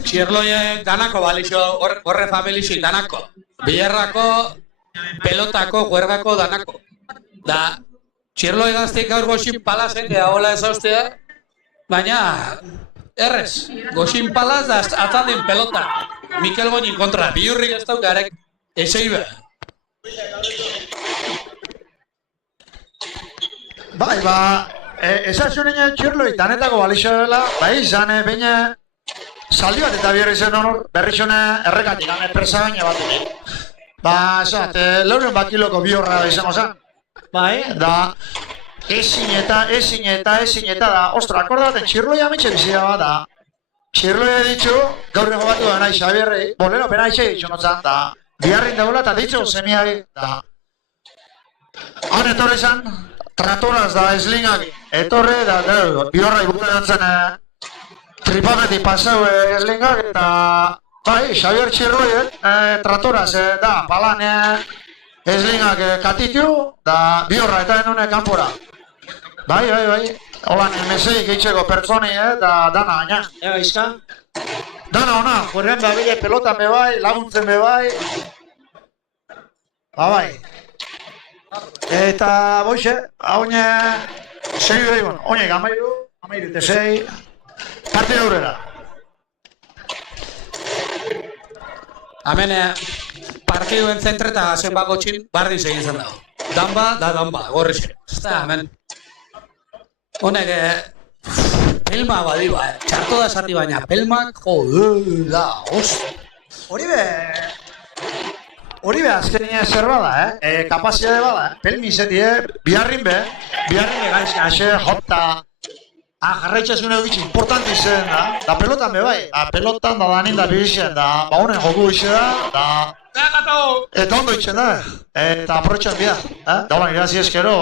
Txirloia danako balixo, horre familixi danako. Bilerrako, pelotako, juergako danako. Da, txirloi gazteik gaur goxin palazen, da hola ezauztea, baina, errez, goxin palaz da atzaldin pelota. Mikel Goñin kontra, bihurrik ez daukarek, eseibe. Bai, esatzu nina txirloi danetako balixo dela, bai, zane, baina, zaldi bat eta bierri zen honor, berri zone errekatik, gane persa baina bat. Esat, lauren bat kiloko bihorra izango zen. Bai, da, ezin eta da, ostra, akordaten txirloia ametxe bizia bat da. Txirloia ditxu, gaur nego batu da nahi Xabierri, bolero pena itxe ditxu notzan, da. Biarrin dagoela eta ditxu semiari, da. Han etorri zan, tratoraz da eslingak, etorri, da, bihorra ikutzen zen tripametik pasau eslingak, eta, bai, Xabier Txirloia, tratoraz, da, balan, eslingak katitu, da bihorra eta denune kanpora. Bai, holan meseik eitxeko pertsoni, da dana gaina. Ega izka? Dana ona, juerren babile pelotan bebai, laguntzen bebai. Bai. Eta boixe, haune, sei begon, honek amairu eta sei, partida aurrera. Hemen, partiduen zentre eta zenbako txin, bardin segin zen dago. Danba, gorrixe. Ez da, hemen. Honek, pelma badi ba, txarto da esati baina, pelmak, da, Hori be, azkenien zer bada, kapazitate bada, pelmi izeti, biharrin be gaizka, ase, jota, jarraitxasun egitxe importanti izen da pelotan be bai, pelotan da danin da birixen, da honen joku ize da, eta ondo itxen da, eta aprotxan bia, da holan irazi eskero,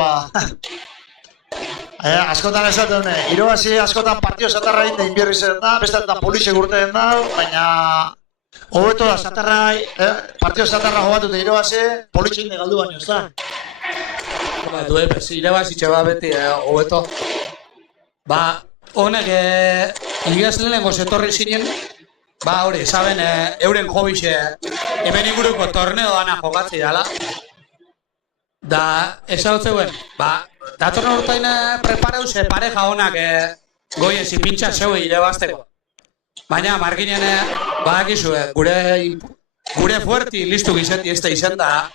askotan esaten, irabazi askotan partio zatarra egin da inbierri zen da, bestetan polixe gurten da, baina hobeto da zatarra, partio zatarra jobatu eta irabazi, polixe egin da galdu baino, ez da? Irabazitxe ba beti, hobeto. Ba, honek igazlenengo zetorri zinen, ba hori, saben, euren hobixe hemen inguruko torneo dana jokatzi dala. Da, ezautzeuen, ba, datorren urtain prepareuze pareja honak goien zipintxa zeue irabazteko. Baina, marginen, badakizue, gure fuerti listu gizeti ez da izen da,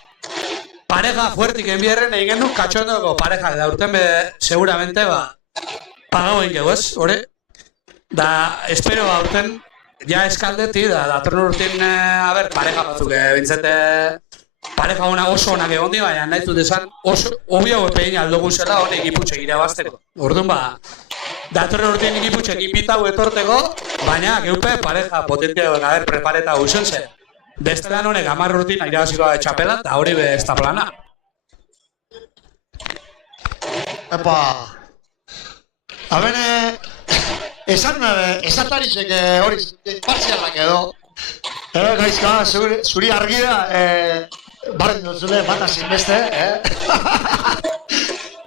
pareja fuertik enbierren egin du katxondoko pareja, da urten be, seguramente, ba, pagau egin ez, hori? Da, espero aurten, ja eskaldeti, da, datorren urtin, pareja batzuk, bintzete, pareja hona oso onak egon di, baina nahi dut esan, oso, obio epein aldugu zela honek iputxek irabazteko. Orduan, ba, datorren urtin ikiputxek inbitau etorteko, baina, geupe pareja potentia prepareta guzen zen. Bestelan honek 10 urtin irabaziko da txapela, eta hori be ez da plana. Epa, abene, esatarizek hori partzialak edo. Gaizka, zuri argi da, barren dutzule bat azinbeste,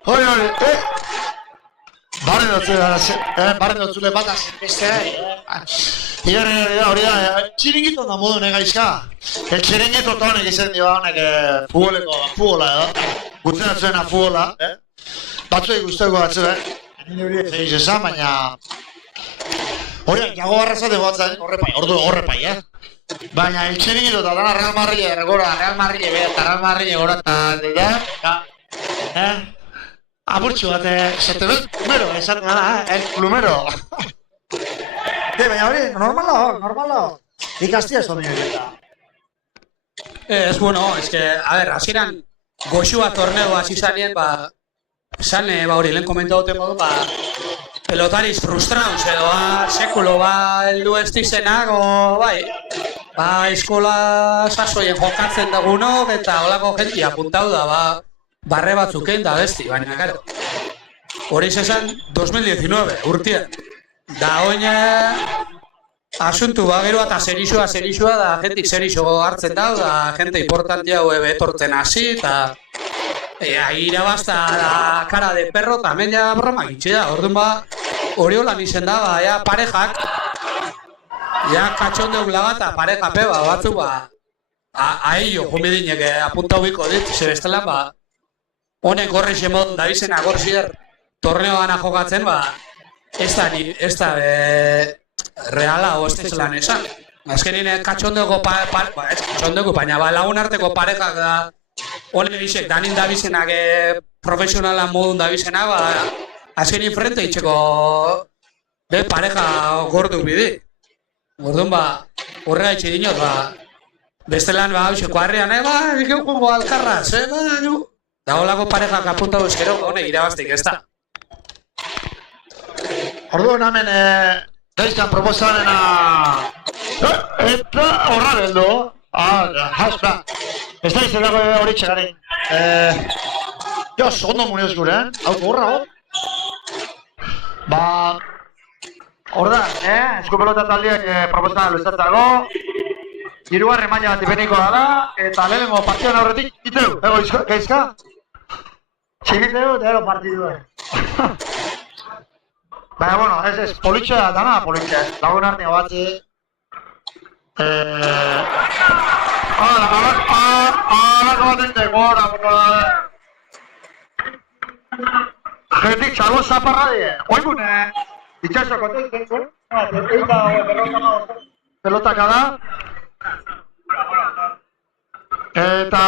Hori, barren dutzule bat azinbeste, hori da, txiringito da modu gaizka. Txiringito tonek izan dio honek futbola edo. Gutzen atzuena futbola, batzuei guzteko batzue, nire hori egiz esan, baina hori, jago barrazate batzen horrepai, Baina, txiringito eta dana Real Madrid gora, eta apurtxu bat, zete dut, plumero, esaten da, plumero. Baina hori, normala. Ikastia ez domina eta. Ez, bueno, ez que, a ver, hasieran goxua torneo hasi zanien, ba, hori, lehen komentau duten modu, ba, pelotariz frustrauz edo, sekulo, heldu ez dizenak, bai, eskola sasoien jokatzen dagunok, eta holako jenti apuntau da, barre batzuk egin da besti, baina, karo, hori izan 2019, urtean, da oin, asuntu gero eta serixua da, jentik serixo hartzen dau, da, jente importantia etortzen hasi, eta irabazta da cara de perro, eta hemen ja broma gitxe da, orduan ba, hori holan izen da, ja parejak, ja katxondeuk laga eta pareja peba batzu, ba, aillo, jumidinek apunta ubiko dit, zebestelan, ba, honek gorri xemodun da bizena gorzier, torneo gana jokatzen, ba, ez da, reala o ez lan esan. Azkenien katxondeko baina lagun arteko parejak da honen bizek, danin da bizenak profesionalan modun da bizena, azkenien frente itxeko pareja gordu bide. Orduan ba, horrega itxe dinot, bestelan hauseko harrian, ikeukongo alkarraz, da holako parejak apuntatu eskero, honek irabaztik ez da. Orduan hemen, gaizkan proposamena eta horra beldu. Jaspa. Ez da izanako hori txegaren. Jo, segundo munioz gure, hau horra, Ba, hor da, eskupelota taldiak proposamena luzatzako. Hirugarren maila bat ipeniko da, eta lehenengo partioan aurretik iteu, gaizka? Txikiteu eta ero partidua. Baina, bueno, ez, politxe da, dana politxe. Lagun arteko batzi. Alako bat ente gora, jentik txalbo zaparra die. Oigun, itxasoko teiko. Pelotaka da. Eta,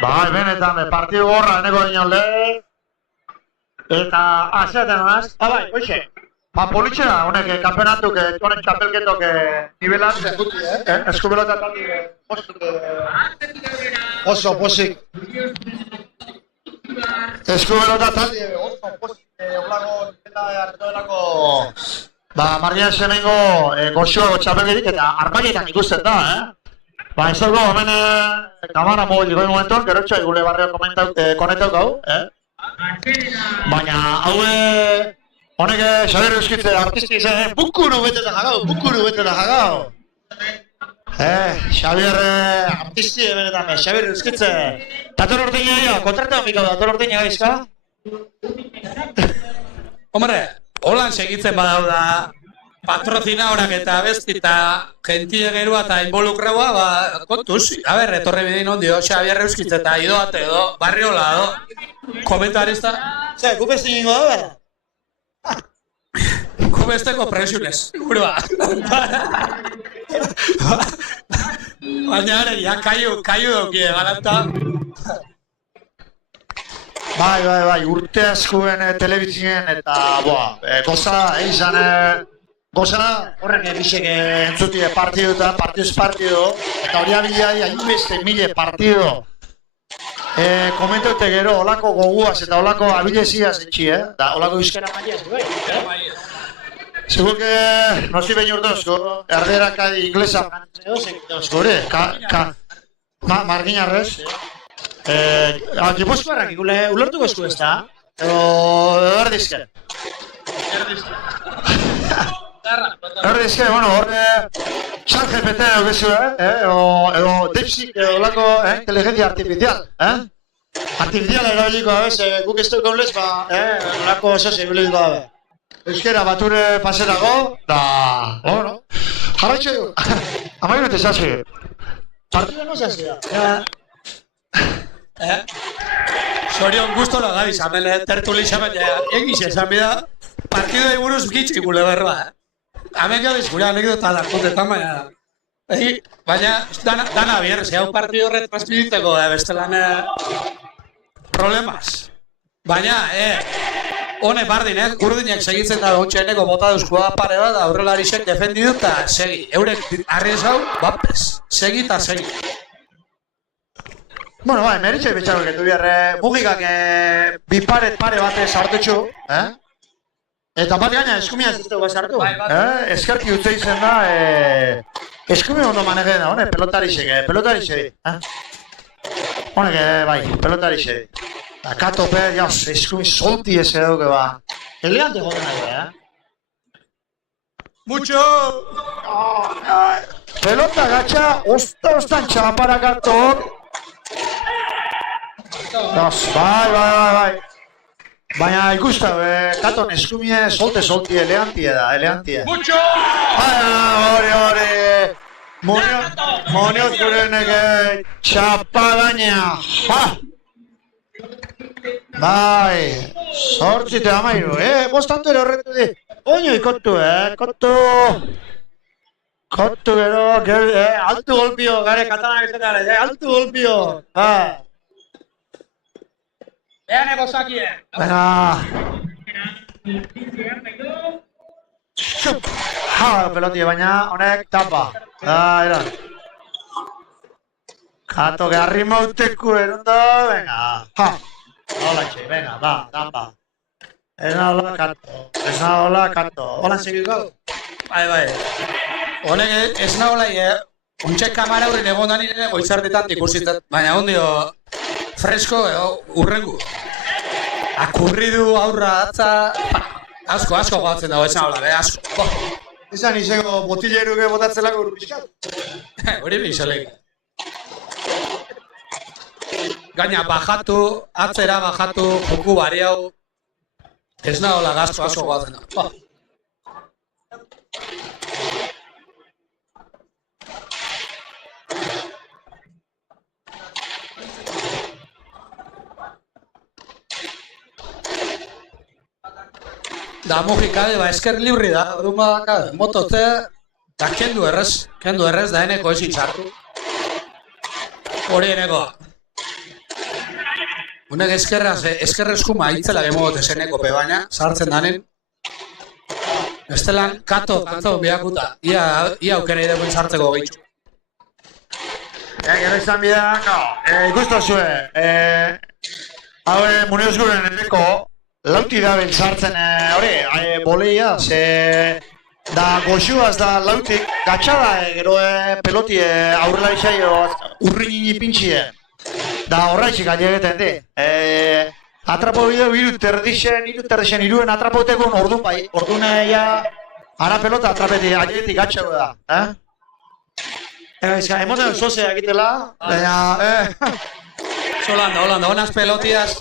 Bai, benetan, partidu gorra eneko dinan lehen. Eta, azeaten honaz. Bai, oixe. Politxe da, honek kampeonatuk, honek txapelketok nivelan. Eskubelota taldi, oso posik. Eskubelota taldi, oso posik. Olako, hartuelako... Margian zenengo goxoago txapelketik eta armaietan ikusten da, ez dago, hemen kamara mobil goi momentuan, gero txai gule barrio konetok hau, baina haue honek Xabier Euskitze artisti izan, bukuru beteta jagau, Xabier artisti benetan, Xabier Euskitze, dator ordeina dira, kontrata mikau dator ordeina gaizka? Hombre, holan segitzen badau da patrocinadorak eta besti eta gentie gerua eta involukraua, kontuz, etorri bidin ondio, Xabier Euskitze eta idoate edo, barriola edo, komentarista. Zer, gupesti ningo da, bera? Gupesteko presionez, gurua. Baina, ja, kaiu daukie, galanta. Bai, urte askuen telebizien eta, goza, izan, goza, horrek ebisek entzutie partiduz partidu, eta hori abilai, hainbeste mile partidu. Komentote gero, olako goguaz eta olako abileziaz etxi, da olako euskera maiaz, bai. Segur que, nosi behin urdozko, erderak inglesa, hori, marginarrez. Gipuzkoarrak ulertuko esku ez da? Edo erdizke? Erdizke, horre chat GPT edo edo DeepSeek edo lako inteligencia artificial, artificial erabiliko da, guk ez dugu gaulez, lako osos erabiliko da. Euskera bature paserago, da, jarraitxe du, amairu tesazio. Partida no zazio da. Sorion guztola gabiz, hemen tertulixa baina egiz esan bida partidoi buruz gitzik gule berba. Hemen gabiz gure anekdota darkotetan baina dana bierrez, hau partido horret transmititeko bestelan problemaz. Baina, hone bardin, urdinak segitzen da ontseneko bota duzkoa pare bat, aurrelarisek defendidu eta segi. Eurek arriez hau, bapes, segi eta segi. Bueno, meritxe bitxarok etu biarre mugikak bi pare batez hartutxu, eta bat gaina eskumiaz ez dugu sartu. Eskerki utze izen da, eskumi ondo manegen da, pelotarixek, honek, bai, pelotarixek. Kato pe, eskumi solti ez dugu, elegante jodenak, Mucho! Pelota gatxa, ostan txapara gatok. Bai. Baina ikusta, katon eskumie solti eleantie da, eleantie. Mucho! Hori. Monioz gurenek txapadaina. Bai, sortzite amairu, bostantu ere horretu di. Oino ikottu, Kottu gero, altu golpio, gare katanak izatale, altu golpio. Eane gozakie! Baina... Pelotie, baina honek tapa. Era. Kato, garri mauteku erundo, venga. Hola, txe, venga, tapa. Ez nahola kato. Hola, segiko? Bai. Honek ez nahola, untxek kamara horren egondan nire goizartetan ikusitzen, baina ondio fresko urrengu. Akurridu aurra atza, asko gogatzen dago, ez nahola, asko. Izan izango botilleruke botatzelako urpiskat? Hori bizalek. Gaina bajatu, atzera bajatu, joku bari hau, ez nahola asko gogatzen dago. Da mugikade, esker libri da, orduan motote, Da kendu errez da eneko ezin sartu. Hori enekoa. Unek eskerrezkuma itzela gemogote zeneko pe baina, sartzen danen. Estelan, kato bihakuta. Ia aukera idekuen sartzeko gehitxu. Gero izan bida, ikustu zuen, hau Muneozguren eneko, lauti da sartzen hori, boleia, ze da goxuaz da lautik, gatxada, gero peloti aurrela izai urri pintxie. Da horraitxik ailegeten di. Atrapo bideo irudixen iruen atrapotekun ordun bai. Ordun ja ara pelota atrapeti ailegetik gatxago da. Emoten zozea egitela, baina... Holanda, onas pelotias.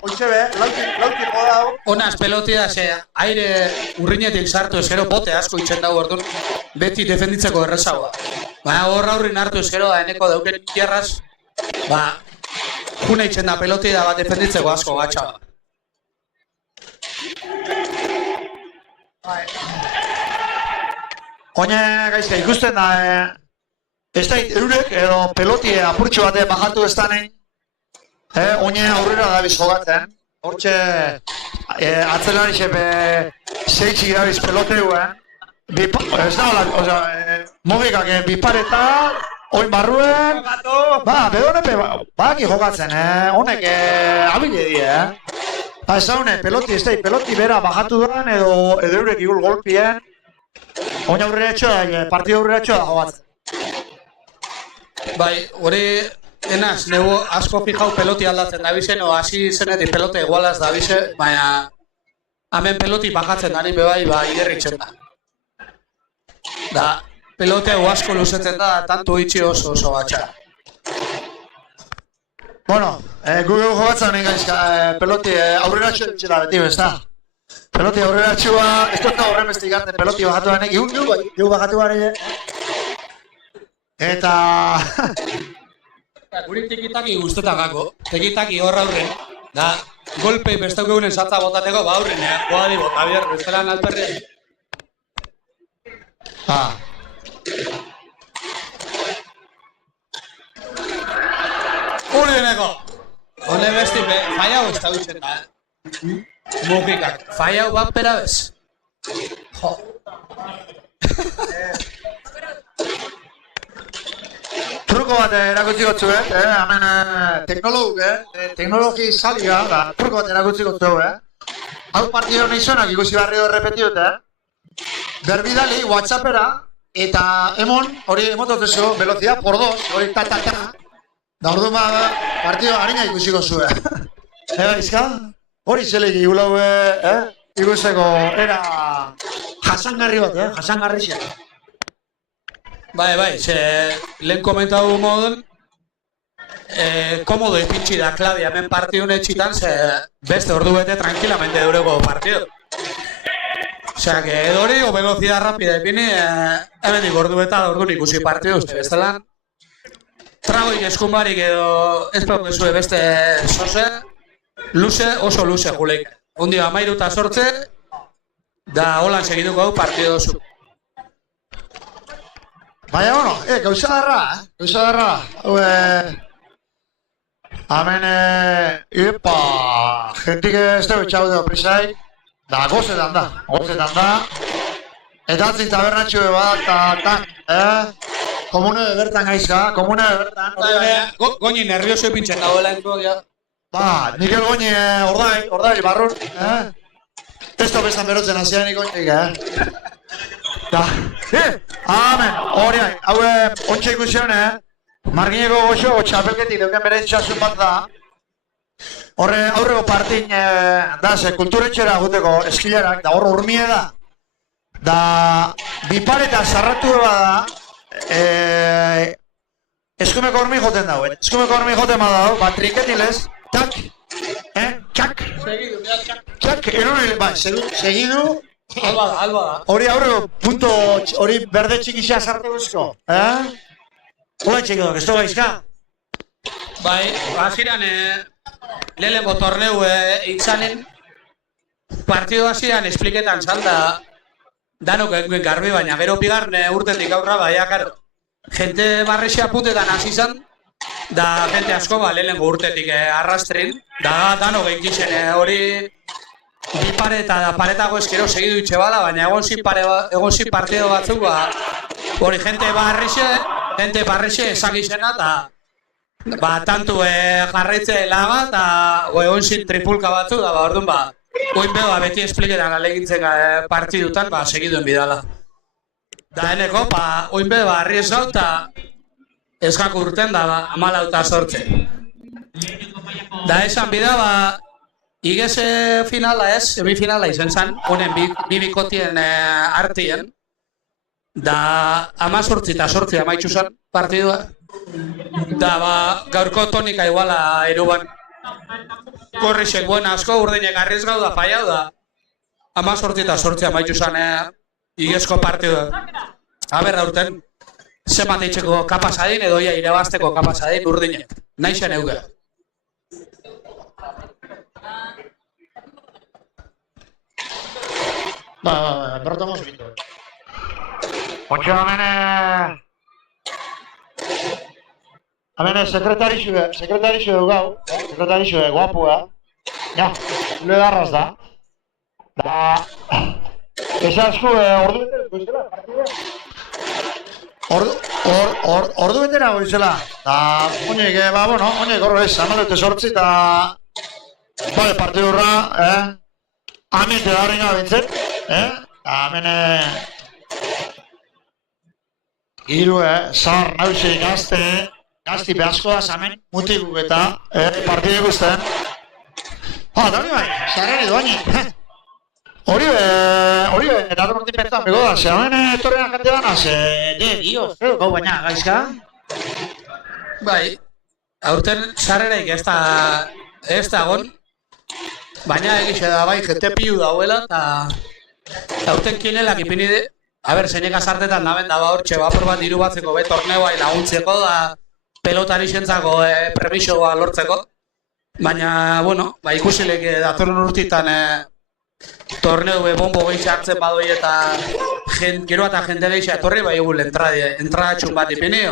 Oitxe be, lautik joda. Onas pelotias aire urrinetik sartu eskero bote asko itxen dago orduan beti defenditzeko errezagoa. Baina horra aurrin hartu eskero da eneko dauken tierraz, juna itxen da peloti da bat defenditzeko asko gatxaba. Oine gaizka ikusten da, ez da eurek edo peloti apurtxo bate bajatu ez danein, oine aurrera dabiz jogatzen. Hortxe atzelari xepe zeitxik dabiz peloteuen. Ez da hola, mogikak bipareta, oin barruen, bedonepe baki jokatzen, honek abile di, ez da honek peloti bera bajatu duan edo eurek igul golpien, oin aurrera etxoa, partido aurrera etxoa da jokatzen. Bai, hori enaz, nego asko fijau peloti aldatzen dabizen, o hasi zenetik pelote egualaz dabize, baina hemen peloti bajatzen danin bebai, iderritzen da. Da, pelote asko luzetzen da, tanto itxi oso batxa. Bueno, gure jokatzen honen gaizka, peloti aurrera txela beti, ez da? Peloti aurrera txua, ez dut da horren beste ikarten peloti bajatu banek, iu bajatu banek. Eta... Guri tekitaki guztetan gako, tekitaki horra aurren, da, golpei bestaukegunen saltza botateko, aurren, goadi bota bier, bestelan alperrean. Hori deneko! Hone besti, faiau ez da duzen da, mugikak, faiau bat pera bez. Jo. Truko bat erakutsi gotzuet, hemen teknologi saliga, truko bat erakutsi gotzuet, hau partido nahizonak ikusi barri hor repetiut, berbidali WhatsAppera, eta emon, hori emototezu, velocidad por 2, hori ta-ta-ta, da orduan partido harina ikusi gotzuet. Izka, hori zelegi gulau ikuseko era jasangarri bat, jasangarri xea. Bai, ze lehen komentatu modun, komodo ipintxi da klabi hemen partidun etxitan, ze beste ordu bete tranquilamente dureko partidu. Osea, que edori o velocidad rápida ipini, hemen ordu beta ordu ikusi partidu, bestelan. Tragoik eskumbarik edo ez prokezue beste zoze, oso luze juleik. Undi amairuta sortze, da holan segituko hau partidu zu. Baina, bueno, gauza darra, hau, hemen, jentik ez dugu txau dugu prisai, da gozetan da, eta atzin tabernatxo bat, komune bertan gaizka, Goñi nervioso ipintzen dagoela enko, ja. Nikel Goñi ordai, barrun, testo bestan berotzen azianik goñik, Amen, hori hau ontsa ikusion, margineko goxo, txapelketik deuken bere itxasun bat da. Horre aurreko partin, ze kulturetxera guteko eskilerak, da horro urmie da. Da, bipareta sarratu da, eskumeko hormi joten dago, bat triketilez, tak, txak, segidu, Alba da. Hori aurreko punto, hori berde txikixea sarte guzko, Hola txekidok, ez toga izka? Bai, hasieran lehenengo torneu itzanen partido hasieran espliketan zalda danok eguen garbi, baina gero bigarren urtetik aurra, baina, karo, jente barrexea putetan hasi zen, da jente asko, lehenengo urtetik arrastrin, da danok egin hori bi pare eta paretago eskero segidu itxe bala, baina egon zi partido batzuk, hori jente barrexe esak izena, eta tantu jarraitze laga, eta egon zi tripulka batzu, da orduan oin beho beti espliketan alegintzen partidutan, segiduen bidala. Da eneko, oin beho arriez gau, eta eskak urten da 14. Da esan bida, igeze finala semifinala izen zen, honen bi bikotien artien, da 18 eta 8 amaitzu zen partidua, da gaurko tonika iguala eruban. Korrixek buena asko, urdinek arriesgau da, fallau da, 18 eta 8 amaitzu zen igezko partidua. Aber aurten, zemat eitzeko kapasadin edo ia irabazteko kapasadin urdinek, nahi zen euge. Bertamos bito. Ontsa hemen sekretarixue gau, sekretarixue guapua. Ja, zule darraz da. Da, esazku ordu betera goizela. Ordu betera goizela. Da, oinek, oinek horro ez, 18 eta... Bale, partidurra, Amen te da horrenga bintzen, Amen, iru, zar, nauzi, gazti behazko da zamen, mutik eta partide guztien. Da hori bai, zarrari doaini. Hori eta dortin pertan bego da, hemen etorrean jante banaz, dios, gau baina, gaizka? Bai, aurten sarreraik ez da egon, baina egixe da bai, jente piu dauela, eta aurten kinelak ipini de, zeinek azartetan daben da hortxe bapur bat diru batzeko torneoa laguntzeko da pelotari zentzako premisoa lortzeko, baina, ikusilek datorren urtitan torneo bombo gehi hartzen badoi eta gero eta jente gehi etorri bai egul entradatxun bat ipini,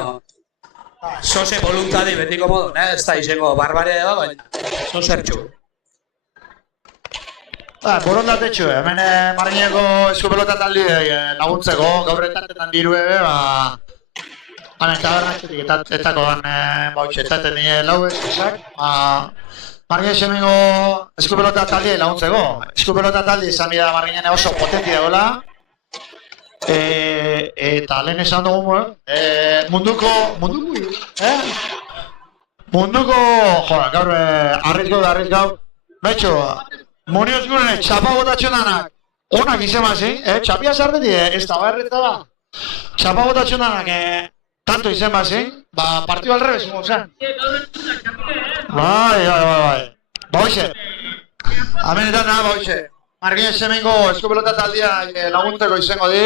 Sose voluntadi betiko modu, ez da izango barbaria da, baina sosertxu. Borondatetxu, hemen Margineko eskupelota taldi laguntzeko, gaur etatetan diru hemen tabernatxetik etako dan bautxe, etaten nire lau esak, Margin semengo eskupelota taldi laguntzeko. Eskupelota taldi izan bida Marginen oso potenti dagoela, eta lehen esan dugu munduko, gaur arrizgau, betxo, Munioz guren txapa botatzen danak, onak izan bazin, txapia zarreti ez da barreta da. Txapa botatzen danak, tanto izan bazin, partidu alrebez zingo zen. Bai. Bauxe. Amenetan naha, bauxe. Marginen semengo eskupelota taldia laguntzeko izango di.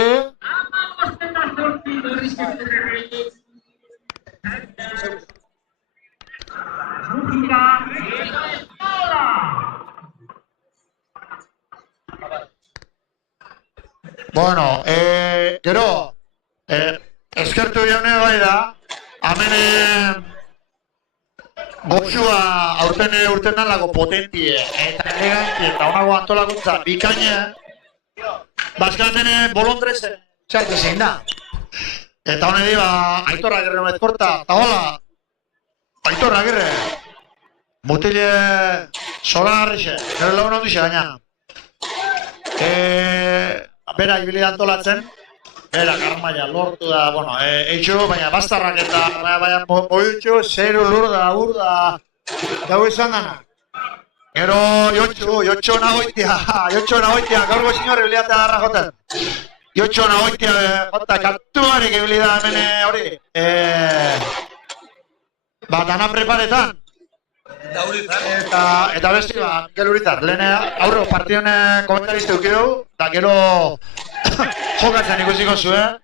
Bueno, gero, eskertu jaune bai da, hemen goxua aurten urten nalako potentie eta elegantie eta onago antolakuntza bikaine, bazkaten bolondrezen txarte zein da. Eta hone di Aitor Agirre metkorta, eta hola, Aitor Agirre, mutile zolangarrixe, gero lagun ondixe baina. Bera ibili antolatzen, bera garmaia lortu da, eitxu, baina bastarrak eta baina moitxu, zeru lur da, gau izan dana. Gero jotxo nagoitia, gaur gozin hori biliatea darra joten. Jotxo nagoitia, jota, kantuarik ibili da hemen hori. Dana preparetan. Eta besti Mikel Urizar, lehen aurro partion komentarizte dukidu, eta gero jokatzen ikusiko zuen,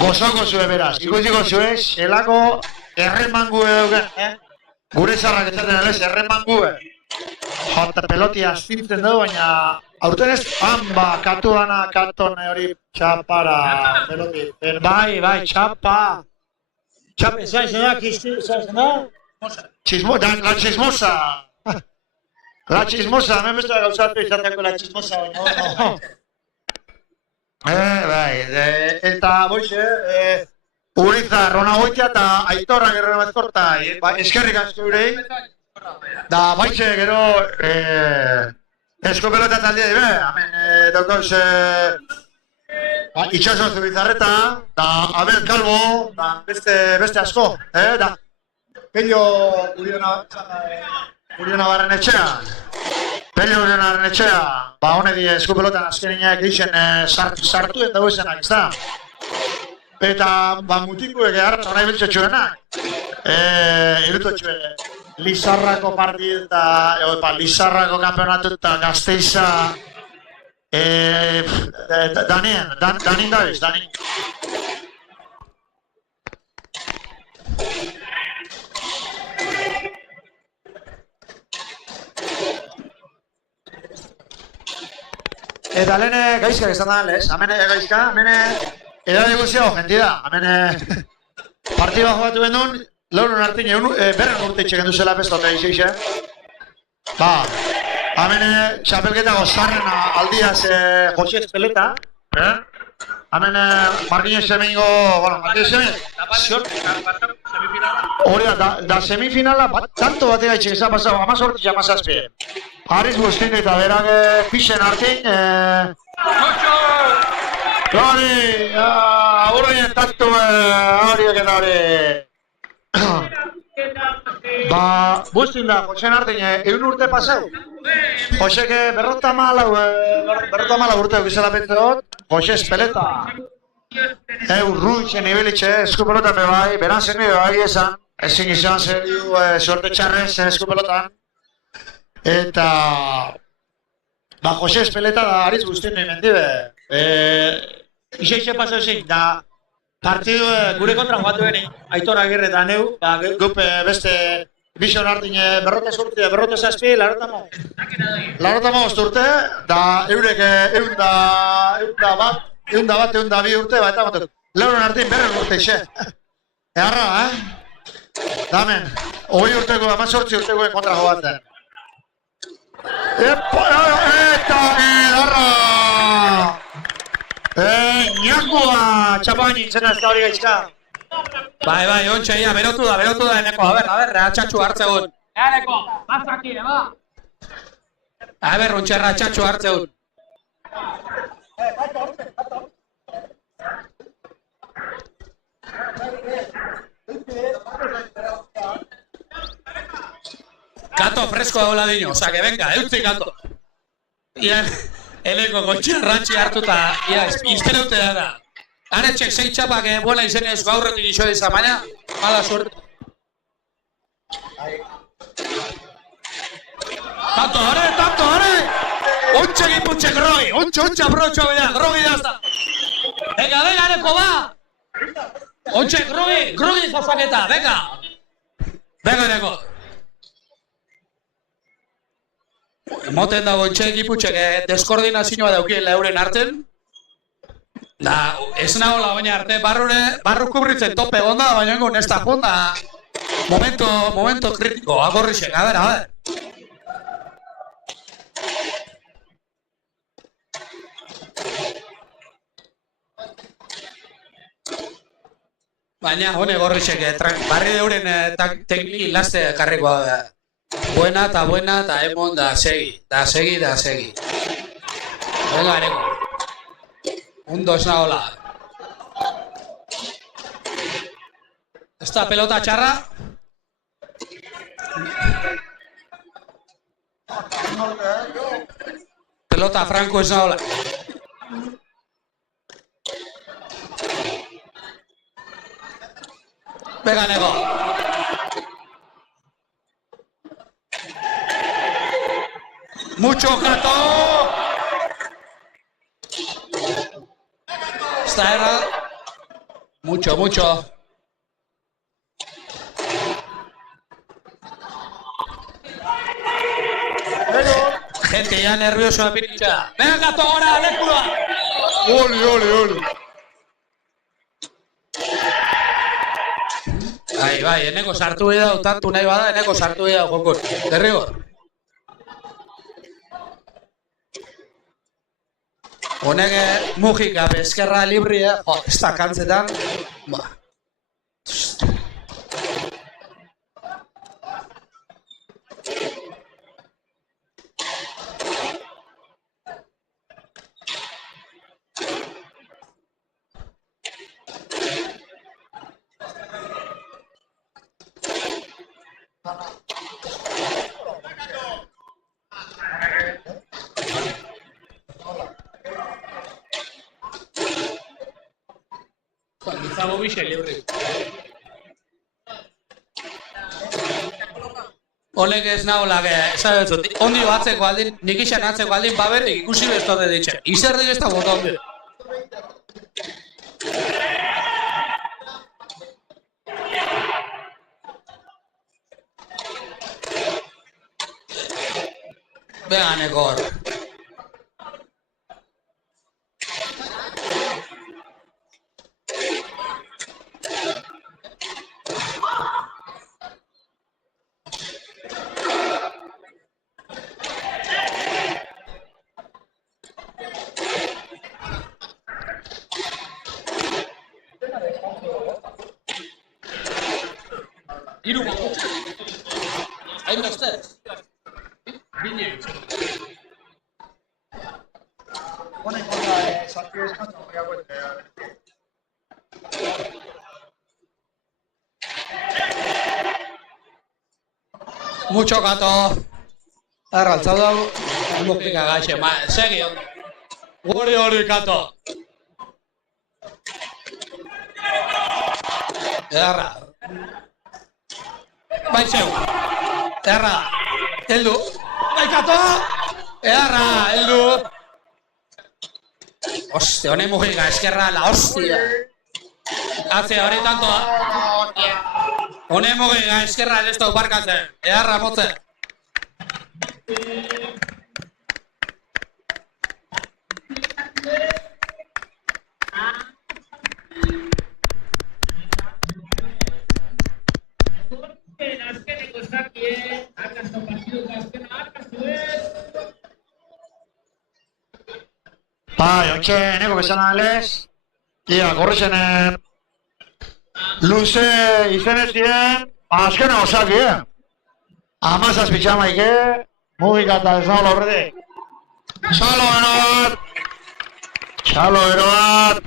gozoko zuen beraz, ikusiko zuen, zelako erremangue duken, gure zarrak etzaten alez, erremangue. Jota pelotia astintzen dugu, baina Aurten ez, katuana, katone hori txapara, peloti. Bai, txapa. Txapa, zena, la chismosa. La chismosa, hemen beste gauzatu izateko la chismosa, baina, no. Bai, eta boixe, Urizar, Rona Goitia eta Aitorra Gerrero Bezkorta, eskerrik asko eurei. Da, baixe, gero, esko pelota taldea dibe, hemen, doktoz, itxaso Zubizarreta, da, Abel Calvo, da, beste asko, da, Pello Uriona Barrenetxea, ba, honedi esku pelotan azkeniak eixen sartu eta goizenak, ez da? Eta, ba, mutikuek hartza nahi biltzetxuenak, irutotxue, Lizarrako partid eta, Lizarrako kampeonatu eta Gasteiza, Danin dabiz, Danin. Eta lehene gaizkak izan da, lez? Hemen gaizka, hemen edade guzio, jentida. Hemen partida jugatu bendun, launon hartin berren urte itxeken duzela pestote izixe. Ba, hemen txapelketa gozarren aldiaz Josiez Peleta. Hemen Marquinez Semingo, Marquinez Semingo. Hori da semifinala, tanto batega itxek izan pasau, amazortzi amazazpi. Ariz guztin eta berak pixen hartin, hori, aurrien tanto horiek eta hori. Ba, guztin da, Josen hartin, egun urte pasau. Josek berrota mala urte gizela pentzot, Josez Peleta. Urruitzen ibelitxe, eskupelotan bebai, beran zen bebai esan, ezin izan zer du sorte txarrez eskupelotan. Eta, ba, Josez Peleta da ariz guztien nahi mendibe. Ixeixe paso ezin, da partidu gure kontra jugatu beni, Aitor Agirre eta neu, ba, gupe beste bixon hartin berrote sorti, berrote zazpi, larota maoz urte, da eurek egun da bi urte, ba, eta gotu, lauron hartin berren urte ixe. Egarra, Da hemen, 20 urteko, 18 urteko kontra jogatzen. Eta edarra! Niakua txapain nintzen ez da hori gaizka. Bai, ontsa ia, berotu da eneko, a ber, ratxatxu hartzegun. Eneko, bazakire, ba! A ber, ontsa ratxatxu hartzegun. Kato fresko dagoela dino, oza, que venga, eutzi kato. Ia, eleko gontxea ratxi hartuta, ia, iztereute da. Aretxek zei txapak buena izenez gaurretik iso dizan, baina, mala suerte. Tanto hore! Ontxe giputxek roi, ontxe aprotxo bida, grogi dazta. Venga, eneko, ba! Ontxe, grogi zazaketa, venga! Venga, eneko. Moten dago ontxe giputxek deskoordinazioa daukiela euren arten. Da, ez nagoela baina arte, barru kubritzen tope gonda, baina engo nesta jonda. Momento kritiko, agorrixek, a ver. Baina, hone gorrixek, barri deuren teknik laste karrikoa. Buena eta emon da segi. Venga, eneko. Ondo ez nagoela. Esta pelota txarra. Pelota franko ez nagoela. Venga, eneko. Mucho gato. Esta era mucho. Gente, ya nervioso a pinitxa. Venga, gato, gora, lekua! Oli. Bai, eneko sartu edau, tantu nahi bada, eneko sartu edau, jokon. Derrigor. Honek mugika bezkerra libria, ez da kantzetan. Izango bixe libre. Honek ez naholak, esabetzut, ondi batzeko aldin, nik izan atzeko aldin, baberrik ikusi bestorde ditxe. Izerdik ez da bota ondi. Venga, nekor. Hiru modu. Hain beste? Bine. Mucho gato. Arraltzau dago. Mugika gaxe, segi ondo. Hori, gato. Edarra. Bai zeu. Edarra. Heldu. Bai gato. Edarra, heldu. Hostia, honek mugika eskerra la hostia. Hace hori tanto. Honek mugika eskerra ez da barkatzen. Edarra motze. Azkeneko zakie, akaso partiduko azkena, akaso ez. Bai, ontxe, eneko bezan alez. Ia, gorrizen luze izenez ziren, azkena osaki, Amazaz pitxamaike, mugika eta ez nago horretik. Txalo eroat.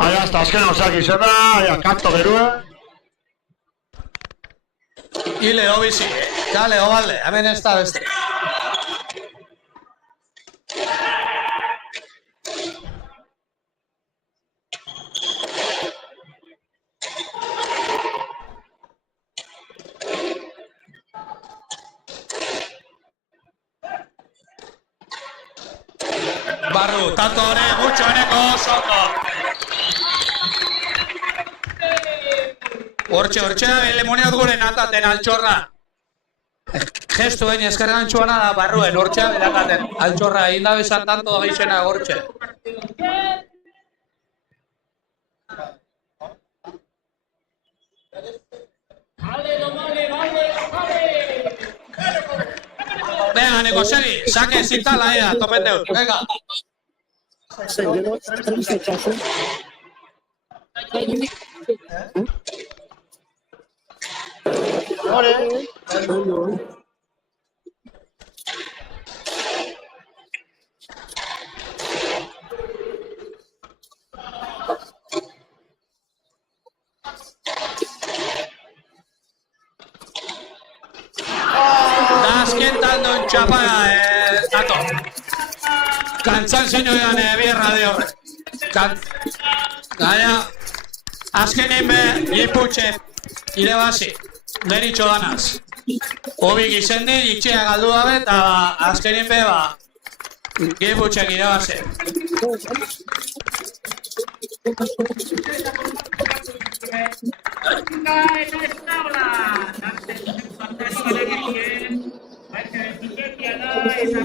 Aia, hasta azkena osaki izan da, aia, kanto berue. Ile hobizi, kale hobalde, hemen ez da beste. Barru, tanto hone, mucho honeko, soto. Hortxe, lemoniat gure nataten altxorra. Gestu baina eskergan txuana da barruen, hortxe belakaten. Altxorra, egin da bezan tanto da geixena hortxe. Venga, neko, segi, sake, zintala, topeteu, venga. Azkentan duen txapaga, gato. Kantzan zinoean bierra de horre. Gaia, azkenen be, liputxe, irebazi, deritxo danaz. Hobik izendi, itxea galdu gabe, eta azkenen be, liputxek irebazi. Osika eta estaula. Dante pantari garagerien. Baina ziketia da eta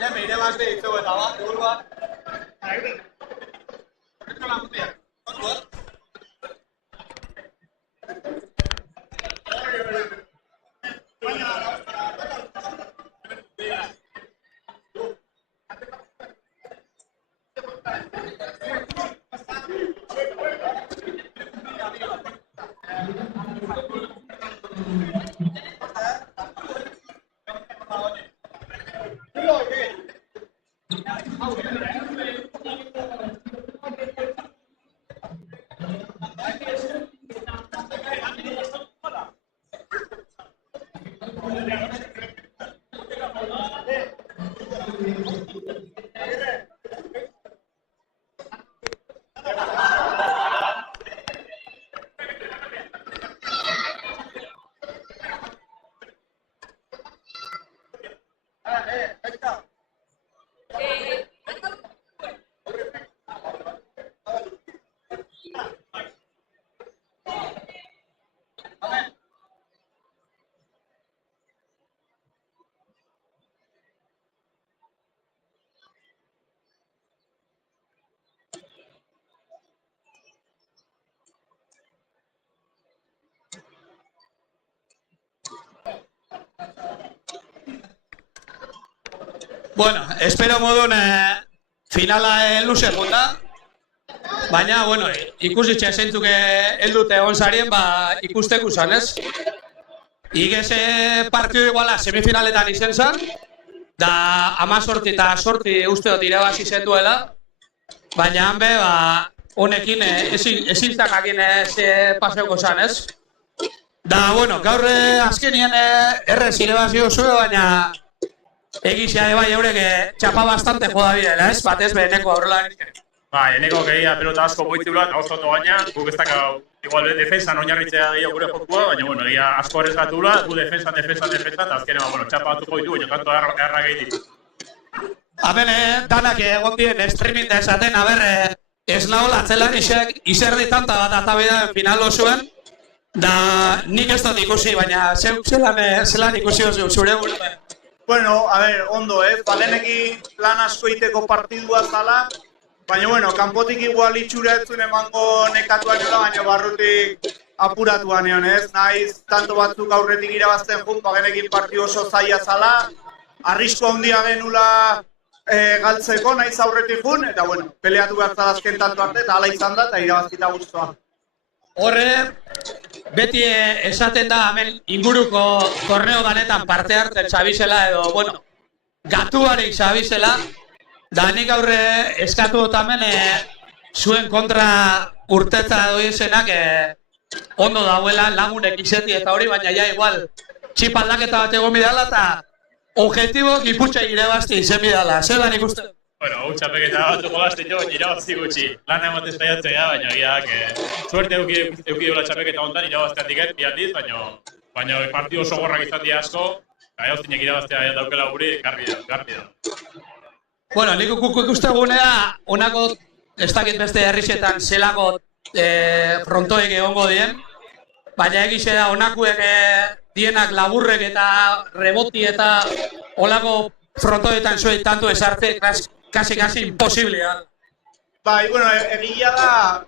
Ya me iré más de todo el trabajo, curva. Bueno, espero modun finala luze jota, baina, bueno, ikusitxe zeintzuk heldute egon zarien, ikusteku zan, ez? Igeze partio iguala semifinaletan izen zan, da 18 eta 8 uste dut irabazi zen duela, baina hanbe, honekin ezin zakakin paseuko zan, ez? Da, bueno, gaur azkenien errez irabazio zuen, baina egizia de bai eurek txapa bastante joda bidela, ez? Batez beheneko aurrela nizke. Bai, eneko gehia pelota asko boitzula eta oso ondo baina, guk ez dakau, igual defensan oinarritzea gehiago gure jokua, baina, bueno, egia asko horrezgatula, gu defensan, eta azkenean, bueno, txapa batuko ditu, baina kanto erra gehi ditu. Haben, danak egon dien streaming da esaten, ez nahola atzelan izerdi tanta bat atabidea final zuen, da nik ez dut ikusi, baina zelan ikusi zure buruan. Bueno, a ver, ondo, balenekin lan asko iteko partidua zala, baina, bueno, kanpotik igual itxura etzun emango nekatuan jola, baina barrutik apuratuan egon, ez? Naiz, tanto batzuk aurretik irabazten jun, bagenekin partidu oso zaila zala, arrisko handia genula galtzeko, naiz aurretik jun, eta, bueno, peleatu behar zala azken tanto arte, eta hala izan da, eta irabazkita guztua. Horre, beti esaten da hemen inguruko torneo banetan parte hartzen zabizela edo, bueno, gatuarik zabizela, da nik aurre eskatu dut hemen zuen kontra urtetza doiezenak ondo dauela lagunek izeti eta hori, baina ja igual txip aldaketa bat egon bidala eta objektibo giputxa irebazti izen bidala, zer da nik uste? Bueno, hau txapeketa bat jolazten jo, irabazi gutxi. Lana ematez baiatzea, baina giak, suerte euki dola txapeketa hontan irabazteatik bi aldiz, baina partidu oso gorrak izan dira asko, gauztinek irabaztea daukela guri, garbi da. Bueno, nik ikuste gunea, honako ez dakit beste herrixetan zelako frontoek egongo dien, baina egize da honakuek dienak laburrek eta reboti eta holako frontoetan zuei tanto esarte, kasi imposiblea. Bai, bueno, egia da,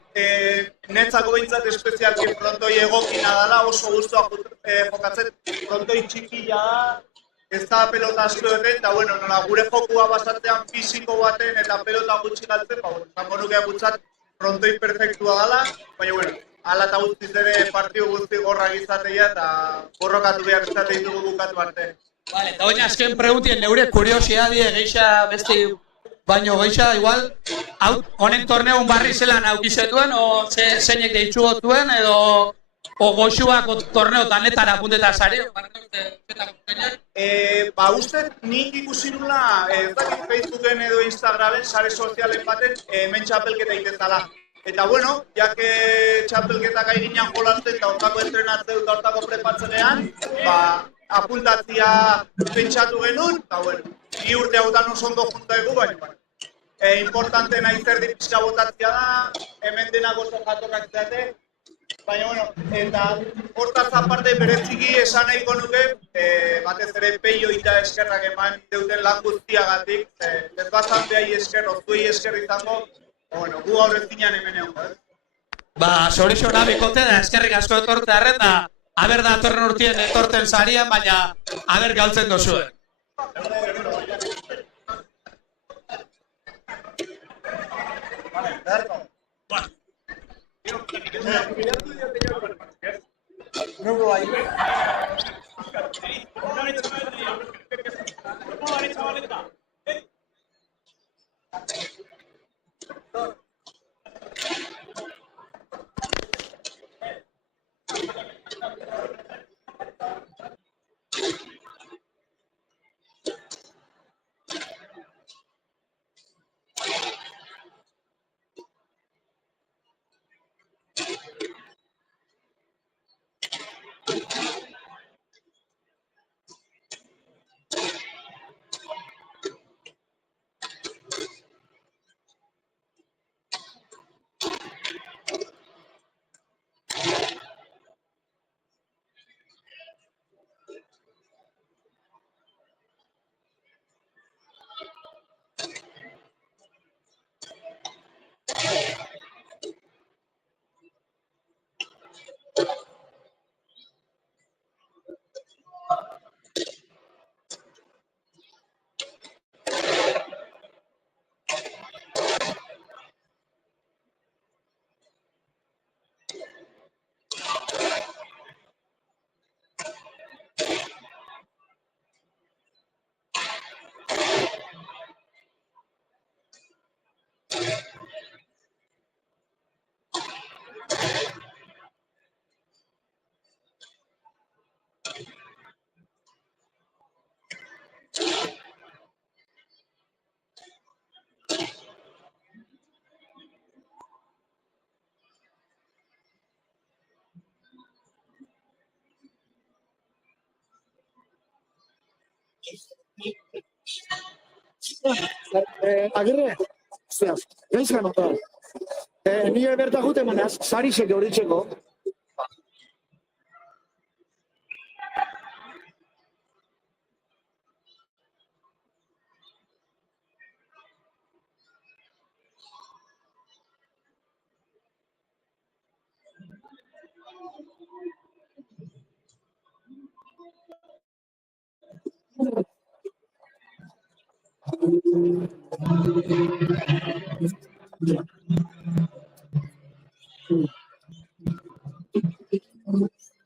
netzako behintzat espezialki frontoi egokina dela, oso guztua jokatzen, frontoi txikila da, ez da pelota asko dute, eta bueno, nola gure jokua bastatzean fisiko baten eta pelota gutxi galtzen, zango nuke gutzat frontoi perfektua dela, baina bueno, ala eta guztiz ere partidu guzti gorrak izatea eta borrokatu behar izate ditugu bukatu arte. Vale, eta oina azken preguntien neure kuriosia die geixa beste baino geixa igual honen torneun barri zelan aukizetuen o zeinek deitzu gotuen edo goxuak torneo tanetara punteta sari? Uste nik ikusi nula, Facebooken edo Instagramen, sare sozialen baten, hemen txapelketa itezala. Eta bueno, jake txapelketak aiginan jolazten eta hortako entrenatzeu eta hortako prepatzenean, apuntatzia pentsatu genuen, eta bueno, 2 urte hautan oso ondo junta egu, baina importante nahi zerdi pixka botatzia da, hemen denak oso jatorrak zeate, baina bueno, eta hortaz aparte bereziki esan nahiko nuke, batez ere Peio eta eskerrak eman deuten lan guztiagatik, ez bastanteai esker, orduei esker izango, bueno, gu gaur ez ginen hemen egon, Ba, sorixona bikote da, eskerrik asko etorte arren da, aber da atorren urtien etorten sarian, baina aber galtzen dozuen. Agirre, gaizka nota. Nire berta jute manaz, sarisek horitzeko.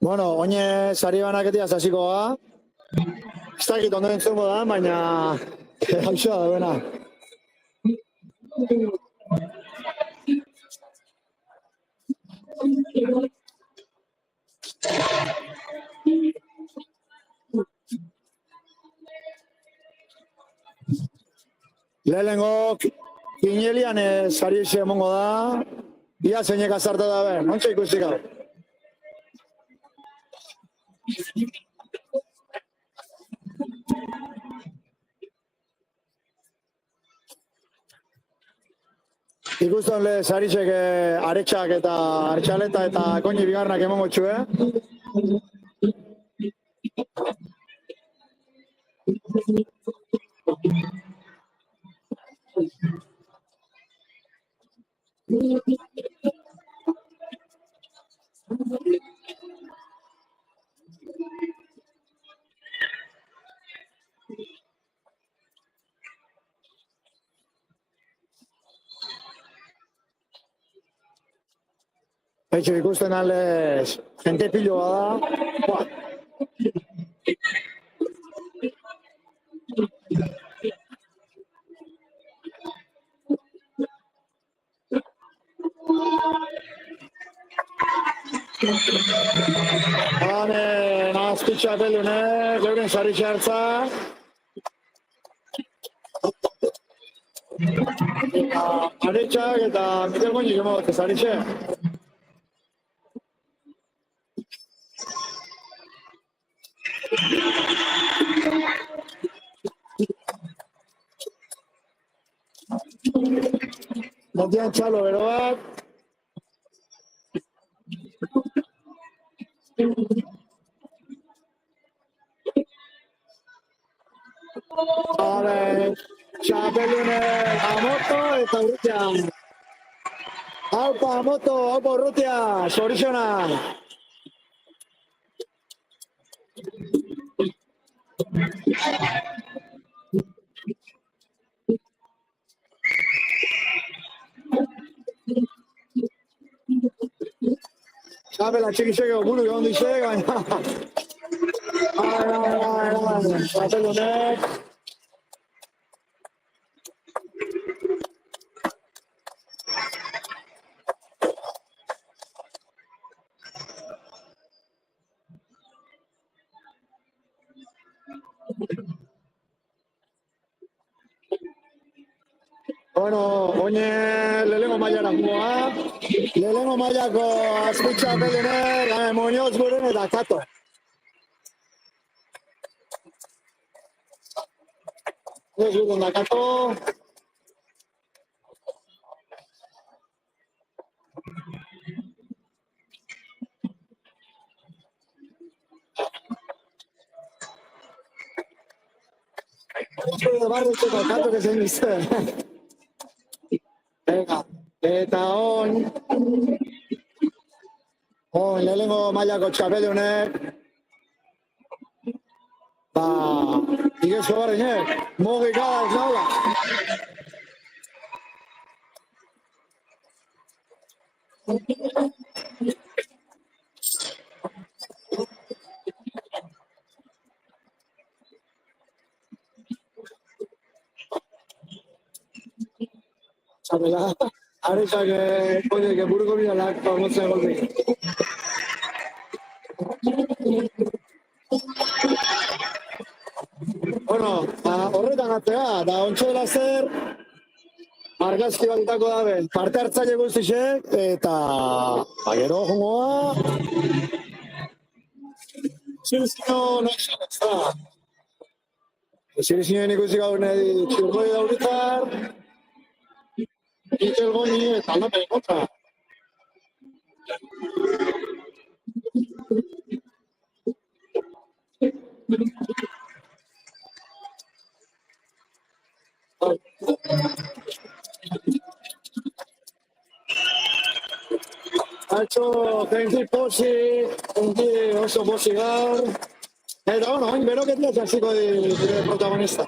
Bueno, oine sari banaketia hasiko da. Ez dakit ondo entzungo da, baina hauxa da duena. Lehenengo kinelian sari ese emongo da. Ia zeinek azarta da ber, nontxe ikusik hau. Ikusten le sarisek aretxak eta artxaleta eta koini bigarnak emongo txue. Etxo ikusten alez, jente pilo bada. Hane, nazpitxa pelune, geuren sari txartza. Aretxak eta Mikel Goñik emote saritxe. Batian txalo, bero bat. Txapelunek Amoto eta Urrutia. Aupa Amoto, aupa Urrutia, zorizona. Txapela txikiseko buru egon dizek, baina... Txapelunek... Bueno, oine lehengo mailara joa. Lehengo mailako azpitxa peluner, Muñoz Buren eta Kato. Muñoz Buren eta Kato. Barrio eta Kato que zein izte. Venga, eta lehengo mailako txapelunek. Igezko barrinek, mugikada ez naula. Txapela, aretzak koinek buruko binalak, motzen golpik. Bueno, horretan atzea, da ontsa dela zer, argazki bat itako dabe, parte hartzaile guztixek, eta gero jongoa, zirizkino nahi zen, ez da. Zirizkinoen ikusi gaur nahi txurgoi dauritar, Ikel Goni eta aldapen kontra. Atxo, jenki posi, jenki oso posi gaur. Eta bueno, hain beroketia txasiko di protagonista.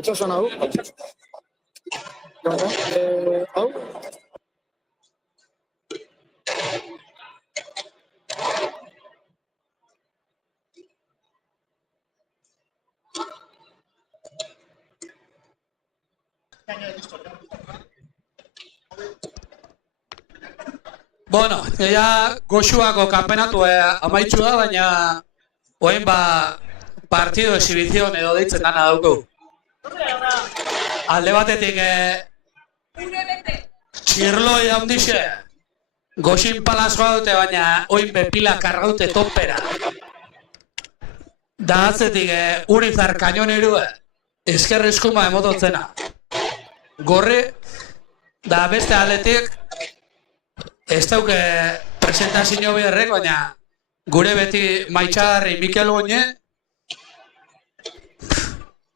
Itxason hau. Hau. Bueno, ja Goxuako kanpenatu amaitxu da, baina oen partido exhibizion edo deitzen dana dauku. Alde batetik txirloi handixe, goxin palazkoa dute, baina oin bepila kargaute topera. Da atzetik Urizar kainonerue, esker eskuma emototzena. Gorri, da beste aldetik, ez dauke presentazio beharrek, baina gure beti Maitxagarri Mikel Goñe,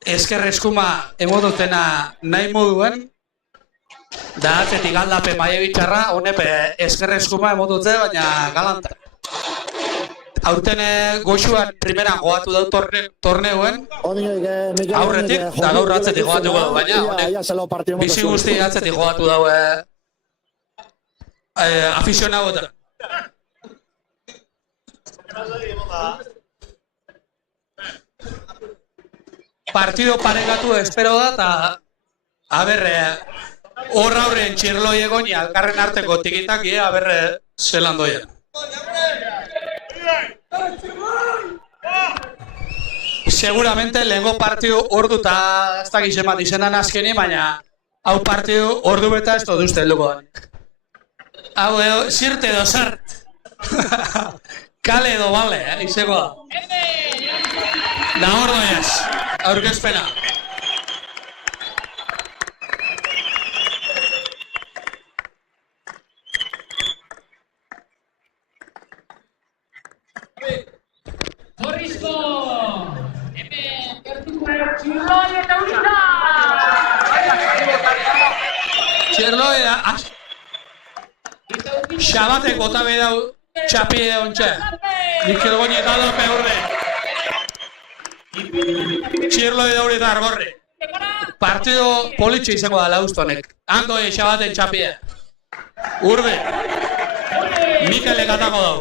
esker eskuma emototzena nahi moduen, da atzetik aldape Maiebitxarra, honepe esker eskuma emototze, baina galanta. Aurten Goxuan primeran joatu dut torneuen, aurretik, da gaur atzetik joatu du, baina honek bizi guzti atzetik joatu dau aficionadoetan. Partido paregatu espero da, eta hor aurren txirloi egoni alkarren arteko tikitaki, zelan doien. Seguramente lehengo partidu ordu eta ez dakiz emat izenan azkeni, baina hau partidu ordu beta ez dut uste helduko da. Hau zirte edo zart. Kale edo bale, izeko da. Da hor doiaz, aurkezpena. Horrizko! Hemen, gertuko txirloi eta Urizar! Txirloi, xabatek bota bedau txapi ontxe. Mikel Goñi eta aldape urre. Txirloi da Urizar gorri. Partido politxe izango da laustonek. Andoi xabaten txapie. Urbe. Mikel ekatako dau.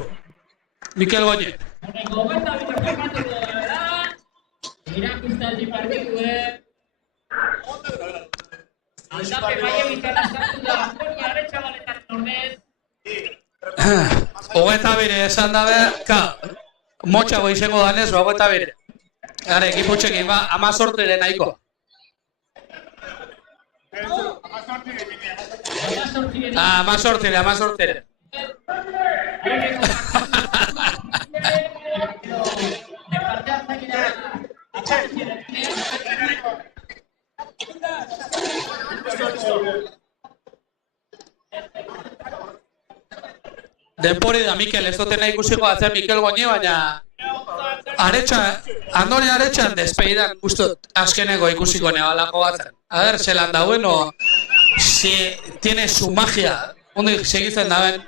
Mikel Goñi. Goberta bitarteko da, irakustaldi partidue. Aldape Maiebitxarra sartu da, Antonio Aretxabaletan ordez. Hogeta bire esan dabe, motxago izango danez, hogeta bire. Gare, ekiputxekin, 18 nahiko. 18. denpori da Mikel, ez dutena ikusiko atzen Mikel Goñi, baina Andoni Aretxan despeidan guztot azkeneko ikusiko nebalako batzen. A ver, zelan dauen, o si tiene su magia, ondik segitzen daben.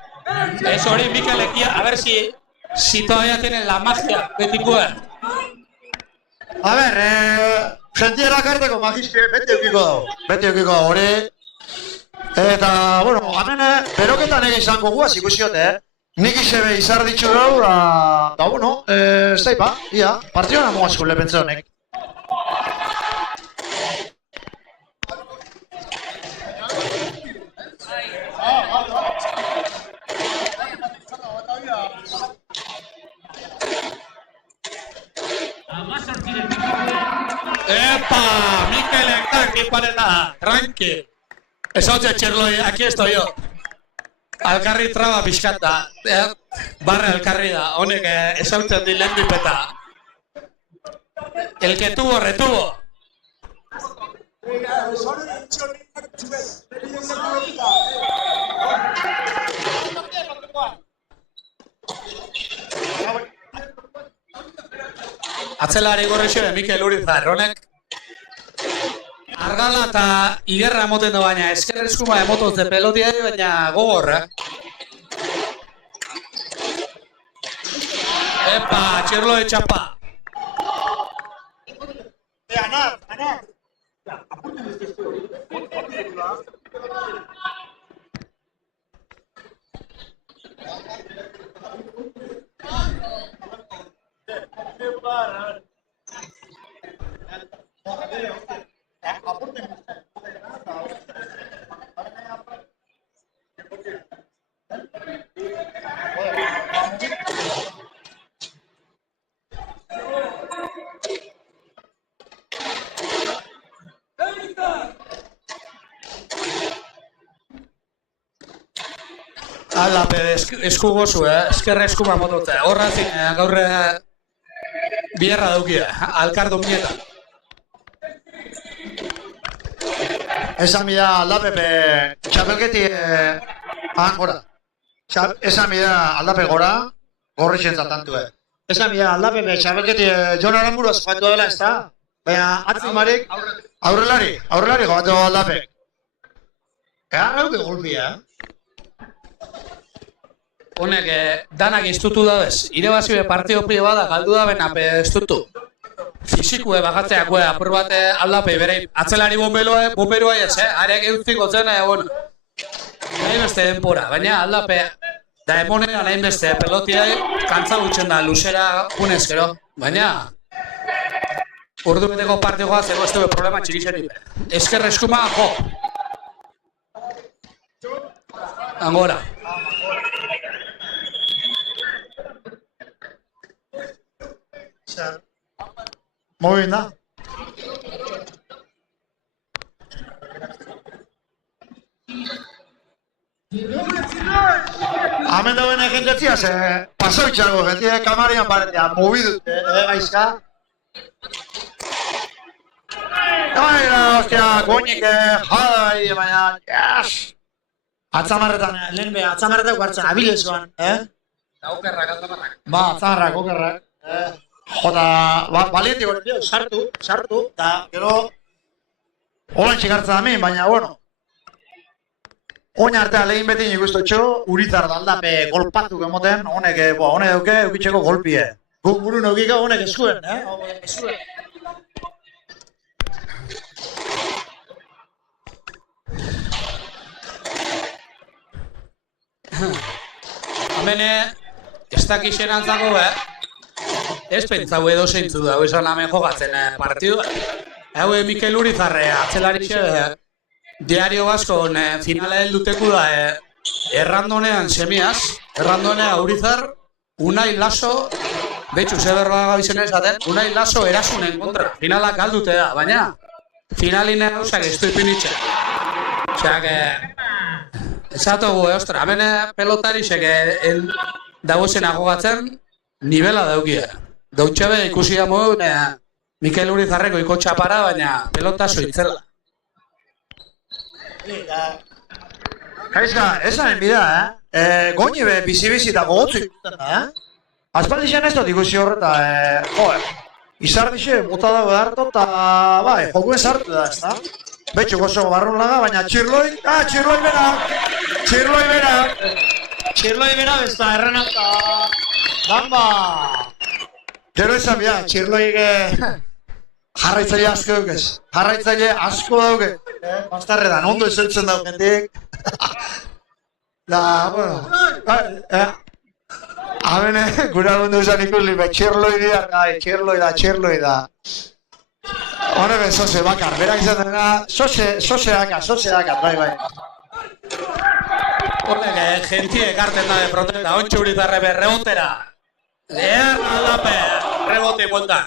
Ez hori Mikel ekia, a ver si todavía tiene la magia betikuen. A ver, jentiera karteko magiske beti eukiko dago, hori. Eta, bueno, hemen beroketan egin izango guaz ikusiote, nik izebe izar ditxu gau, da, bueno, ez daipa, ia, partioan amuazko lepentze honek. Epa, Mikel Ektak iparena, tranqui. Ez hau txerloi, aquí estoy yo. Alkarri traba pixkata, barra alkarri da, honek ez hau txerdi lehen dipeta. El que tuvo, retuvo. Atzelari gorrexo Mikel Urizar, honek argala eta igerra emoten du baina esker eskuma emotoz de pelotia baina gogorra. Epa, txerlo de txapa. Anar. Alape, esku gozu, eskerra eskuma mototzea. Horra zin, gaur bierra daukia, alkar domietan. Esan bida aldapepe txapelketi gora. Esan bida aldape gora, gorrixen zatantu. Esan bida aldapepe txapelketi Jon Aranburuaz joatu dela ez da? Baina atzimarik aurrelari joatu aldapek. Ega gauke golpia, Honek danak iztutu dabez, irebazioe partio pide bada galdu da benape iztutu. Fizikue bagatzeakue apur bate aldape bere atzelari bomberoa ez, areak eutziko zen, bueno. Nahi beste denpora, baina aldape da emonean nahi beste pelotia kantza gutxen da luzera punez gero. Baina urdu beteko partioa zego ez dugu problema txirixen ibe. Eskerra eskuma, jo! Angora. Muy bien, da. Hemen dauen jendetzia, pasau itxago, jentia kamarian paretea, mobidu, gaizka. Hostia, goinik, jai, baina, yes! Atzamarretan, lehen beha, atzamarretak hartzen, abilezuan, Okerrak, atzamarrak. Ba, atzamarrak, okerrak. Jota, balienti gore dio, sartu, eta gero holan txikartzen da min, baina, bueno. Oin artea lehin beti nik ustotxo, Urizar aldape golpatu gemoten, honek dauke, eukitzeko golpie. Guk buru neukiko honek eskuen, Eskuen. Hemen ez dakixen antzako, ez pentsau edo zeintzu da, esan hemen jogatzen partidua. Hau Mikel Urizarre atzelarixe diario baskon finala helduteku da errandonean semiaz, errandonea Urizar, Unai Laso, betxu zeberba gabizen esaten, Unai Laso erasunen kontra, finalak aldute da, baina finalinen hausak ez du ipinitxe. Oseak, esatogu, ostra, hemen pelotarixek dagozen agogatzen, nivela daukia. Dautxabe ikusi da modun, Mikel Urizarreko iko txapara, baina pelota soitzela. Gaizka, esan enbida, Goñi be, bizi-bizi eta gogotzu ikusten da, Aspaldi zen ez dut ikusi horreta, izardixe, bota dago hartu eta, bai, jokuen sartu da, ez da? Betxu gozo barrun laga, baina txirloi bera, ez da, errena eta, damba! Gero esan bia, txirloi jarraitzaile asko daukez, bastarretan, ondo ezeltzen daukendik. Da, bueno, Habene, gura gundu esan ikusli, txirloi da. Hone ben, zoze bakar, berak izan dena, zoze dakar, bai. Horrek, gentie ekarten da de protesta, ontsu urizarre berrebotera. Aldape, rebote bueltan.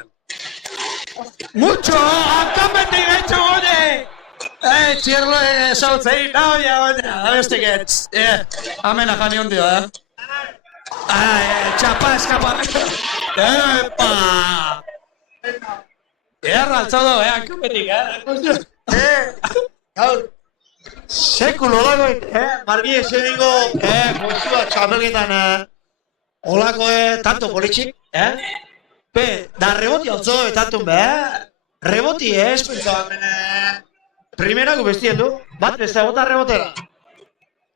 Mucho, akametik gaitxo gode! Txirloi sautzei, naoia, baina, abestik etz. Amena jani hondio, Txapa eskapa. Epa! Altzado, akametik, Gaur, sekulo dagoik, margi ese dingo, gozua txapelketan, olako, tanto politxik, da reboti altzo, tanto, reboti, espentsa, primerako bestietu, bat beste bota rebotera.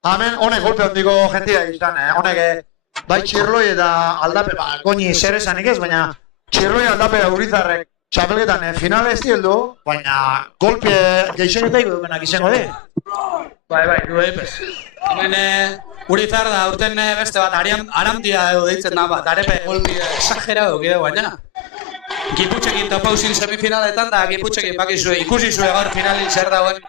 Hemen, honek golpe handiko jentia izan, honek, bai txirloi eta aldape, goñi zer esanik ez, baina txirloi aldape Urizarrek txapelketan finale ez dieldu, baina golpe geixenetaiko dukenak izango di. Bai, du epes. Hemen Urizar da urten beste bat arantia edo deitzen da bat, arepe golpi exagerado gide baina. Giputxekin topauzin semifinaletan da Giputxekin bakizue, ikusi zue gaur finalin zer dagoen.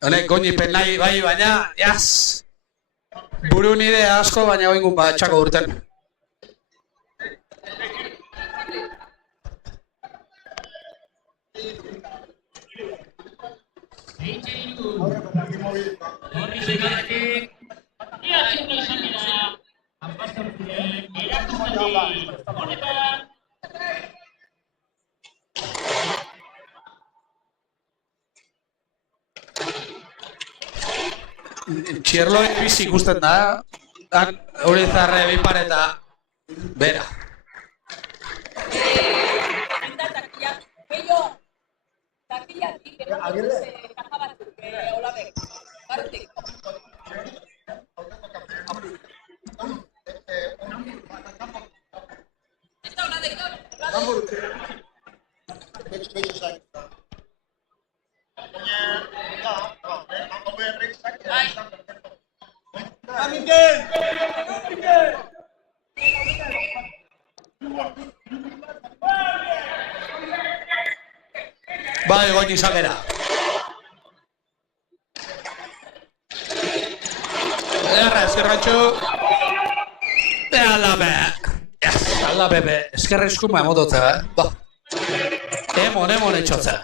Honek goñi penai bai baina, jaz! Buru nire asko baina oingun batxako urten. Horri segatik, ia txirlo izan dira, Ampastortziren erakustaldi honetan. Txirloi bizi ikusten da, Urizarre bipar eta bera. Bai, goñi izakera. Eskerratxo. Aldape, eskerra eskuma emototza, Emon etxotza.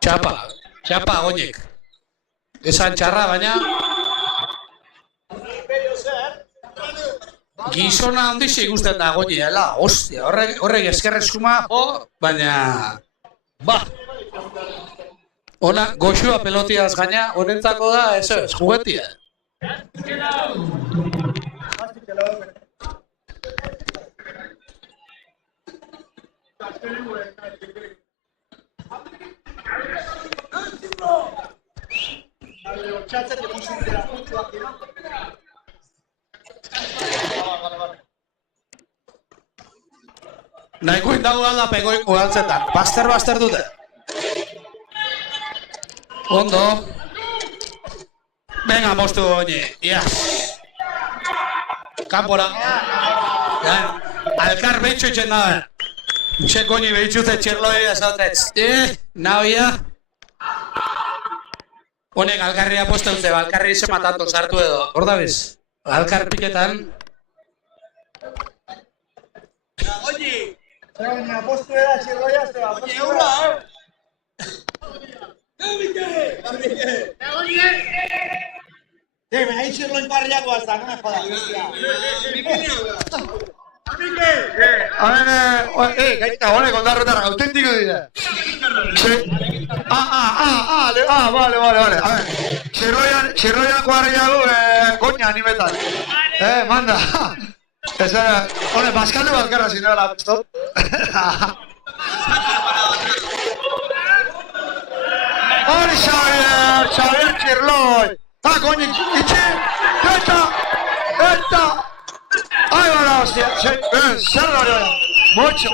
Txapa goñik. Esan txarra, baina... Gizona handixe ikusten da goñi, Ostia, horrek eskerra eskuma, baina... Ona, goxua pelotiaz gaina, honentzako da, eso, juguetia. Nahiko indago aldape goiko galtzetan, baster dute. Ondo. Venga, moztu goñi, Kampora. Alkar behitxo itxen da. Txe goñi behitxuze txirloi esautetz. Naoia. Honek alkarria posteutze, alkarri ize matatu sartu edo. Hor da biz? Alkar piketan. Goñi! Goñi, apostu era txirloia, zeba. Goñi, eura, me ha dicho lo encarriago hasta, no me jodas. gaita, honek ondarrotara, autentiko dira. Vale. A ver, txerroian kuarriago, koña animetan. Manda. Hone, bazkaldu bazkarra zinela, stop. Hori Xavier Txirloi. Koñi, itxe, eta. Ahí va la hostia, zer hori, mucho.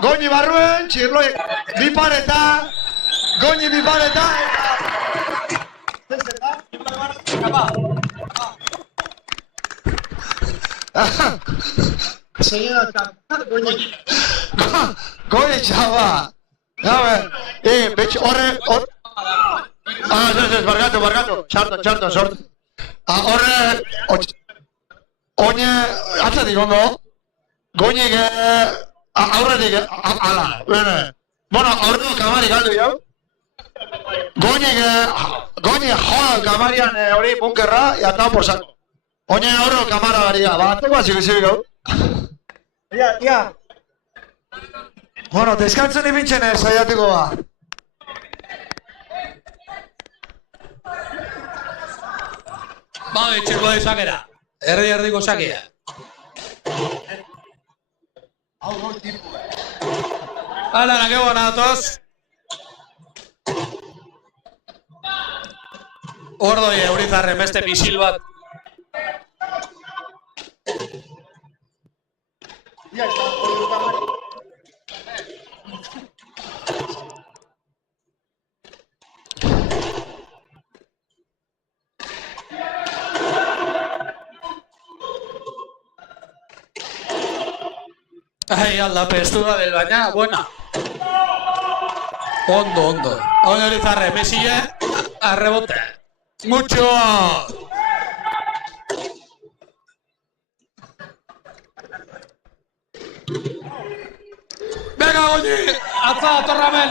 Goñi barruen, Txirloi, bipareta, Goñi bipareta, Goñi txaba. A ver, betx horre, bargatu, txarto, sortu. Horre, oine, atzatik ondo, Goñik, aurretik, ala, bueno, aurreko kamari galdu jau. Goñik joa kamarian hori bunkerra, atau por saco. Oine aurreko kamara garia, bateko aziko gau. Ja. Bueno, deskantzun ibintzen saiatuko ba. Bai, Txirloi sakera. Erdiko sakea. Hala, que buena a todos. Ordoi Eurizarren beste misil bat. Ai, aldapestu da del baina, buena. Ondo. Ondo Eurizarren, mesille, a rebote. Mucho. Venga, Goñi, alza, torramen.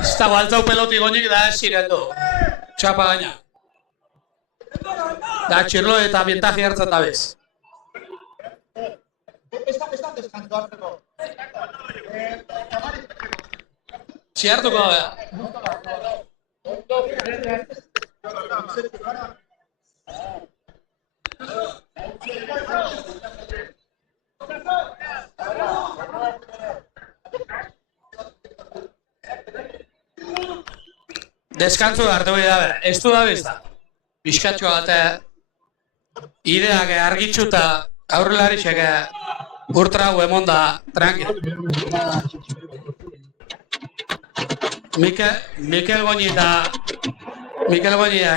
Ez dago altzau peloti Goñik da ez zirendu. Txapa gaina. Da Txirloi eta bientaji hartzen da bez. Txiartuko da. Deskantzu hartu da, ez du da bezta. Bizkatxo bat, ideak argitxuta aurrelaritxek urtrago emonda tranquil. Mikel Goñi eta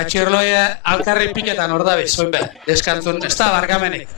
Txirloi alkarri piketan hor da bezoin be, deskantzun, ez da barkamenik.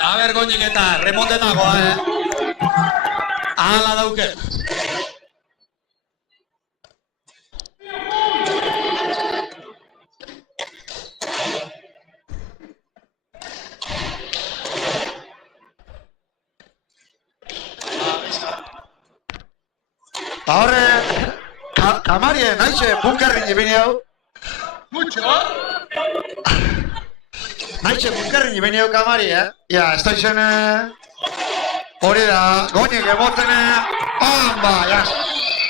A ber, Goñik eta remontetakoa, Ahala dauke. Horre, kamarien, naixe, bunkerrin ibini hau. Naixe, bunkerrin ibini hau kamari, Ja, ez da izen, hori da, Goñik emoten, ja.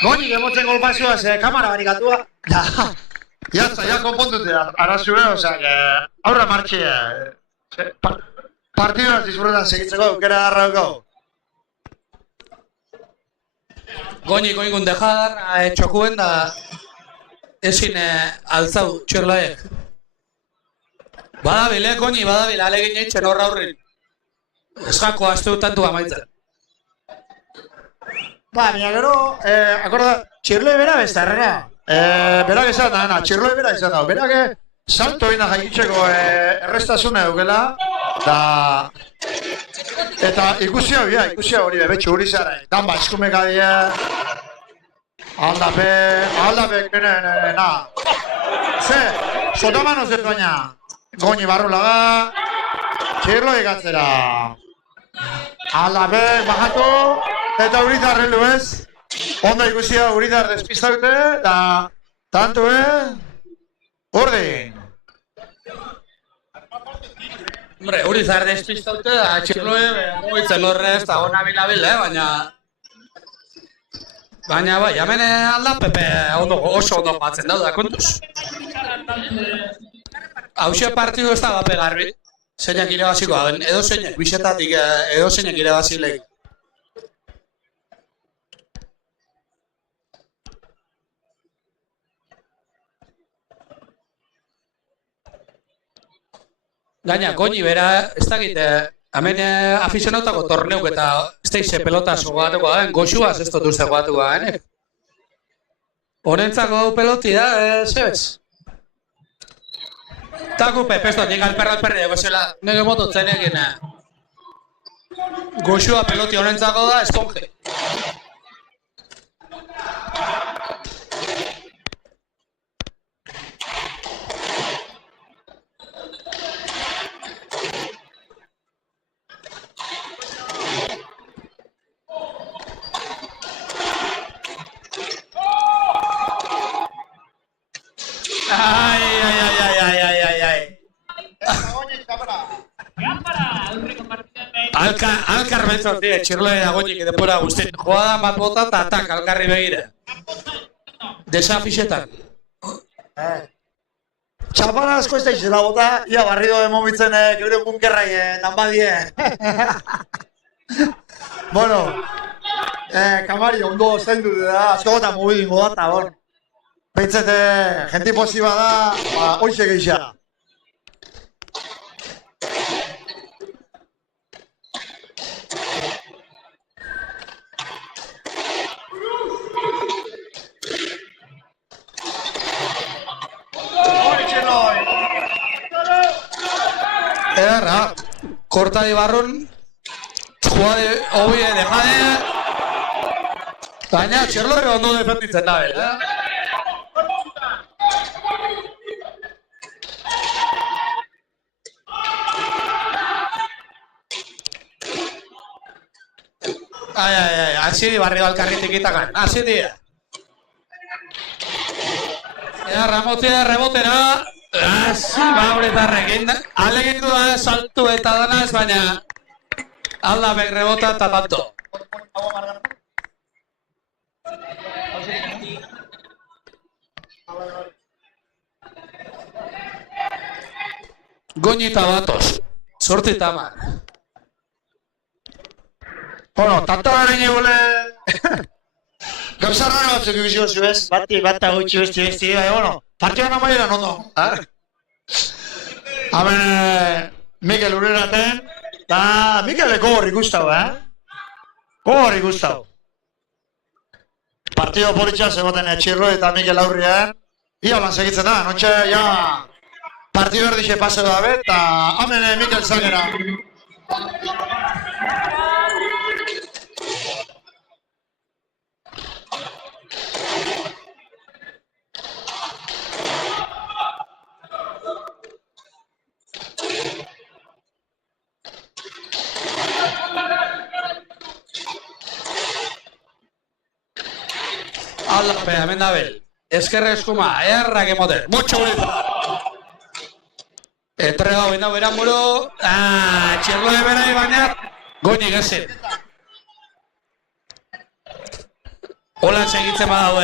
Goñik emoten golpazioa, kamara barikatua. Ja, konpontute, arazue, aurra martxe, partidua disfrutan segitzeko, aukera darraukau. Goñik oingun dejar, txokuen da ezin altzau Txirloiek. Badabile, Goñi, badabile, alegin eitzen horra aurrin. Ez jako astu tantu amaitzen. baina gero, akorda, txirloi bera bezarrera. Berak esan da, txirloi bera izan da. Berak salto egin da jaikitzeko errestasuna dukela, eta ikusia hori betxu hori zara. Dan ba, eskumeka dira. Aldapek, na. Ze, sotomanoz ez baina. Goñi barrulaga, txirloi gatzera. Aldapek, bajatu, eta Urizar heldu ez. Ondo ikusia Urizar despistaute, eta tanto, orden. Hombre, Urizar despistaute da, txirloi mugitzen horrez, eta hona bilabil, baina bai, hemen Aldapepe oso ondo batzen da kontuz. Hauxe partidu ez da bape garbi, zeinak irabaziko da, edo zeinak, bisetatik edo zeinak irabazileik. Gaina, Goñi bera, ez dakit, hemen afizionautako torneuk eta ez da ize pelotaz jugatuko da, goxuaz ez dut uste jugatuko da, Honentzako peloti da, zebez? Taku Pepe, ez dut, nik alperra dugu zela, nire mototzen egin. Goxua peloti honentzako da, eskonge. Alkar betzot, txirloi da Goñik edepura guztien. Joadan bat bota eta atak, alkarri begira. Desafixetan. Txapana asko ez da izela bota, ia barrido emomitzen geure bunkerrai danbadie. Bueno, kamari ondo zaindu da, asko gota mugidingo da, eta bon. Beitzete, jenti posiba da, hoxe geisha. Edarra, korta di barrun, juade, obie, dejade. Baina, txirloi ondo defenditzen da, Hasi di barri balkarritik itakan, hasi di. Edarra, motzea, rebotera. Bauretarrekin, alegindu da saltu eta danaz, baina Aldapek rebota eta tanto. Goñi eta batoz, sorti eta mar. Bueno, tanto garen egule... Gauzarra batzuk ikusiko zuez, bat gutxi besti, bueno, partioan amaieran ondo. Hemen Mikel ureraten, eta Mikel gogor ikustau, Gogor ikustau. Partido politxas egoten Txirloi eta Mikel aurrian, ia lan segitzen da, nontxe, ja, partido erdixe paseo da bet, eta hemen Mikel zangera. Aldape, hemen da bel. Ezkerre eskuma, errak emoten. Motxo Urizar. Entrega benda beran muro. Txirloi berai baina Goñik ezin. Hola segitzen badau,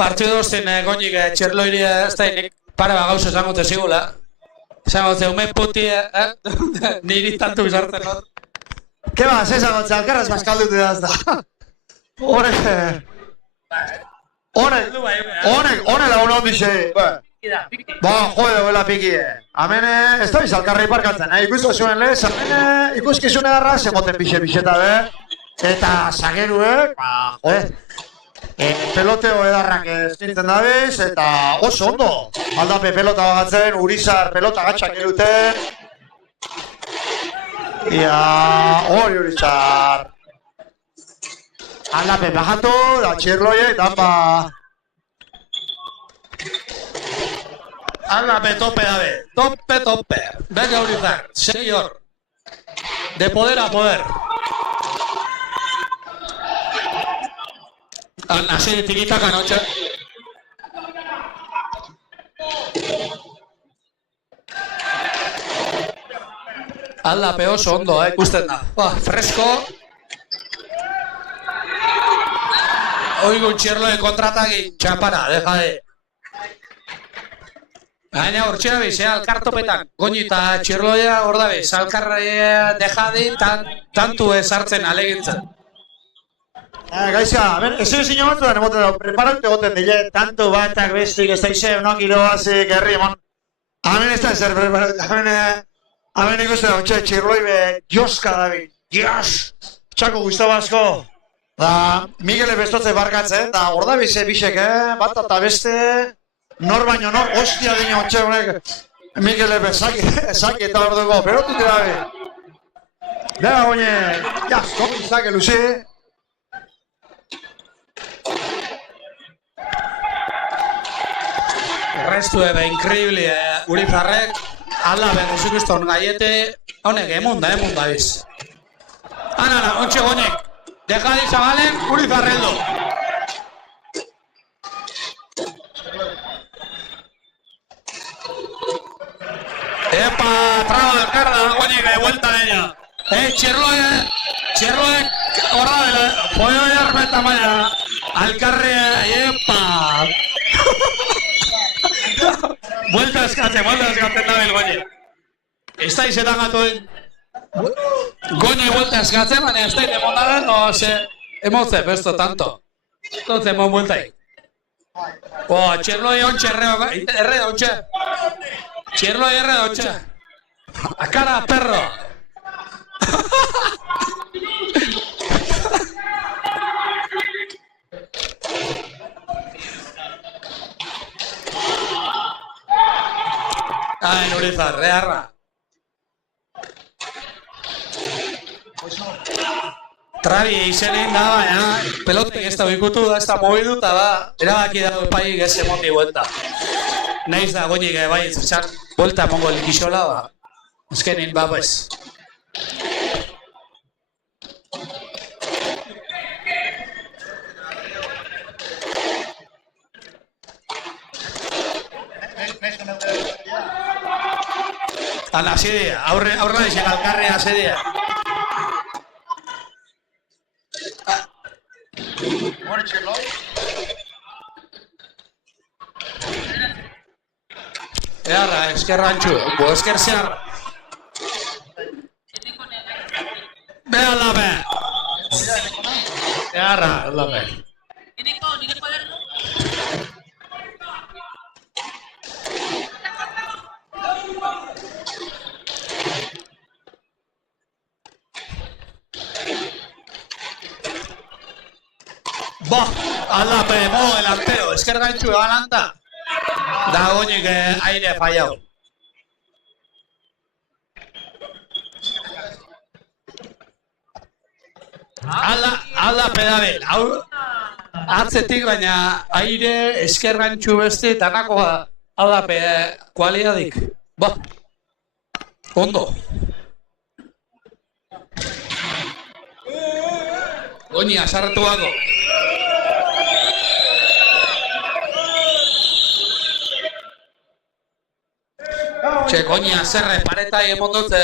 partido zen Goñik Txirloiri ez da inik pare bat gauza esangote zigula. Esangote, ume puti, niri tantu bizartzen hor. Ke ba, zezagotze, alkarraz bazkaldute da ez da. Honek lagun hon dixe. Ba, jode duela piki. Hemen ez da bizalkarra iparkatzen, ikusko zuen lez, hemen ikuskizune darra, zemoten bixe-bixeta, eta zageruek, peloteo edarrak eskintzen dabiz, eta oso ondo. Aldape pelota bagatzen, Urizar pelota gatxak eruten. Ia, hori Urizar. Aldape bajatu, da txirloiek, danba. Aldape tope dabe, tope. Venga Urizar, señor. De poder a poder. Así de tiquitaca noche. Aldape oso ondo, ikusten da. Fresko. Oigun txirloen kontrataki, txapara, deja de. Baina hortxea biz, alkartopetan. Goñi eta txirloia hor da biz, alkarra deja de, tantu ezartzen alegintzen. Gaiza, ezin batzu da, nemoten dago, preparatu egoten dile, tanto batak bestik, ez da ize, unok iroazik, herri, emon. Hemen ez da ezer preparatu, hemen ikusten da, ontsa, txirloi be, joska dabi, jos! Txako guztaba asko. Da, Miguele bestotze barkatzen, da, hor da bize bisek, bat eta beste, nor baino nor, ostia dino, ontsa, honek, Miguele bezaki eta hor dugu, perotu tira dabi. Dega, goñe, jas, kopi izake luzi. Restu ebe, increíble, Urizarrek, Aldape, guzikuzton gaiete, honek, emun da biz. Ana, ontxe goñek, deja di zabalen, Urizarreldo. Epa, traba de carda, goñek, de vuelta de ella. Txirloek, horra dela, pollo jarmeta maia, alkarre, epa. Vuelta eskatzen da el goñe. Ez da izetan gatuen goñe vuelta eskatzen, baina ez da emondaren, no se emotze, besto tanto. Entonces emon vueltaik. Txirloi ontxe erre ontxe. Txirloi erre ontxe. A cara, perro. Ai, Urizar, rearra. Trabi izenin da, baina pelotek ez da ikutu da, ez da mobidu, eta da, erabaki da epaik ez emoti buelta. Naiz da goñik bai zertxan, buelta mongo likixola, ba. Ezkenin, ba, pues. Ala, asedea, aurra dixen alkarrea asedea. Earra, eskerra antxu, esker zeharra. Be Aldape. Earra, Aldape. Nire kuaderno. Aldape, modo delantero, esker gaitxu egalanta. Da goñik aire fallau. Aldape dabel, atzetik baina aire, esker gaitxu beste, tanako Aldape kualidadik. Ondo. Goñi, asartu bako. Txe, goñi, azerre, pareta emondotze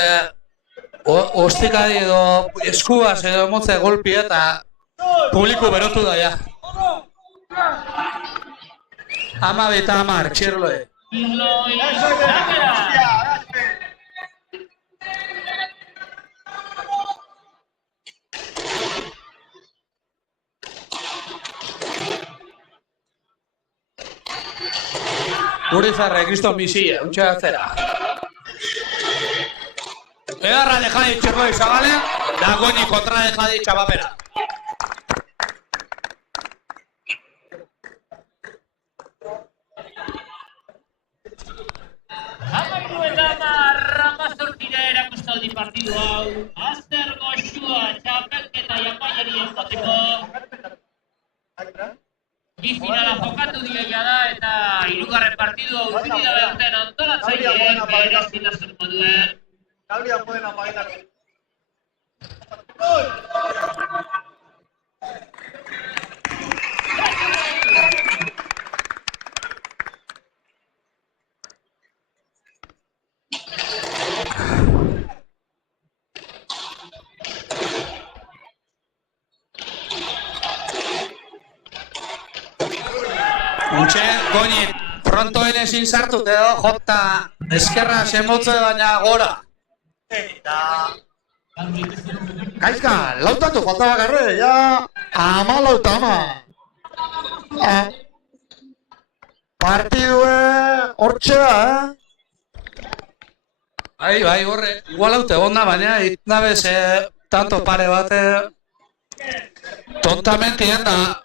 ostikadi edo eskuaz edo emotze golpi eta publiku berotu da, ja. 12 eta 10, txirloe. Urizarre, Kriston misilla, untxe atzera. Edarra deja de txirloi zabale, da goñi kontra deja de txabapera. Hamairu eta hamazortzira erakustaldi partidu hau. Aster goxua txapelketa japaiari entzateko. Bi finala jokatu dira da eta hirugarren partidu hau zini da behorten antolatzaileek berezitasun moduen. Galbia pueden apagar. Untxe, Goñi, prontoen ezin sartu, edo jota eskerra semotze baina gora. Gaizka, lautatu falta bakarre, ja, ama lauta ama. Partidue hortxe da, Bai, horre, igual haute gonda, baina itnabez tanto pare bate tontamente da.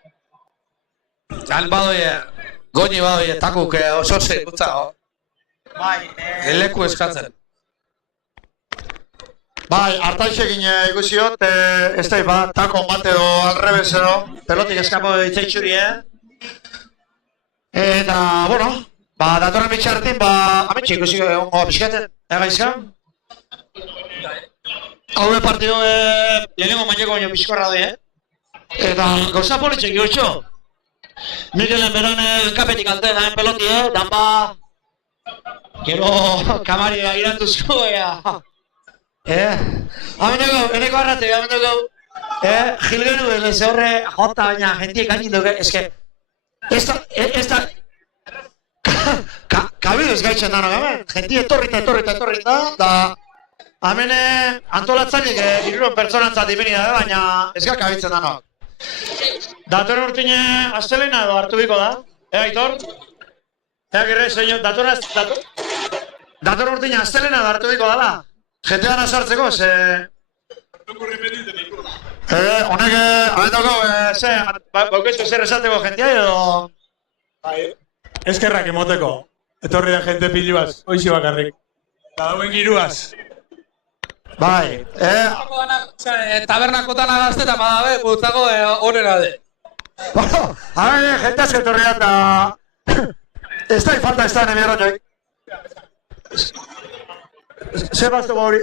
Han badoie, Goñi badoie, takuk oso zeikutza, eleku eskatzen. Bai, hartaixekin ikusiot, ez da bat, tako bat edo alrebesero, pelotik eskapo itzaitxuri, Eta, bueno, datorren bitxartin, ametxe ikusiko egongo pixkaten, gaizka? Haue partidu lehenengo maineko baino pixkorra doi, Eta, gauza politxek gotxo. Mikelen beran kapetik alten hain peloti, danba... Gero, kamaria irantuzko, Eneko arrate, jilgenu ez horre jota baina jentiek hain duke, eske... Ez da... Kabiduz gaitzen dano gaben, jenti etorri da, hemen antolatzainik hiruron pertsonantzat ipini da, baina ez ga kabitzen dano. Datorren urtine astelena edo hartu biko da, Aitor? Gire, senyor, datorren urtine astelena edo hartu biko dala. Jente gana sartzeko, ze... Honek, abendoko, baukezko zer esateko jentia edo... Eskerrak emoteko, etorri da jente piluaz, hoixi bakarrik. Da dauen giruaz. Bai, Tabernakotan agaztetan badabe, bultzako horrela de. Bueno, hamen jente asko etorri da eta... Ez da falta ez da nemi erroñoik. Zer baztu hori?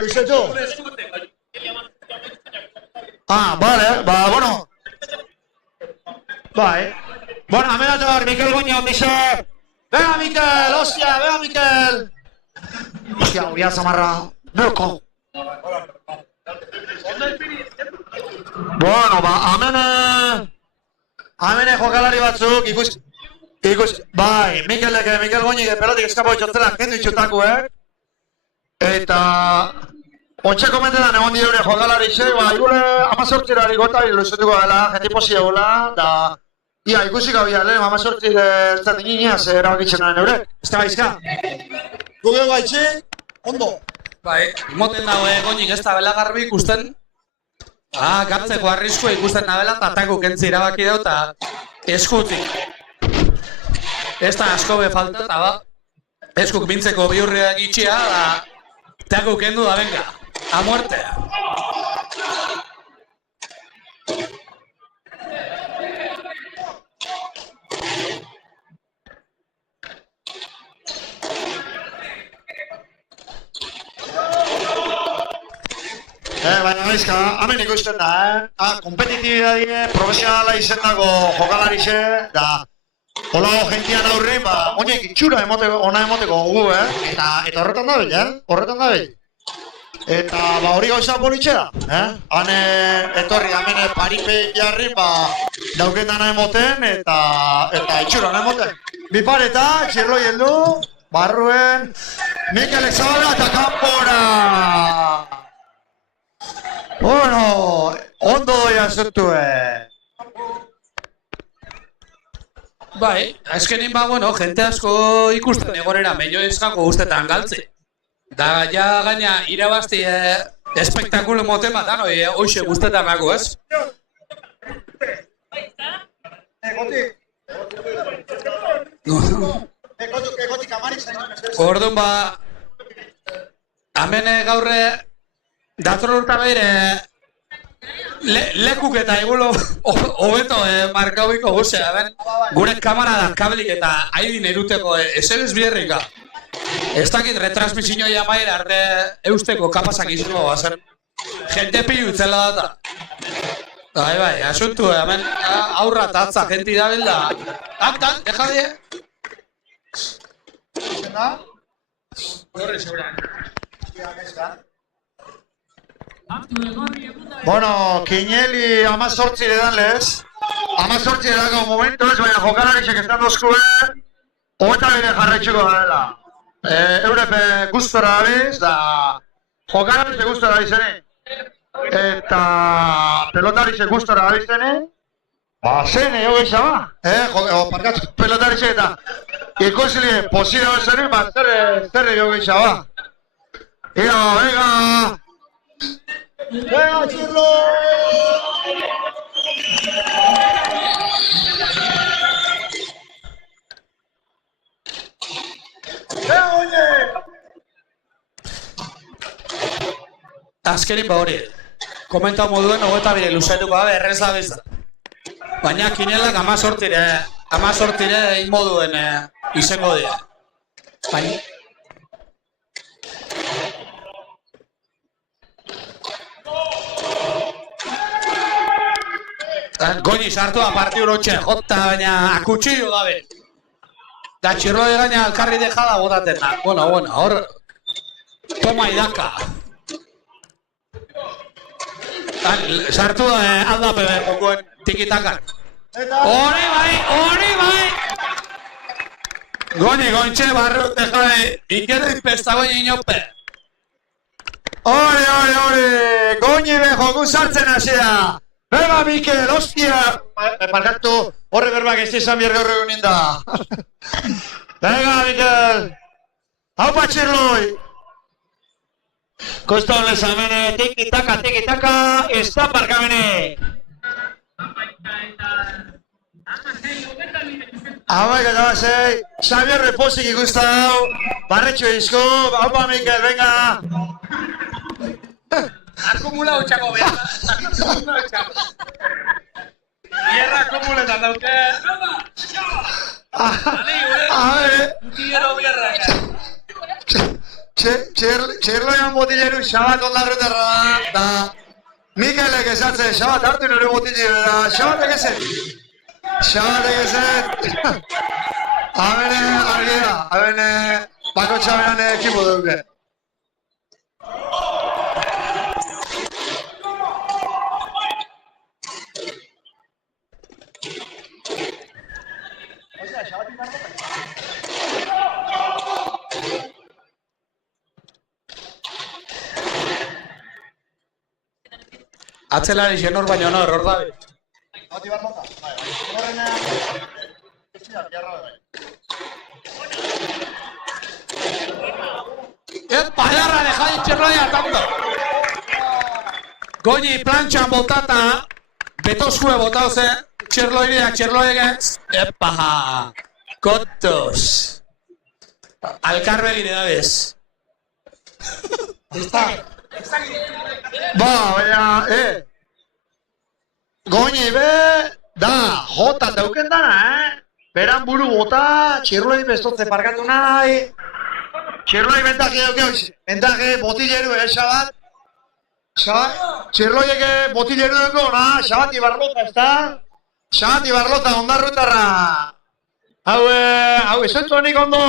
Luisetu? Vale, bueno. Bai. Bueno, hemen dator, Mikel Goño, Michel. Venga, Mikel, hostia, venga, Mikel. Hostia, huria zamarra. Noko. Bueno, hemen jokalari batzuk, bai, Mikel Goñi, pelotik eskapo itxotzela, jendu itxotaku, Eta... Ontxe komentetan egon diure jokalari txek, igule 18 gota ilusetuko dela, jenti posi egula, da... Ia, ikusik hau ia, lehen 18 ertzen iniaz erabakitzen naren eurek. Ez da gaizka? Guge gaitxe, ondo. Bai, moten dago Goñik ez da bela garbi ikusten. Gartzeko arriskua ikusten nabela, eta takuk entzi irabaki dau, eta eskutik. Ez da asko be falta, eta ba, eskuk bintzeko bihurriak itxia, da takuk endu da, venga, a muerte. Baina gaizka, hemen ikusten da, kompetitibidadie profesionala izen dago jokalarixe, da holago gentian aurrein, oinek itxura ona emoteko gu, eta horretan dabil, horretan dabil. Eta hori gauza politxea, han etorri, hemen paripe jarri, dauken dana emoten, eta itxura ona emoten. Bipareta, txirroi heldu, barruen, Mikel Zabala eta kanpora! Bueno, ondo doia zertue. Bai, azkenin jente asko ikusten egorera meio izango guztetan galtzi. Da, ja gaina irabazti espektakulo moten bat, hoxe guztetan nago, ez? Orduan ba, hemen gaurre, dator urta behire, lekuk eta igulo hobeto markauiko guzea, ben? Gure kamaradak kablik eta haidin eruteko eserez bierrika. Ez dakit retransmisioa jamaira arte eusteko kapazak izango bazen. Gente pilu itzela data. Bai, asuntu, hemen aurra eta atza jenti dabil da. Tan, deja die. Horri seguran. Bueno, Kineli 18 edan lez. 18 edako momentu ez, baina jokalariak estan dozkue, hogeta bide jarraitxuko dela. Eurepe gustora dabiz, da jokalariak gustora dabizene. Eta pelotariak gustora dabizene. Ba, zene, jo gehiago ba. Parkatu, pelotariak eta ikusilie posira bezaren, ba, zerre jo gehiago ba. Venga! ¡Venga, Chirlo! ¡Oye! Azkenin ba hori, komentau moduen hogeta bire luzetuko gabe errez da bizta. Baina kinelak 18 inmoduen izango dira. Baina... Goñi sartu da partiu lotxe, jota baina akutsillo gabe. Da txirroi gaina alkarri dejada botaten da. Bueno, hor... Toma idaka. Sartu da aldape jokoen tikitakan. Hori bai! Goñi gontxe barru dejade, ikero izpesta goñi inope. Hori! Goñi be joku sartzen hasea! Venga, Mikel, hostia! Parkatu, horre berbak ez izan bier gaur egunin da. Venga, Mikel! Haupa txirloi! Kosta honez amene, tiki-taka, ez da parkamene! Hauek eta basei, Xavier Reposik ikusta hau, barretxo izko, haupa Mikel, venga! Akumula utxako behar. Bierra akumuletan dauke. Gutiero bierra. Txerloian botilleru xabat ondarretarra da. Mikelek esatzen, xabat hartu nire botilleru da. Xabatek ezen. Habene argia, habene bako txaberan ekipo duke. Atzelari xenor baino nor, hor dabe. Padarra deja txerloia tanto. Goñi plantxan botata, betozkue botauze, txerloigeaz, epa, kotos. Alkarbe gire dabez. Ba, baina, Goñi be, da, jota dauken dana, Beran buru bota, txirloi bestotze parkatu nahi. Txirloi bentaje dauke, bentaje botilleru, xabat. Txirloieke botilleru dugu, xabat ibarlota, ez da? Xabat ibarlota, ondarrutarra. Hau, esentu honik ondo.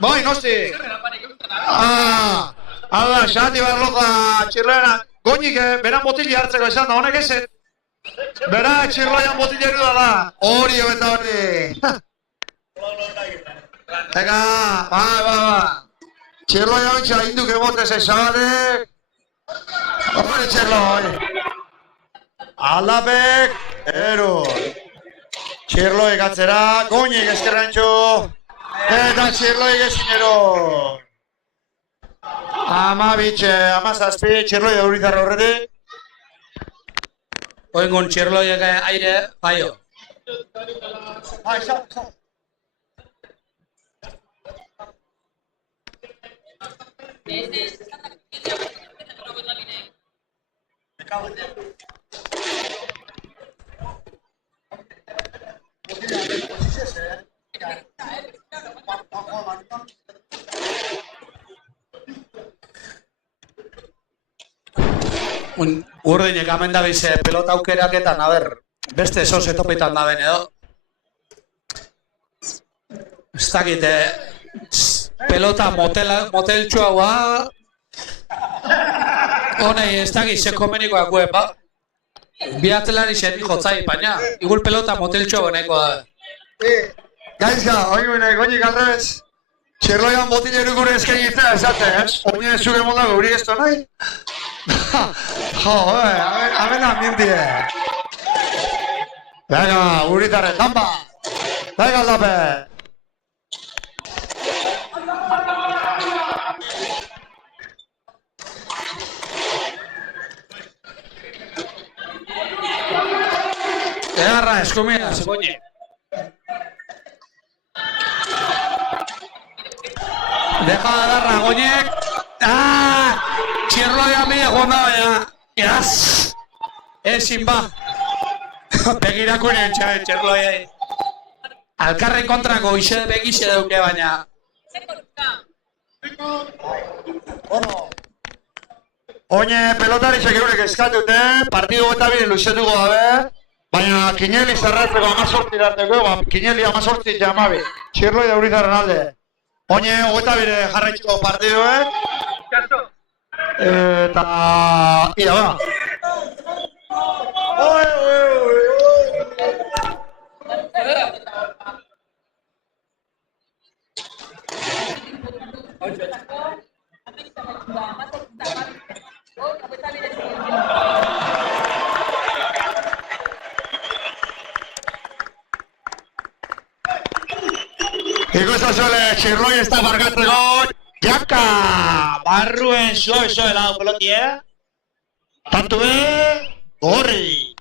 Bai, nosti. Hau da, xabat ibarlota, txirloiena. Goñik, beran botille hartzeko esan da, honek ezen. Bera, txirloian botilleru da. Hori, eta hori. Ega, ba. Txirloia ontsa induk emotez esabatek. Hori txirloi. Aldapek, ero. Txirloi gatzera, goñik eskerrantxo. Eta txirloi gezinero. Ama bitxe, ama zazpi, txirloi auritarra horretik. Oingon txirloiek aire, paio. Urdinek amen da bize pelota aukeraketan, beste esos etopetan da ben edo. Ez dakit, pelota moteltxua hua, honei ez dakit ze komenikoak guen, ba? Bi atzelari xerri jotzai, baina, igul pelota moteltxua honeko da. Gaizka, oingunek, oinik aldrez, txerloian botileru gure eskainitzea esaten, oine zuge moldago, guri esto nahi? Jo, hamen ambientie. Venga, uritarren, tamba! Venga, aldape! Egarra, eskumia, segoñe. Deja agarra, goñek. Txirloia mi egon da, baina. Ezin ba. Begirakunen txirloia. Alkarren kontrako ise begixe dauke, baina. Oine pelotari segurek eskatute, partidu eta bire luzetuko gabe, baina Kineli zerratzeko 18 darteko, Kineli 18 jamabi, txirloi da Urizarren alde. Oine hogeita bire jarraitxiko partiduek, eta ira ba. Ikustazuele, txirloi ez da bargatzeko, jaka! Barruen suave lau pelotie. Tantu be, gorri!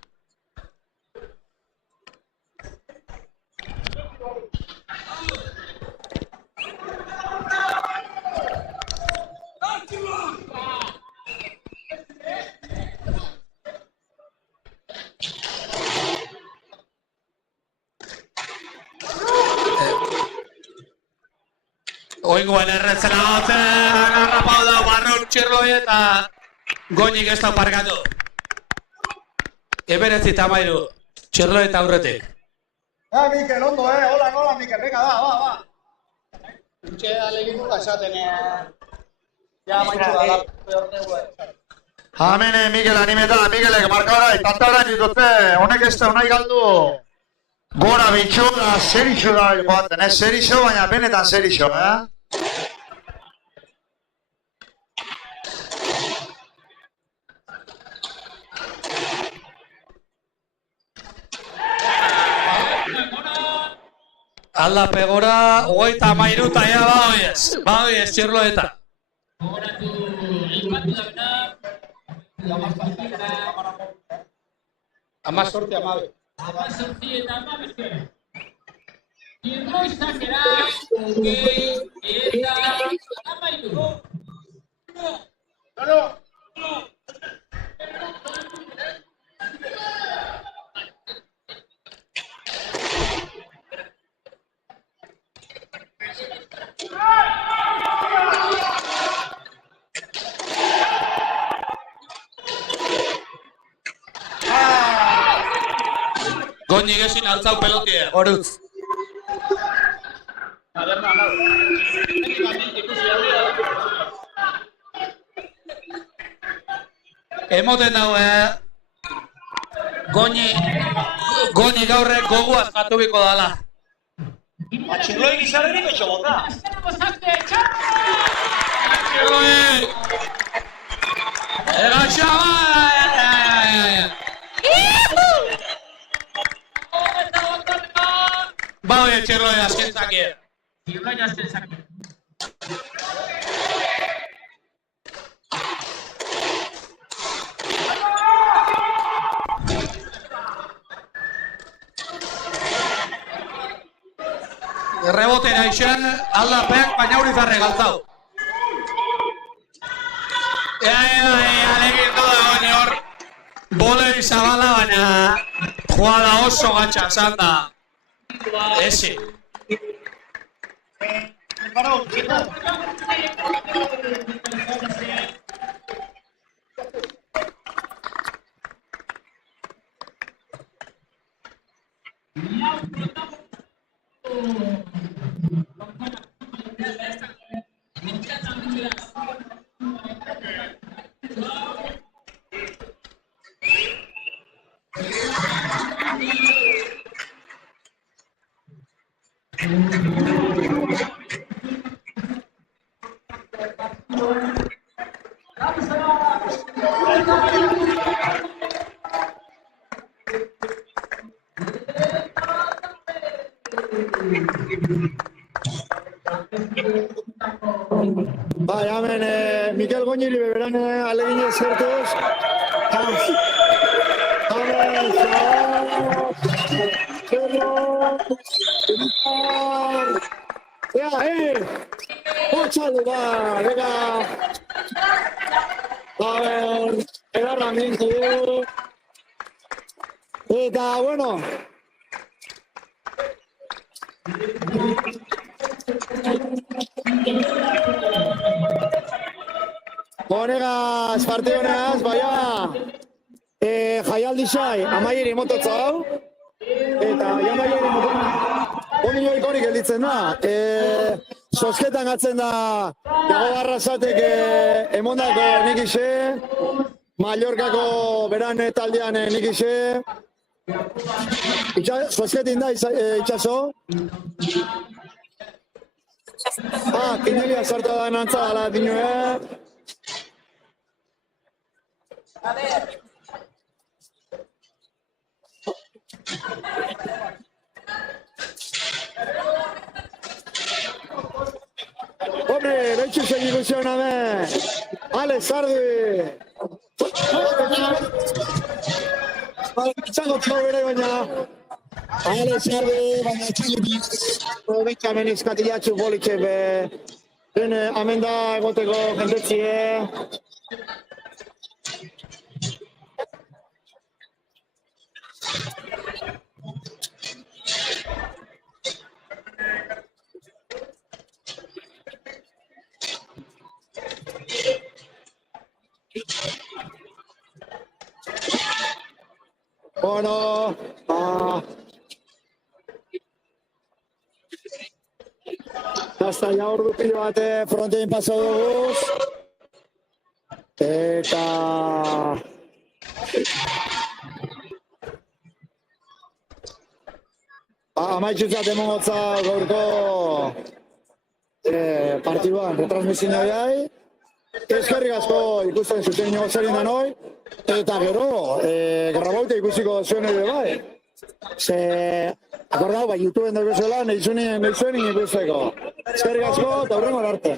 Oingoen erretzen agotzen, agarrapau da, barrun txirloi eta goinik ez da parkatu. Eberetzi tamairu, txirloi eta aurretik. Mikel, ondo, hola, Mikel, venga, va. Utxe alegin esaten, ja, maitxu da, peor neue. Hamene, Mikel animeta, Mikelek markara, tantara dituzte, honek ez da, nahi galdu. Gora bitxu da, zerixo da, baten, ez zerixo, baina benetan zerixo, Aldape gora, hogeita mairuta ea badoiez, txirloeta. Amazorti amabe. Amazorti eta amabezke. Txirloizak era, hogei eta amairu. Goñik ezin altzau pelotie, gorutz. Emoten daue, Goñi gaurrek goguaz jatubiko dala. Txirloi gizarrenik etxo bota. Txirloi! Egaxa Baue txirloi azken zakier. Txirloi azken zakier. Errebotera isen, aldapek, baina Urizarre galtzau. Alegin du dagoen hor, bolei zabala, baina jugada oso gatsa esan da. Ezi. Bai, hemen Mikel Goñiri beberan alegin eskertuz. Hemen, Potxaldu da, venga. A ver, egarra mintu. Eta, bueno. Honegaz, partidonegaz, baina jaialdi xai, amaieri mototza hau. Eta, amaieri mototza. Honi joik horik gelditzen da. Sosketan gatzen da, dago barrazatek emondako nik ise, Mallorcako beran taldean nik ise. Sosketin da itxaso. Kinelia sartu da nantza dala dinue. Hombre, betxu segikuzion hame. Ale, Sardi. Itxango txau bere baina. Ale, Sardi, baina txau. Betxa hemen izkatilatxu bolitxe be. Hemen da egoteko jentetzie. Bueno, hasta ya ordu pilo bate frontein paso duguz. Eta... Amaitxutzat emongotza gaurko partiduan retransmisioa behai. Eskerrik asko ikusten zuten negozarien da noi. Eta gero, grabaute ikusiko zuen ere bai. Ze, akordau, bai, YouTubeen da ikusuela, nahi zuen ikusteko. Eskerrik asko, eta hurrengo arte.